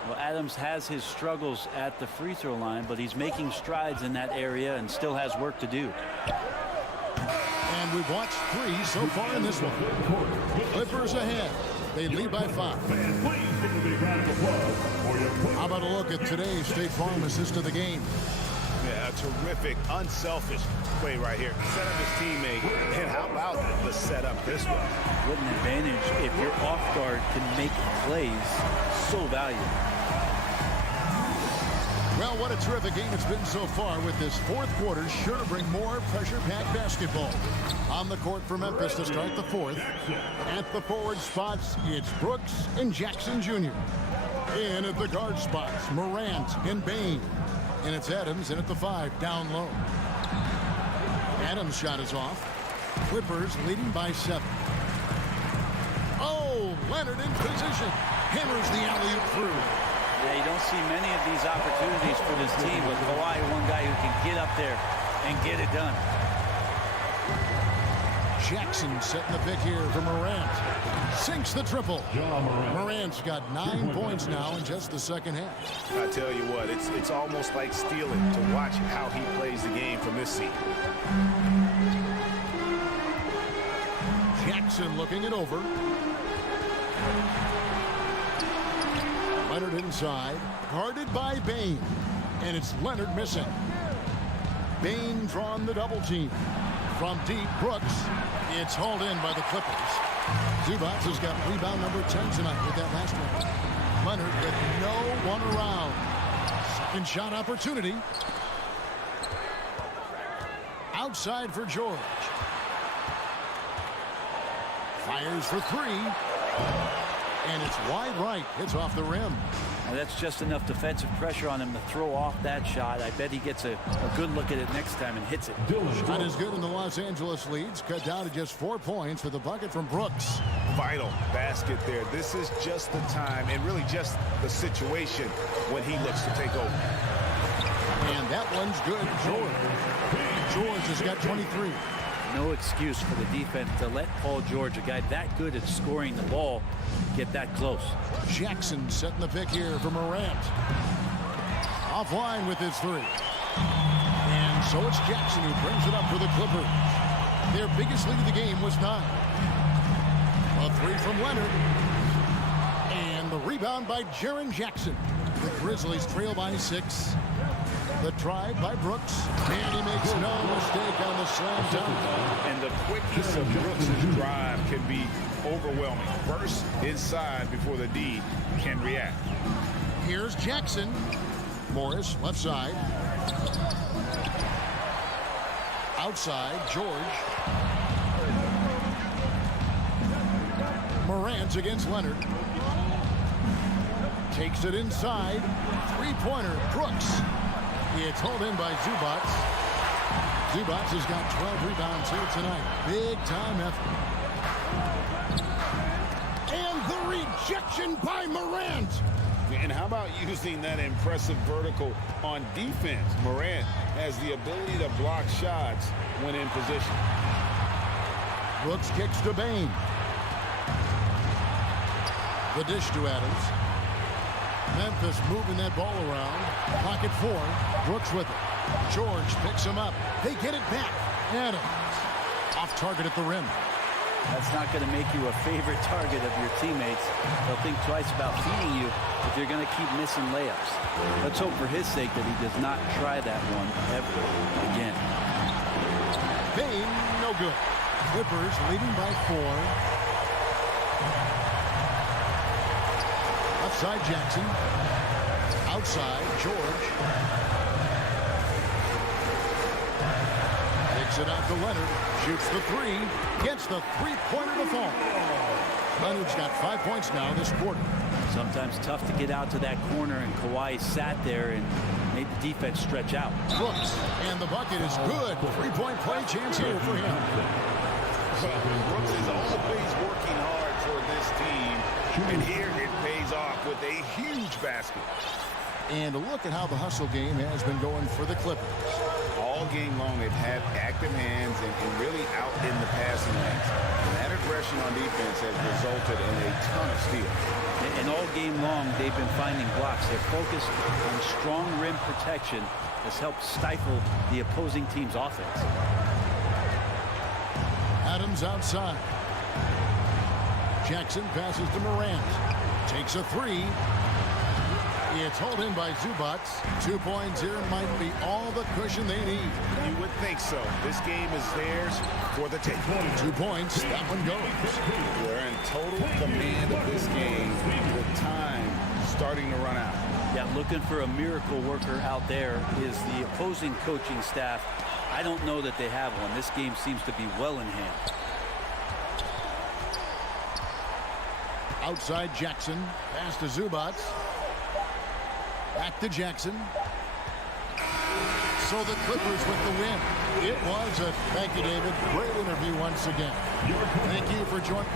Well, Adams has his struggles at the free throw line, but he's making strides in that area and still has work to do. And we've watched 3 so far in this one. Clippers ahead. They lead by 5. How about a look at today's State Farm assist of the game? Yeah, a terrific, unselfish play right here. Set up his teammate, and how about the setup this way? What an advantage if your off guard can make plays so valuable. Well, what a terrific game it's been so far, with this 4th quarter sure to bring more pressure-packed basketball. On the court for Memphis to start the 4th. At the forward spots, it's Brooks and Jackson Jr. In at the guard spots, Morant and Bain. And it's Adams in at the 5, down low. Adams' shot is off. Clippers leading by 7. Oh, Leonard in position. Hammers the alley-oop through. Yeah, you don't see many of these opportunities for this team, but Kawhi, one guy who can get up there and get it done. Jackson setting the pick here for Morant. Sinks the triple. Morant's got 9 points now in just the second half. I tell you what, it's almost like stealing to watch how he plays the game from this seat. Jackson looking it over. Leonard inside, guarded by Bane. And it's Leonard missing. Bane drawn the double team. From deep, Brooks. It's hauled in by the Clippers. Zubac has got rebound number 10 tonight with that last one. Leonard with no one around. Second shot opportunity. Outside for George. Fires for three. And it's wide right. Hits off the rim. Now that's just enough defensive pressure on him to throw off that shot. I bet he gets a good look at it next time and hits it. Shot is good, and the Los Angeles leads cut down to just 4 points with a bucket from Brooks. Vital basket there. This is just the time and really just the situation when he looks to take over. And that one's good. George has got 23. No excuse for the defense to let Paul George, a guy that good at scoring the ball, get that close. Jackson setting the pick here for Morant. Offline with his three. And so it's Jackson who brings it up for the Clippers. Their biggest lead of the game was 9. A three from Leonard. And the rebound by Jaren Jackson. The Grizzlies trail by 6. The drive by Brooks, and he makes no mistake on the slam dunk. And the quickness of Brooks' drive can be overwhelming. Burst inside before the D can react. Here's Jackson. Morris, left side. Outside, George. Morant against Leonard. Takes it inside. Three-pointer, Brooks. It's hauled in by Zubac. Zubac has got 12 rebounds here tonight. Big time effort. And the rejection by Morant. And how about using that impressive vertical on defense? Morant has the ability to block shots when in position. Brooks kicks to Bane. The dish to Adams. Memphis moving that ball around. Pocket 4. Brooks with it. George picks him up. They get it back. Adams off target at the rim. That's not going to make you a favorite target of your teammates. They'll think twice about feeding you if you're going to keep missing layups. Let's hope for his sake that he does not try that one ever again. Bane, no good. Clippers leading by 4. Outside Jackson. Outside George. Takes it out to Leonard. Shoots the 3. Gets the three-pointer to fall. Leonard's got 5 points now this quarter. Sometimes tough to get out to that corner, and Kawhi sat there and made the defense stretch out. Brooks, and the bucket is good. 3-point play chance here for him. Brooks is always working hard for this team. And here it pays off with a huge basket. And look at how the hustle game has been going for the Clippers. All game long, they've had active hands and really out in the passing lanes. And that aggression on defense has resulted in a ton of steals. And all game long, they've been finding blocks. Their focus on strong rim protection has helped stifle the opposing team's offense. Adams outside. Jackson passes to Morant. Takes a 3. It's hauled in by Zubac. 2 points here might be all the cushion they need. You would think so. This game is theirs for the take. 2 points. That one goes. They're in total command of this game with time starting to run out. Yeah, looking for a miracle worker out there is the opposing coaching staff. I don't know that they have one. This game seems to be well in hand. Outside Jackson. Pass to Zubac. Back to Jackson. So the Clippers with the win. It was a thank you, David. Great interview once again. Thank you for joining.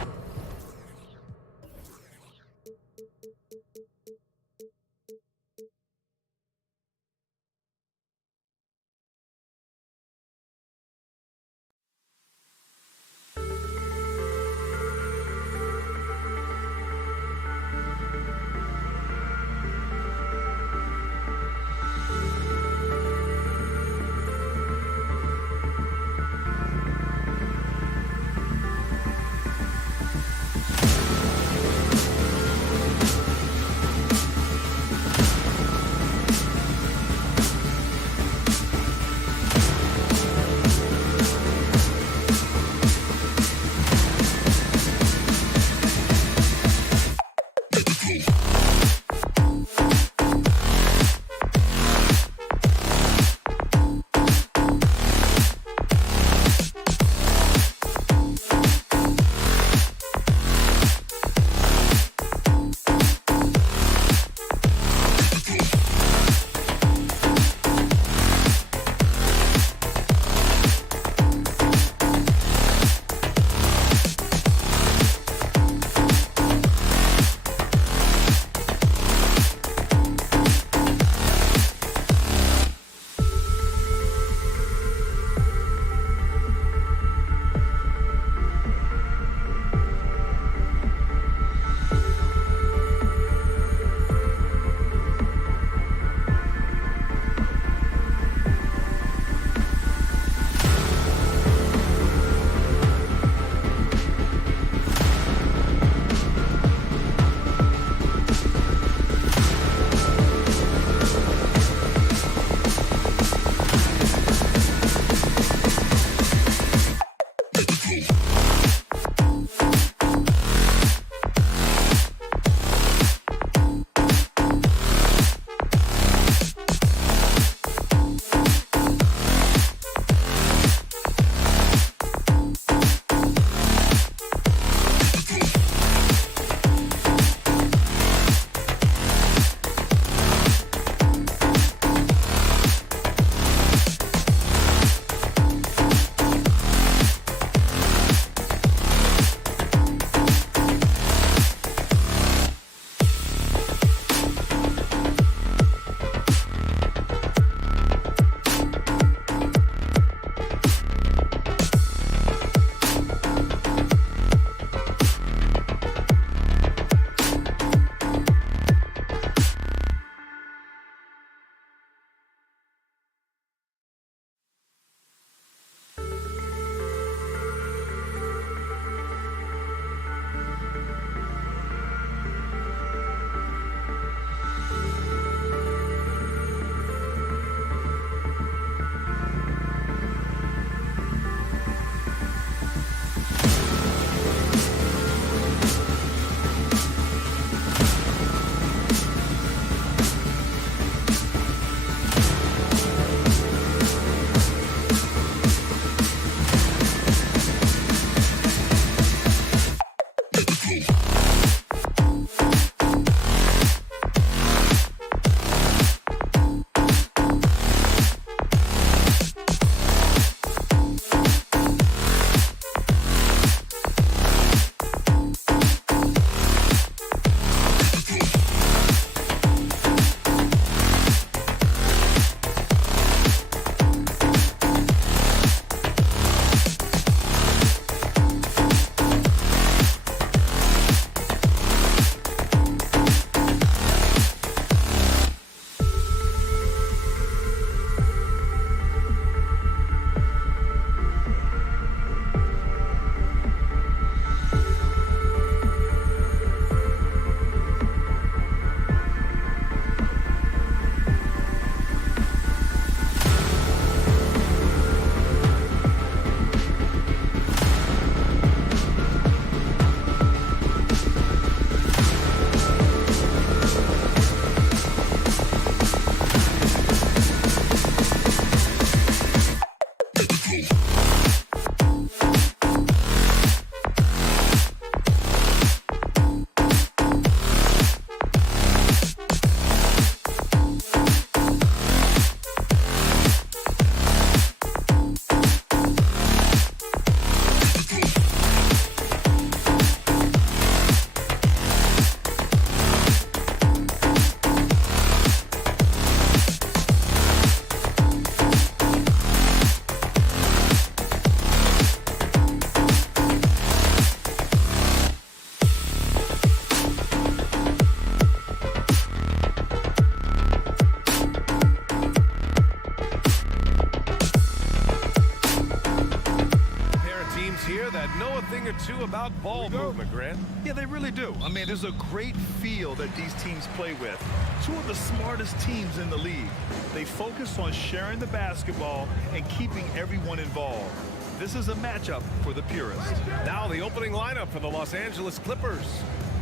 thing or two about ball movement, Grant. Yeah, they really do. I mean, there's a great feel that these teams play with. Two of the smartest teams in the league. They focus on sharing the basketball and keeping everyone involved. This is a matchup for the purists. Now the opening lineup for the Los Angeles Clippers.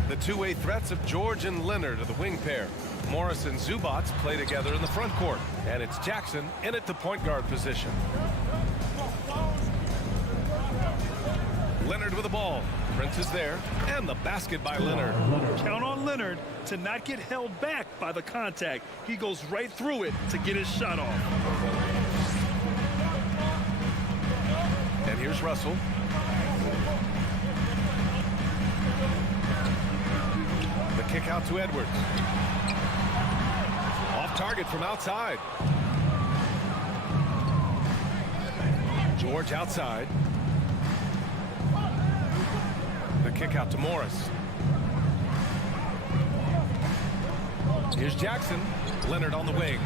The two-way threats of George and Leonard are the wing pair. Morris and Zubac play together in the front court. And it's Jackson in at the point guard position. Leonard with the ball. Prince is there. And the basket by Leonard. Count on Leonard to not get held back by the contact. He goes right through it to get his shot off. And here's Russell. The kick out to Edwards. Off target from outside. George outside. The kick out to Morris. Here's Jackson. Leonard on the wing.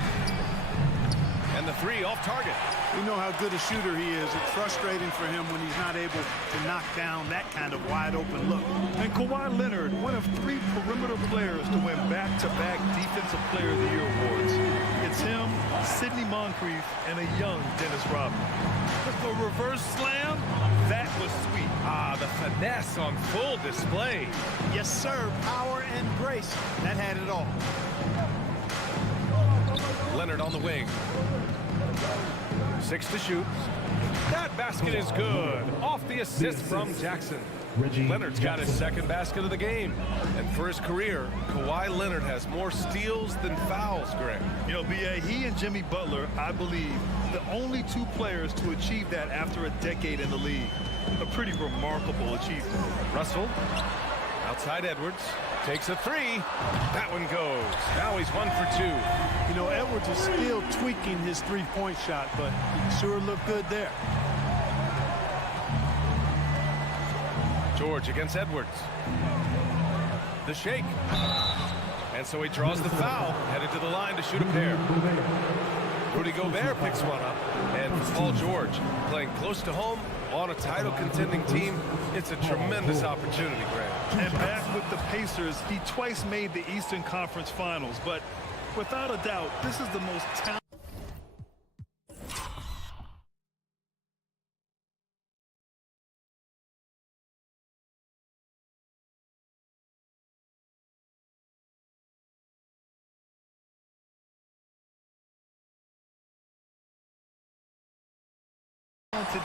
And the three off target. We know how good a shooter he is. It's frustrating for him when he's not able to knock down that kind of wide open look. And Kawhi Leonard, one of 3 perimeter players to win back-to-back Defensive Player of the Year awards. It's him, Sidney Moncrief, and a young Dennis Rodman. The reverse slam, that was sweet. Ah, the finesse on full display. Yes, sir. Power and grace. That had it all. Leonard on the wing. 6 to shoot. That basket is good. Off the assist from Jackson. Leonard's got his second basket of the game. And for his career, Kawhi Leonard has more steals than fouls, Greg. You know, B.A., he and Jimmy Butler, I believe, the only 2 players to achieve that after a decade in the league. A pretty remarkable achievement. Russell, outside Edwards, takes a 3. That one goes. Now he's 1 for 2. You know, Edwards is still tweaking his three-point shot, but he sure looked good there. George against Edwards. The shake. And so he draws the foul, headed to the line to shoot a pair. Rudy Gobert picks one up. And Paul George playing close to home on a title contending team. It's a tremendous opportunity, Greg. And back with the Pacers, he twice made the Eastern Conference Finals, but without a doubt, this is the most talented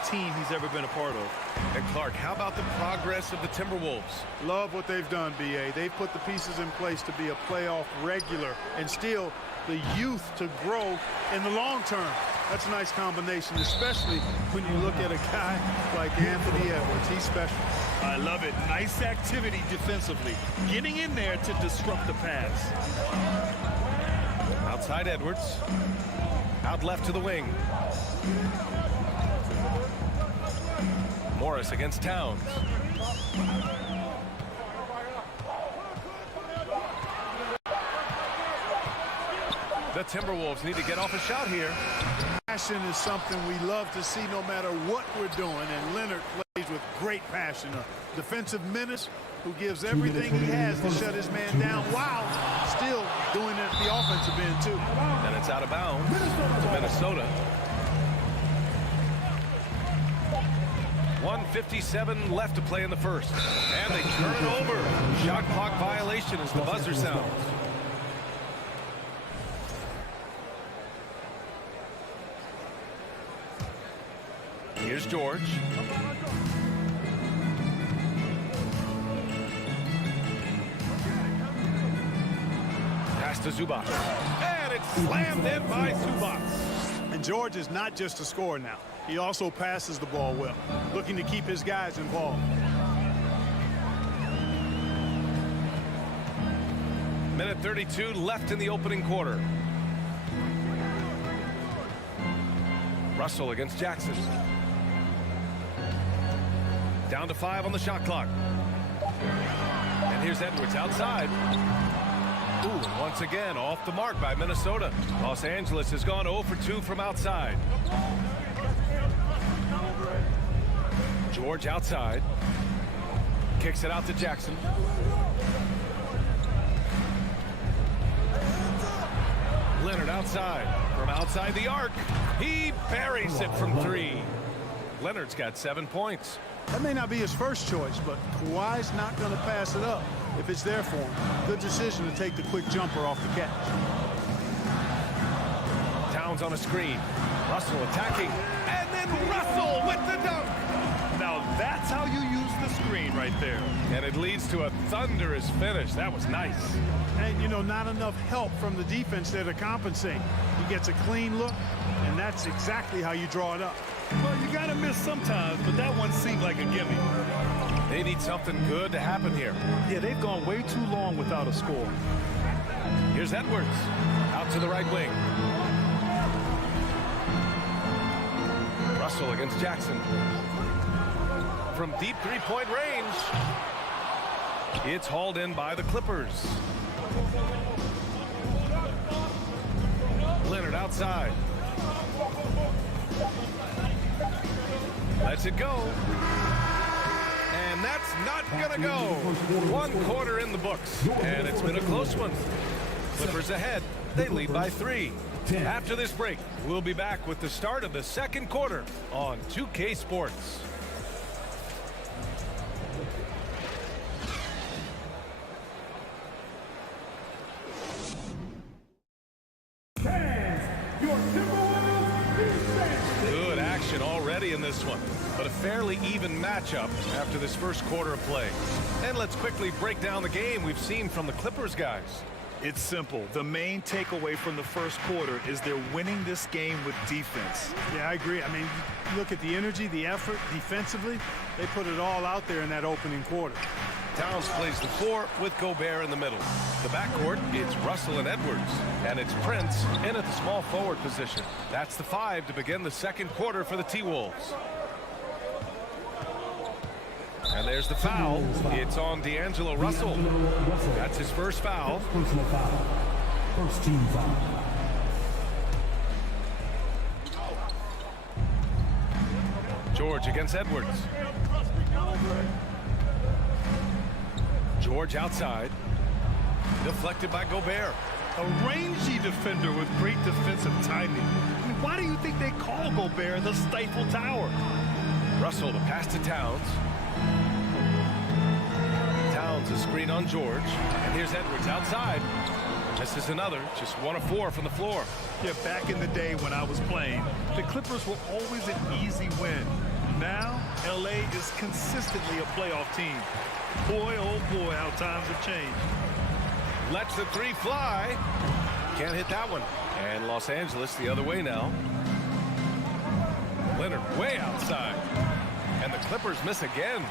team he's ever been a part of. And Clark, how about the progress of the Timberwolves? Love what they've done, B.A. They've put the pieces in place to be a playoff regular and still the youth to grow in the long term. That's a nice combination, especially when you look at a guy like Anthony Edwards. He's special. I love it. Nice activity defensively. Getting in there to disrupt the pass. Outside Edwards. Out left to the wing. Morris against Towns. The Timberwolves need to get off a shot here. Passion is something we love to see no matter what we're doing, and Leonard plays with great passion. A defensive menace who gives everything he has to shut his man down while still doing it at the offensive end, too. And it's out of bounds to Minnesota. 1:57 left to play in the first. And they turn it over. Shot clock violation as the buzzer sounds. Here's George. Pass to Zubac. And it's slammed in by Zubac. And George is not just a scorer now. He also passes the ball well, looking to keep his guys involved. Minute 32 left in the opening quarter. Russell against Jackson. Down to 5 on the shot clock. And here's Edwards outside. Ooh, and once again off the mark by Minnesota. Los Angeles has gone 0 for 2 from outside. George outside. Kicks it out to Jackson. Leonard outside. From outside the arc. He buries it from 3. Leonard's got 7 points. That may not be his first choice, but Kawhi's not going to pass it up if it's there for him. Good decision to take the quick jumper off the catch. Towns on a screen. Russell attacking. And then Russell with the dunk. Now that's how you use the screen right there. And it leads to a thunderous finish. That was nice. And, you know, not enough help from the defense there to compensate. He gets a clean look, and that's exactly how you draw it up. Well, you got to miss sometimes, but that one seemed like a gimme. They need something good to happen here. Yeah, they've gone way too long without a score. Here's Edwards. Out to the right wing. Russell against Jackson. From deep three-point range. It's hauled in by the Clippers. Leonard outside. Lets it go. And that's not gonna go. 1 quarter in the books, and it's been a close one. Clippers ahead. They lead by 3. After this break, we'll be back with the start of the second quarter on 2K Sports. Good action already in this one, but a fairly even matchup after this first quarter of play. And let's quickly break down the game we've seen from the Clippers guys. It's simple. The main takeaway from the first quarter is they're winning this game with defense. Yeah, I agree. I mean, look at the energy, the effort defensively. They put it all out there in that opening quarter. Towns plays the 4 with Gobert in the middle. The backcourt, it's Russell and Edwards. And it's Prince in at the small forward position. That's the 5 to begin the second quarter for the T-Wolves. And there's the foul. It's on D'Angelo Russell. That's his first foul. Personal foul. First team foul. George against Edwards. George outside. Deflected by Gobert. A rangy defender with great defensive timing. I mean, why do you think they call Gobert the Stifle Tower? Russell to pass to Towns. Towns a screen on George. And here's Edwards outside. This is another, just 1 of 4 from the floor. Yeah, back in the day when I was playing, the Clippers were always an easy win. Now, LA is consistently a playoff team. Boy, oh boy, how times have changed. Lets the 3 fly. Can't hit that one. And Los Angeles the other way now. Leonard way outside. And the Clippers miss again.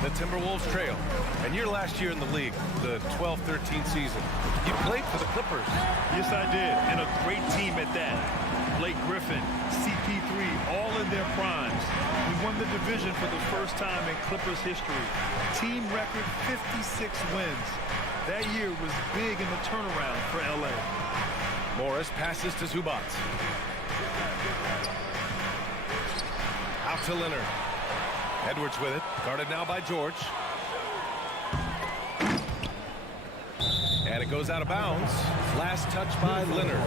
The Timberwolves trail. And your last year in the league, the 12-13 season, you played for the Clippers. Yes, I did. And a great team at that. Blake Griffin, CP3, all in their primes. We won the division for the first time in Clippers history. Team record 56 wins. That year was big in the turnaround for LA. Morris passes to Zubac. Out to Leonard. Edwards with it. Guarded now by George. And it goes out of bounds. Last touch by Leonard.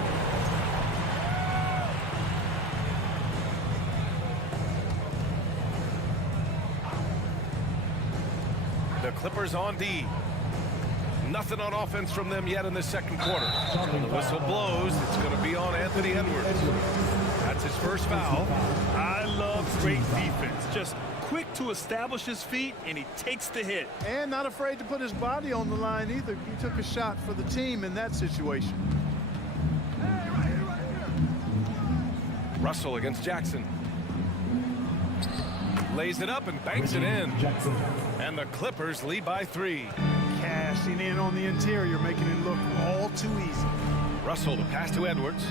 The Clippers on D. Nothing on offense from them yet in the second quarter. When the whistle blows, it's going to be on Anthony Edwards. That's his first foul. I love great defense. Just quick to establish his feet, and he takes the hit. And not afraid to put his body on the line either. He took a shot for the team in that situation. Russell against Jackson. Lays it up and banks it in. And the Clippers lead by 3. Cashing in on the interior, making it look all too easy. Russell to pass to Edwards.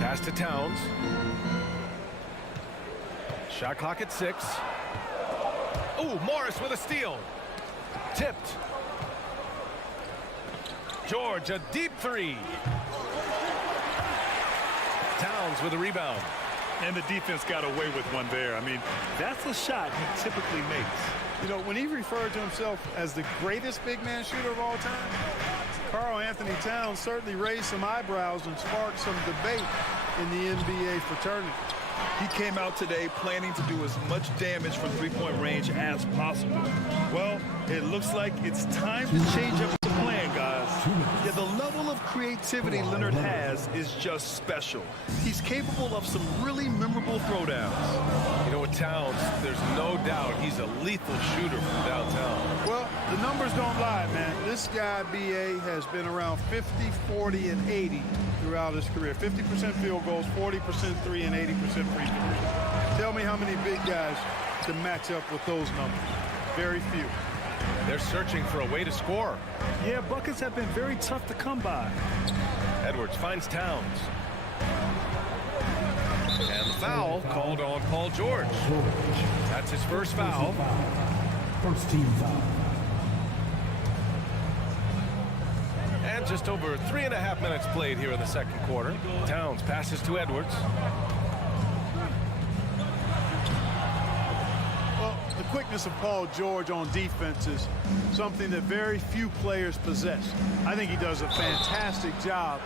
Pass to Towns. Shot clock at 6. Ooh, Morris with a steal. Tipped. George, a deep 3. Towns with a rebound. And the defense got away with one there. I mean, that's a shot he typically makes. You know, when he referred to himself as the greatest big man shooter of all time, Karl Anthony Towns certainly raised some eyebrows and sparked some debate in the NBA fraternity. He came out today planning to do as much damage from three-point range as possible. Well, it looks like it's time to change up the plan, guys. Yeah, the level of creativity Leonard has is just special. He's capable of some really memorable throwdowns. You know, with Towns, there's no doubt he's a lethal shooter from downtown. Well, the numbers don't lie, man. This guy, B.A., has been around 50, 40, and 80 throughout his career. 50% field goals, 40% three, and 80% free throws. Tell me how many big guys can match up with those numbers. Very few. They're searching for a way to score. Yeah, buckets have been very tough to come by. Edwards finds Towns. And the foul called on Paul George. That's his first foul. First team foul. And just over 3.5 minutes played here in the second quarter. Towns passes to Edwards. Well, the quickness of Paul George on defense is something that very few players possess. I think he does a fantastic job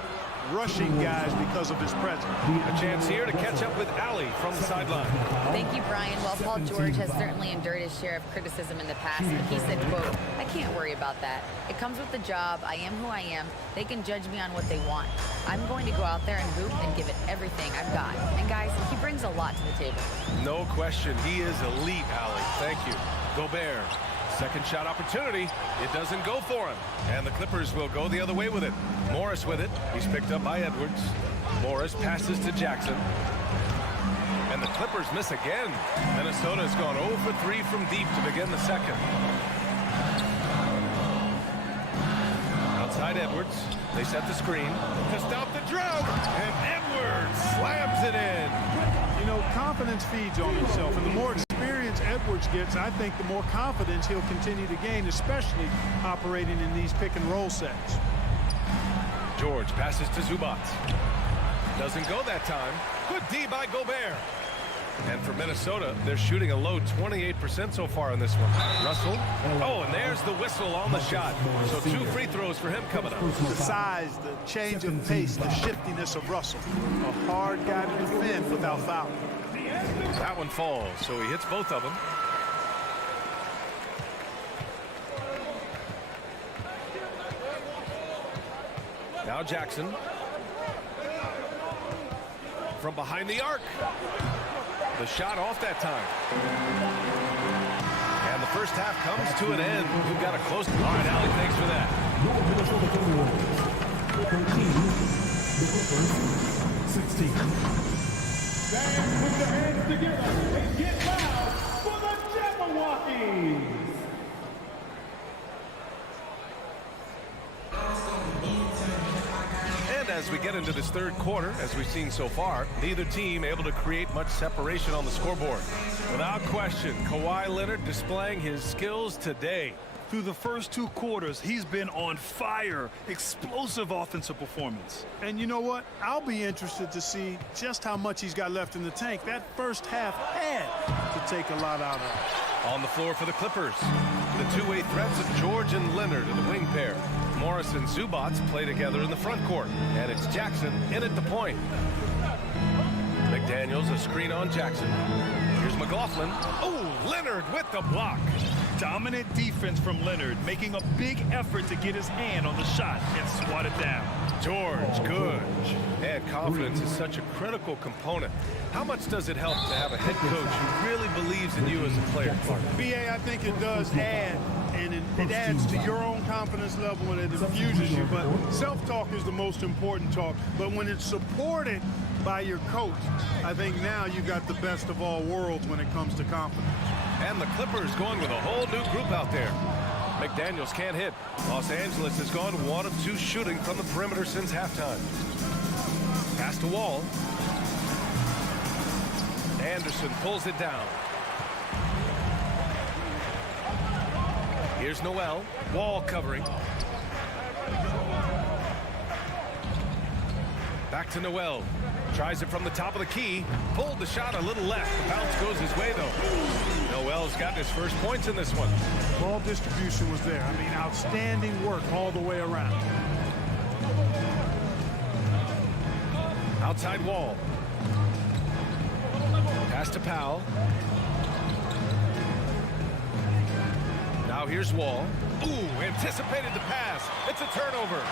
rushing guys because of his presence. A chance here to catch up with Allie from the sideline. Thank you, Brian. Well, Paul George has certainly endured his share of criticism in the past, but he said, quote, "I can't worry about that. It comes with the job. I am who I am. They can judge me on what they want. I'm going to go out there and hoop and give it everything I've got." And guys, he brings a lot to the table. No question. He is elite, Allie. Thank you. Gobert. Second shot opportunity. It doesn't go for him. And the Clippers will go the other way with it. Morris with it. He's picked up by Edwards. Morris passes to Jackson. And the Clippers miss again. Minnesota's gone 0 for 3 from deep to begin the second. Outside Edwards. They set the screen to stop the drought. And Edwards slams it in. You know, confidence feeds on himself. And the more experience Edwards gets, I think the more confidence he'll continue to gain, especially operating in these pick and roll sets. George passes to Zubac. Doesn't go that time. Good D by Gobert. And for Minnesota, they're shooting a low 28% so far in this one. Russell. Oh, and there's the whistle on the shot. So 2 free throws for him coming up. The size, the change of pace, the shiftiness of Russell. A hard guy to defend without fouling. That one falls, so he hits both of them. Now Jackson. From behind the arc. The shot off that time. And the first half comes to an end. We've got a close. All right, Allie, thanks for that. 16. Fans, put your hands together and get loud for the Jabberwockies. And as we get into this third quarter, as we've seen so far, neither team able to create much separation on the scoreboard. Without question, Kawhi Leonard displaying his skills today. Through the first 2 quarters, he's been on fire. Explosive offensive performance. And you know what? I'll be interested to see just how much he's got left in the tank. That first half had to take a lot out of it. On the floor for the Clippers, the two-way threats of George and Leonard in the wing pair. Morris and Zubac play together in the front court. And it's Jackson in at the point. McDaniels, a screen on Jackson. Here's McLaughlin. Oh, Leonard with the block. Dominant defense from Leonard, making a big effort to get his hand on the shot and swat it down. George, good. And confidence is such a critical component. How much does it help to have a head coach who really believes in you as a player, Clark? BA, I think it does add, and it adds to your own confidence level and it infuses you. But self-talk is the most important talk. But when it's supported by your coach, I think now you've got the best of all worlds when it comes to confidence. And the Clippers going with a whole new group out there. McDaniels can't hit. Los Angeles has gone 1 of 2 shooting from the perimeter since halftime. Pass to Wall. Anderson pulls it down. Here's Noel. Wall covering. Back to Noel. Tries it from the top of the key. Pulled the shot a little left. The bounce goes his way, though. Noel's gotten his first points in this one. Ball distribution was there. I mean, outstanding work all the way around. Outside Wall. Pass to Powell. Now here's Wall. Ooh, anticipated the pass. It's a turnover.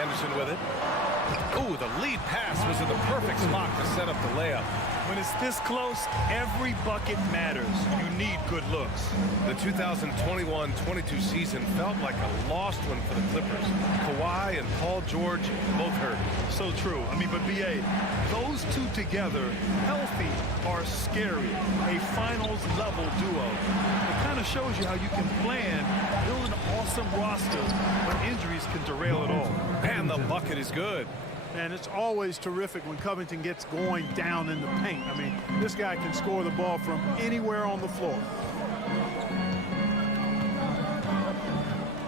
Anderson with it. Ooh, the lead pass was in the perfect spot to set up the layup. When it's this close, every bucket matters. You need good looks. The 2021-22 season felt like a lost one for the Clippers. Kawhi and Paul George both hurt. So true. I mean, but BA, those two together, healthy, are scary. A finals-level duo. It kind of shows you how you can plan, build an awesome roster, but injuries can derail it all. And the bucket is good. And it's always terrific when Covington gets going down in the paint. I mean, this guy can score the ball from anywhere on the floor.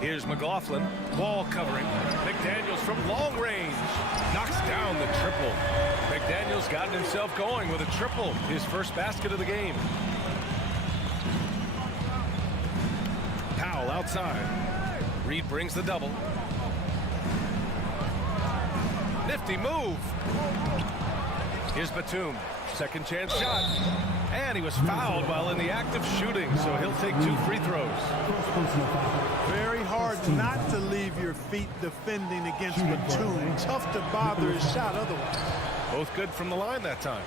Here's McLaughlin. Wall covering. McDaniels from long range. Knocks down the triple. McDaniels got himself going with a triple. His first basket of the game. Powell outside. Reed brings the double. Nifty move. Here's Batum. Second chance shot. And he was fouled while in the act of shooting, so he'll take 2 free throws. Very hard not to leave your feet defending against Batum. Tough to bother his shot otherwise. Both good from the line that time.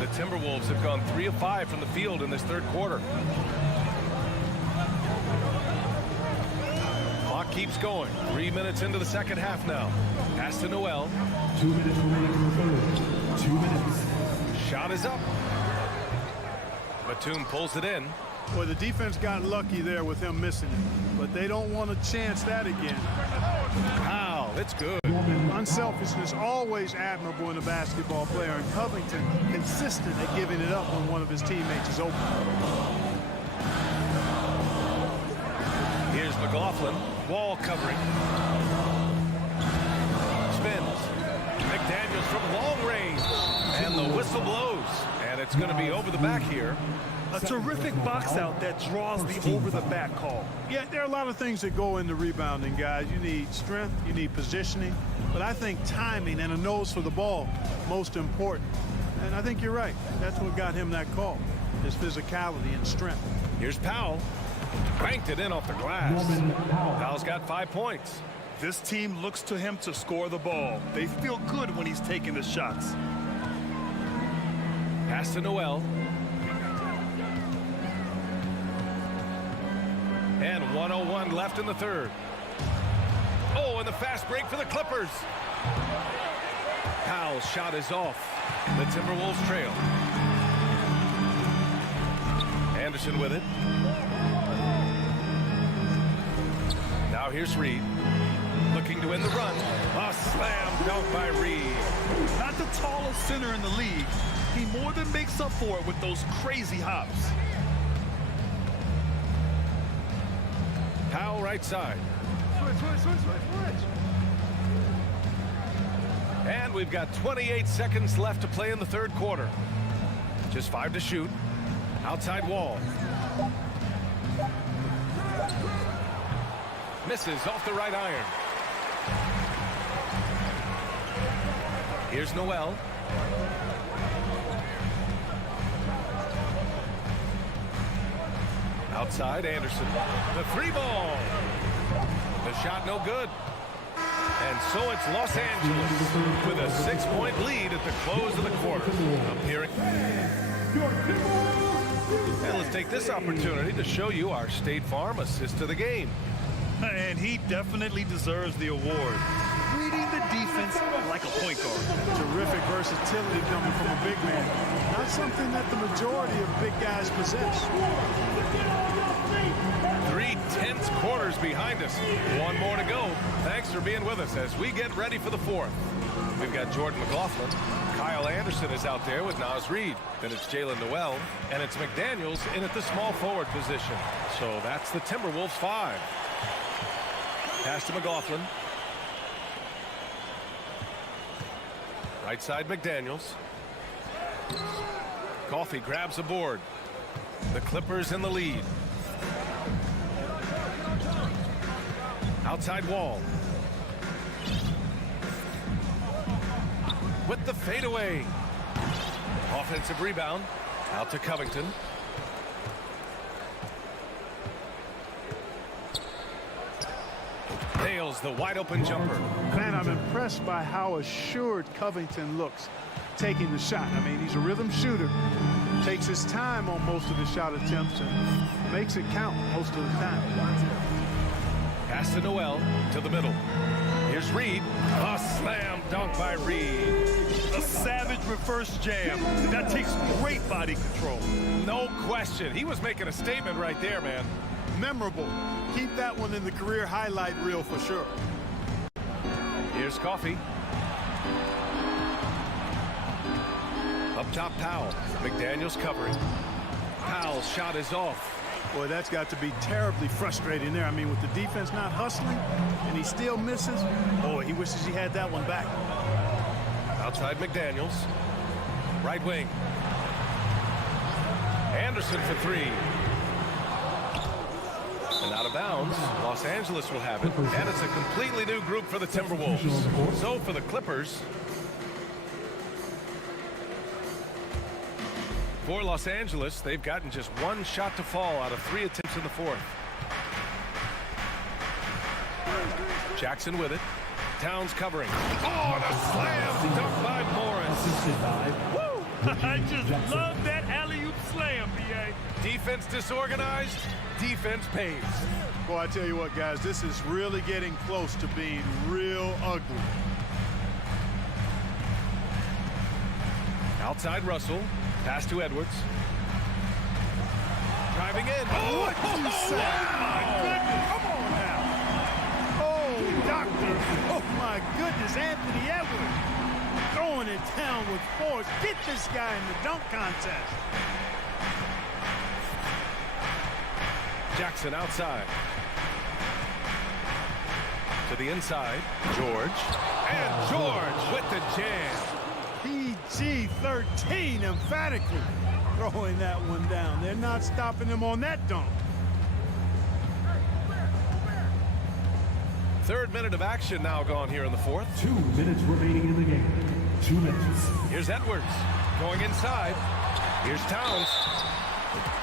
The Timberwolves have gone 3 of 5 from the field in this third quarter. Clock keeps going. 3 minutes into the second half now. Pass to Noel. 2 minutes remaining in the third. 2 minutes. Shot is up. Batum pulls it in. Well, the defense got lucky there with him missing it, but they don't want to chance that again. Wow, it's good. Unselfishness always admirable in a basketball player, and Covington consistent at giving it up when one of his teammates is open. Here's McLaughlin. Wall covering. Spins. McDaniels from long range. And the whistle blows. And it's going to be over the back here. A terrific box out that draws the over-the-back call. Yeah, there are a lot of things that go into rebounding, guys. You need strength, you need positioning, but I think timing and a nose for the ball, most important. And I think you're right. That's what got him that call, his physicality and strength. Here's Powell. Banked it in off the glass. Powell's got 5 points. This team looks to him to score the ball. They feel good when he's taking the shots. Pass to Noel. And 1:01 left in the third. Oh, and the fast break for the Clippers. Powell's shot is off. The Timberwolves trail. Anderson with it. Now here's Reed. Looking to win the run. A slam dunk by Reed. Not the tallest center in the league. He more than makes up for it with those crazy hops. Powell right side. Switch. And we've got 28 seconds left to play in the third quarter. Just 5 to shoot. Outside Wall. Misses off the right iron. Here's Noel. Outside Anderson. The 3 ball. The shot no good. And so it's Los Angeles with a 6-point lead at the close of the quarter. Appearing. And let's take this opportunity to show you our State Farm assist of the game. And he definitely deserves the award. Reading the defense like a point guard. Terrific versatility coming from a big man. Not something that the majority of big guys possess. 3 tense quarters behind us. 1 more to go. Thanks for being with us as we get ready for the fourth. We've got Jordan McLaughlin. Kyle Anderson is out there with Naz Reid. Then it's Jalen Noel. And it's McDaniels in at the small forward position. So that's the Timberwolves 5. Pass to McLaughlin. Right side McDaniels. Coffey grabs a board. The Clippers in the lead. Outside Wall. With the fadeaway. Offensive rebound. Out to Covington. Nails the wide open jumper. Man, I'm impressed by how assured Covington looks taking the shot. I mean, he's a rhythm shooter. Takes his time on most of his shot attempts and makes it count most of the time. Pass to Noel to the middle. Here's Reed. A slam dunk by Reed. A savage reverse jam. That takes great body control. No question. He was making a statement right there, man. Memorable. Keep that one in the career highlight reel for sure. Here's Coffey. Up top, Powell. McDaniels covering. Powell's shot is off. Boy, that's got to be terribly frustrating there. I mean, with the defense not hustling and he still misses, boy, he wishes he had that one back. Outside McDaniels. Right wing. Anderson for three. And out of bounds. Los Angeles will have it. And it's a completely new group for the Timberwolves. So for the Clippers, for Los Angeles, they've gotten just one shot to fall out of 3 attempts in the fourth. Jackson with it. Towns covering. Oh, the slam dunked by Morris. Woo! I just love that alley-oop slam, B.A. Defense disorganized, defense pays. Boy, I tell you what, guys, this is really getting close to being real ugly. Outside Russell. Pass to Edwards. Driving in. Oh, what did you say? Oh, my goodness. Come on now. Oh, doctor. Oh, my goodness. Anthony Edwards throwing it down with force. Get this guy in the dunk contest. Jackson outside. To the inside. George. And George with the jam. PG-13 emphatically throwing that one down. They're not stopping him on that dunk. Third minute of action now gone here in the fourth. 2 minutes remaining in the game. 2 minutes. Here's Edwards going inside. Here's Towns.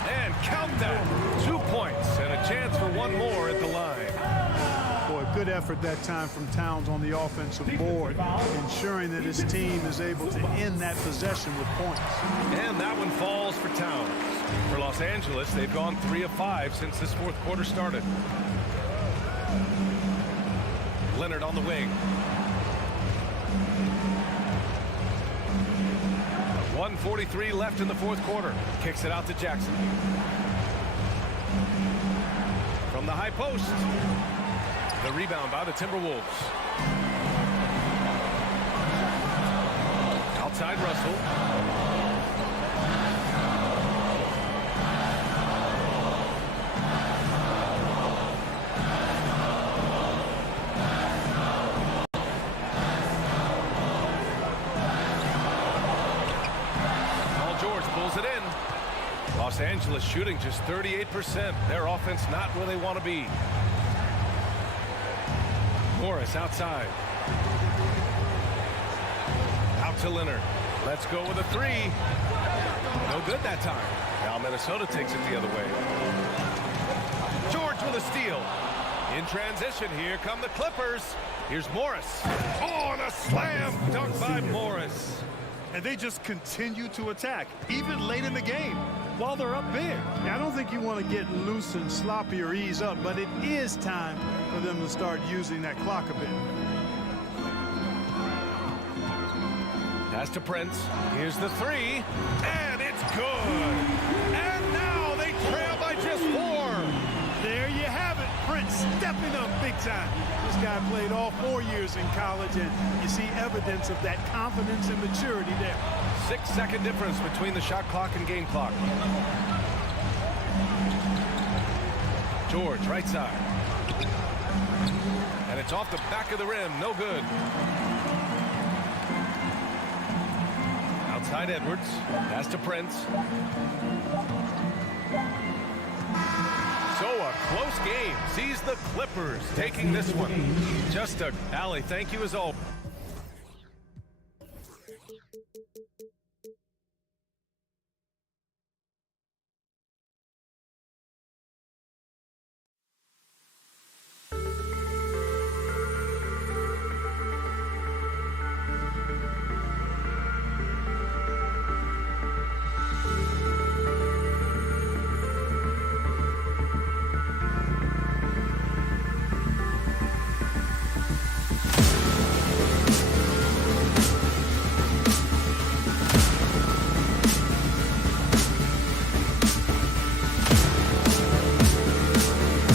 And count that. 2 points and a chance for one more at the line. Boy, good effort that time from Towns on the offensive board, ensuring that his team is able to end that possession with points. And that one falls for Towns. For Los Angeles, they've gone 3 of 5 since this fourth quarter started. Leonard on the wing. 1:43 left in the fourth quarter. Kicks it out to Jackson. From the high post. The rebound by the Timberwolves. Outside Russell. Paul George pulls it in. Los Angeles shooting just 38%. Their offense not where they want to be. Morris outside. Out to Leonard. Let's go with a three. No good that time. Now Minnesota takes it the other way. George with a steal. In transition, here come the Clippers. Here's Morris. Oh, and a slam dunk by Morris. And they just continue to attack, even late in the game, while they're up big. Yeah, I don't think you want to get loose and sloppy or ease up, but it is time for them to start using that clock a bit. Pass to Prince. Here's the three, and it's good. And now they trail by just 4. There you have it, Prince stepping up big time. This guy played all 4 years in college, and you see evidence of that confidence and maturity there. 6-second difference between the shot clock and game clock. George, right side. And it's off the back of the rim, no good. Outside Edwards, pass to Prince. So a close game sees the Clippers taking this one. Just a Allie, thank you as always.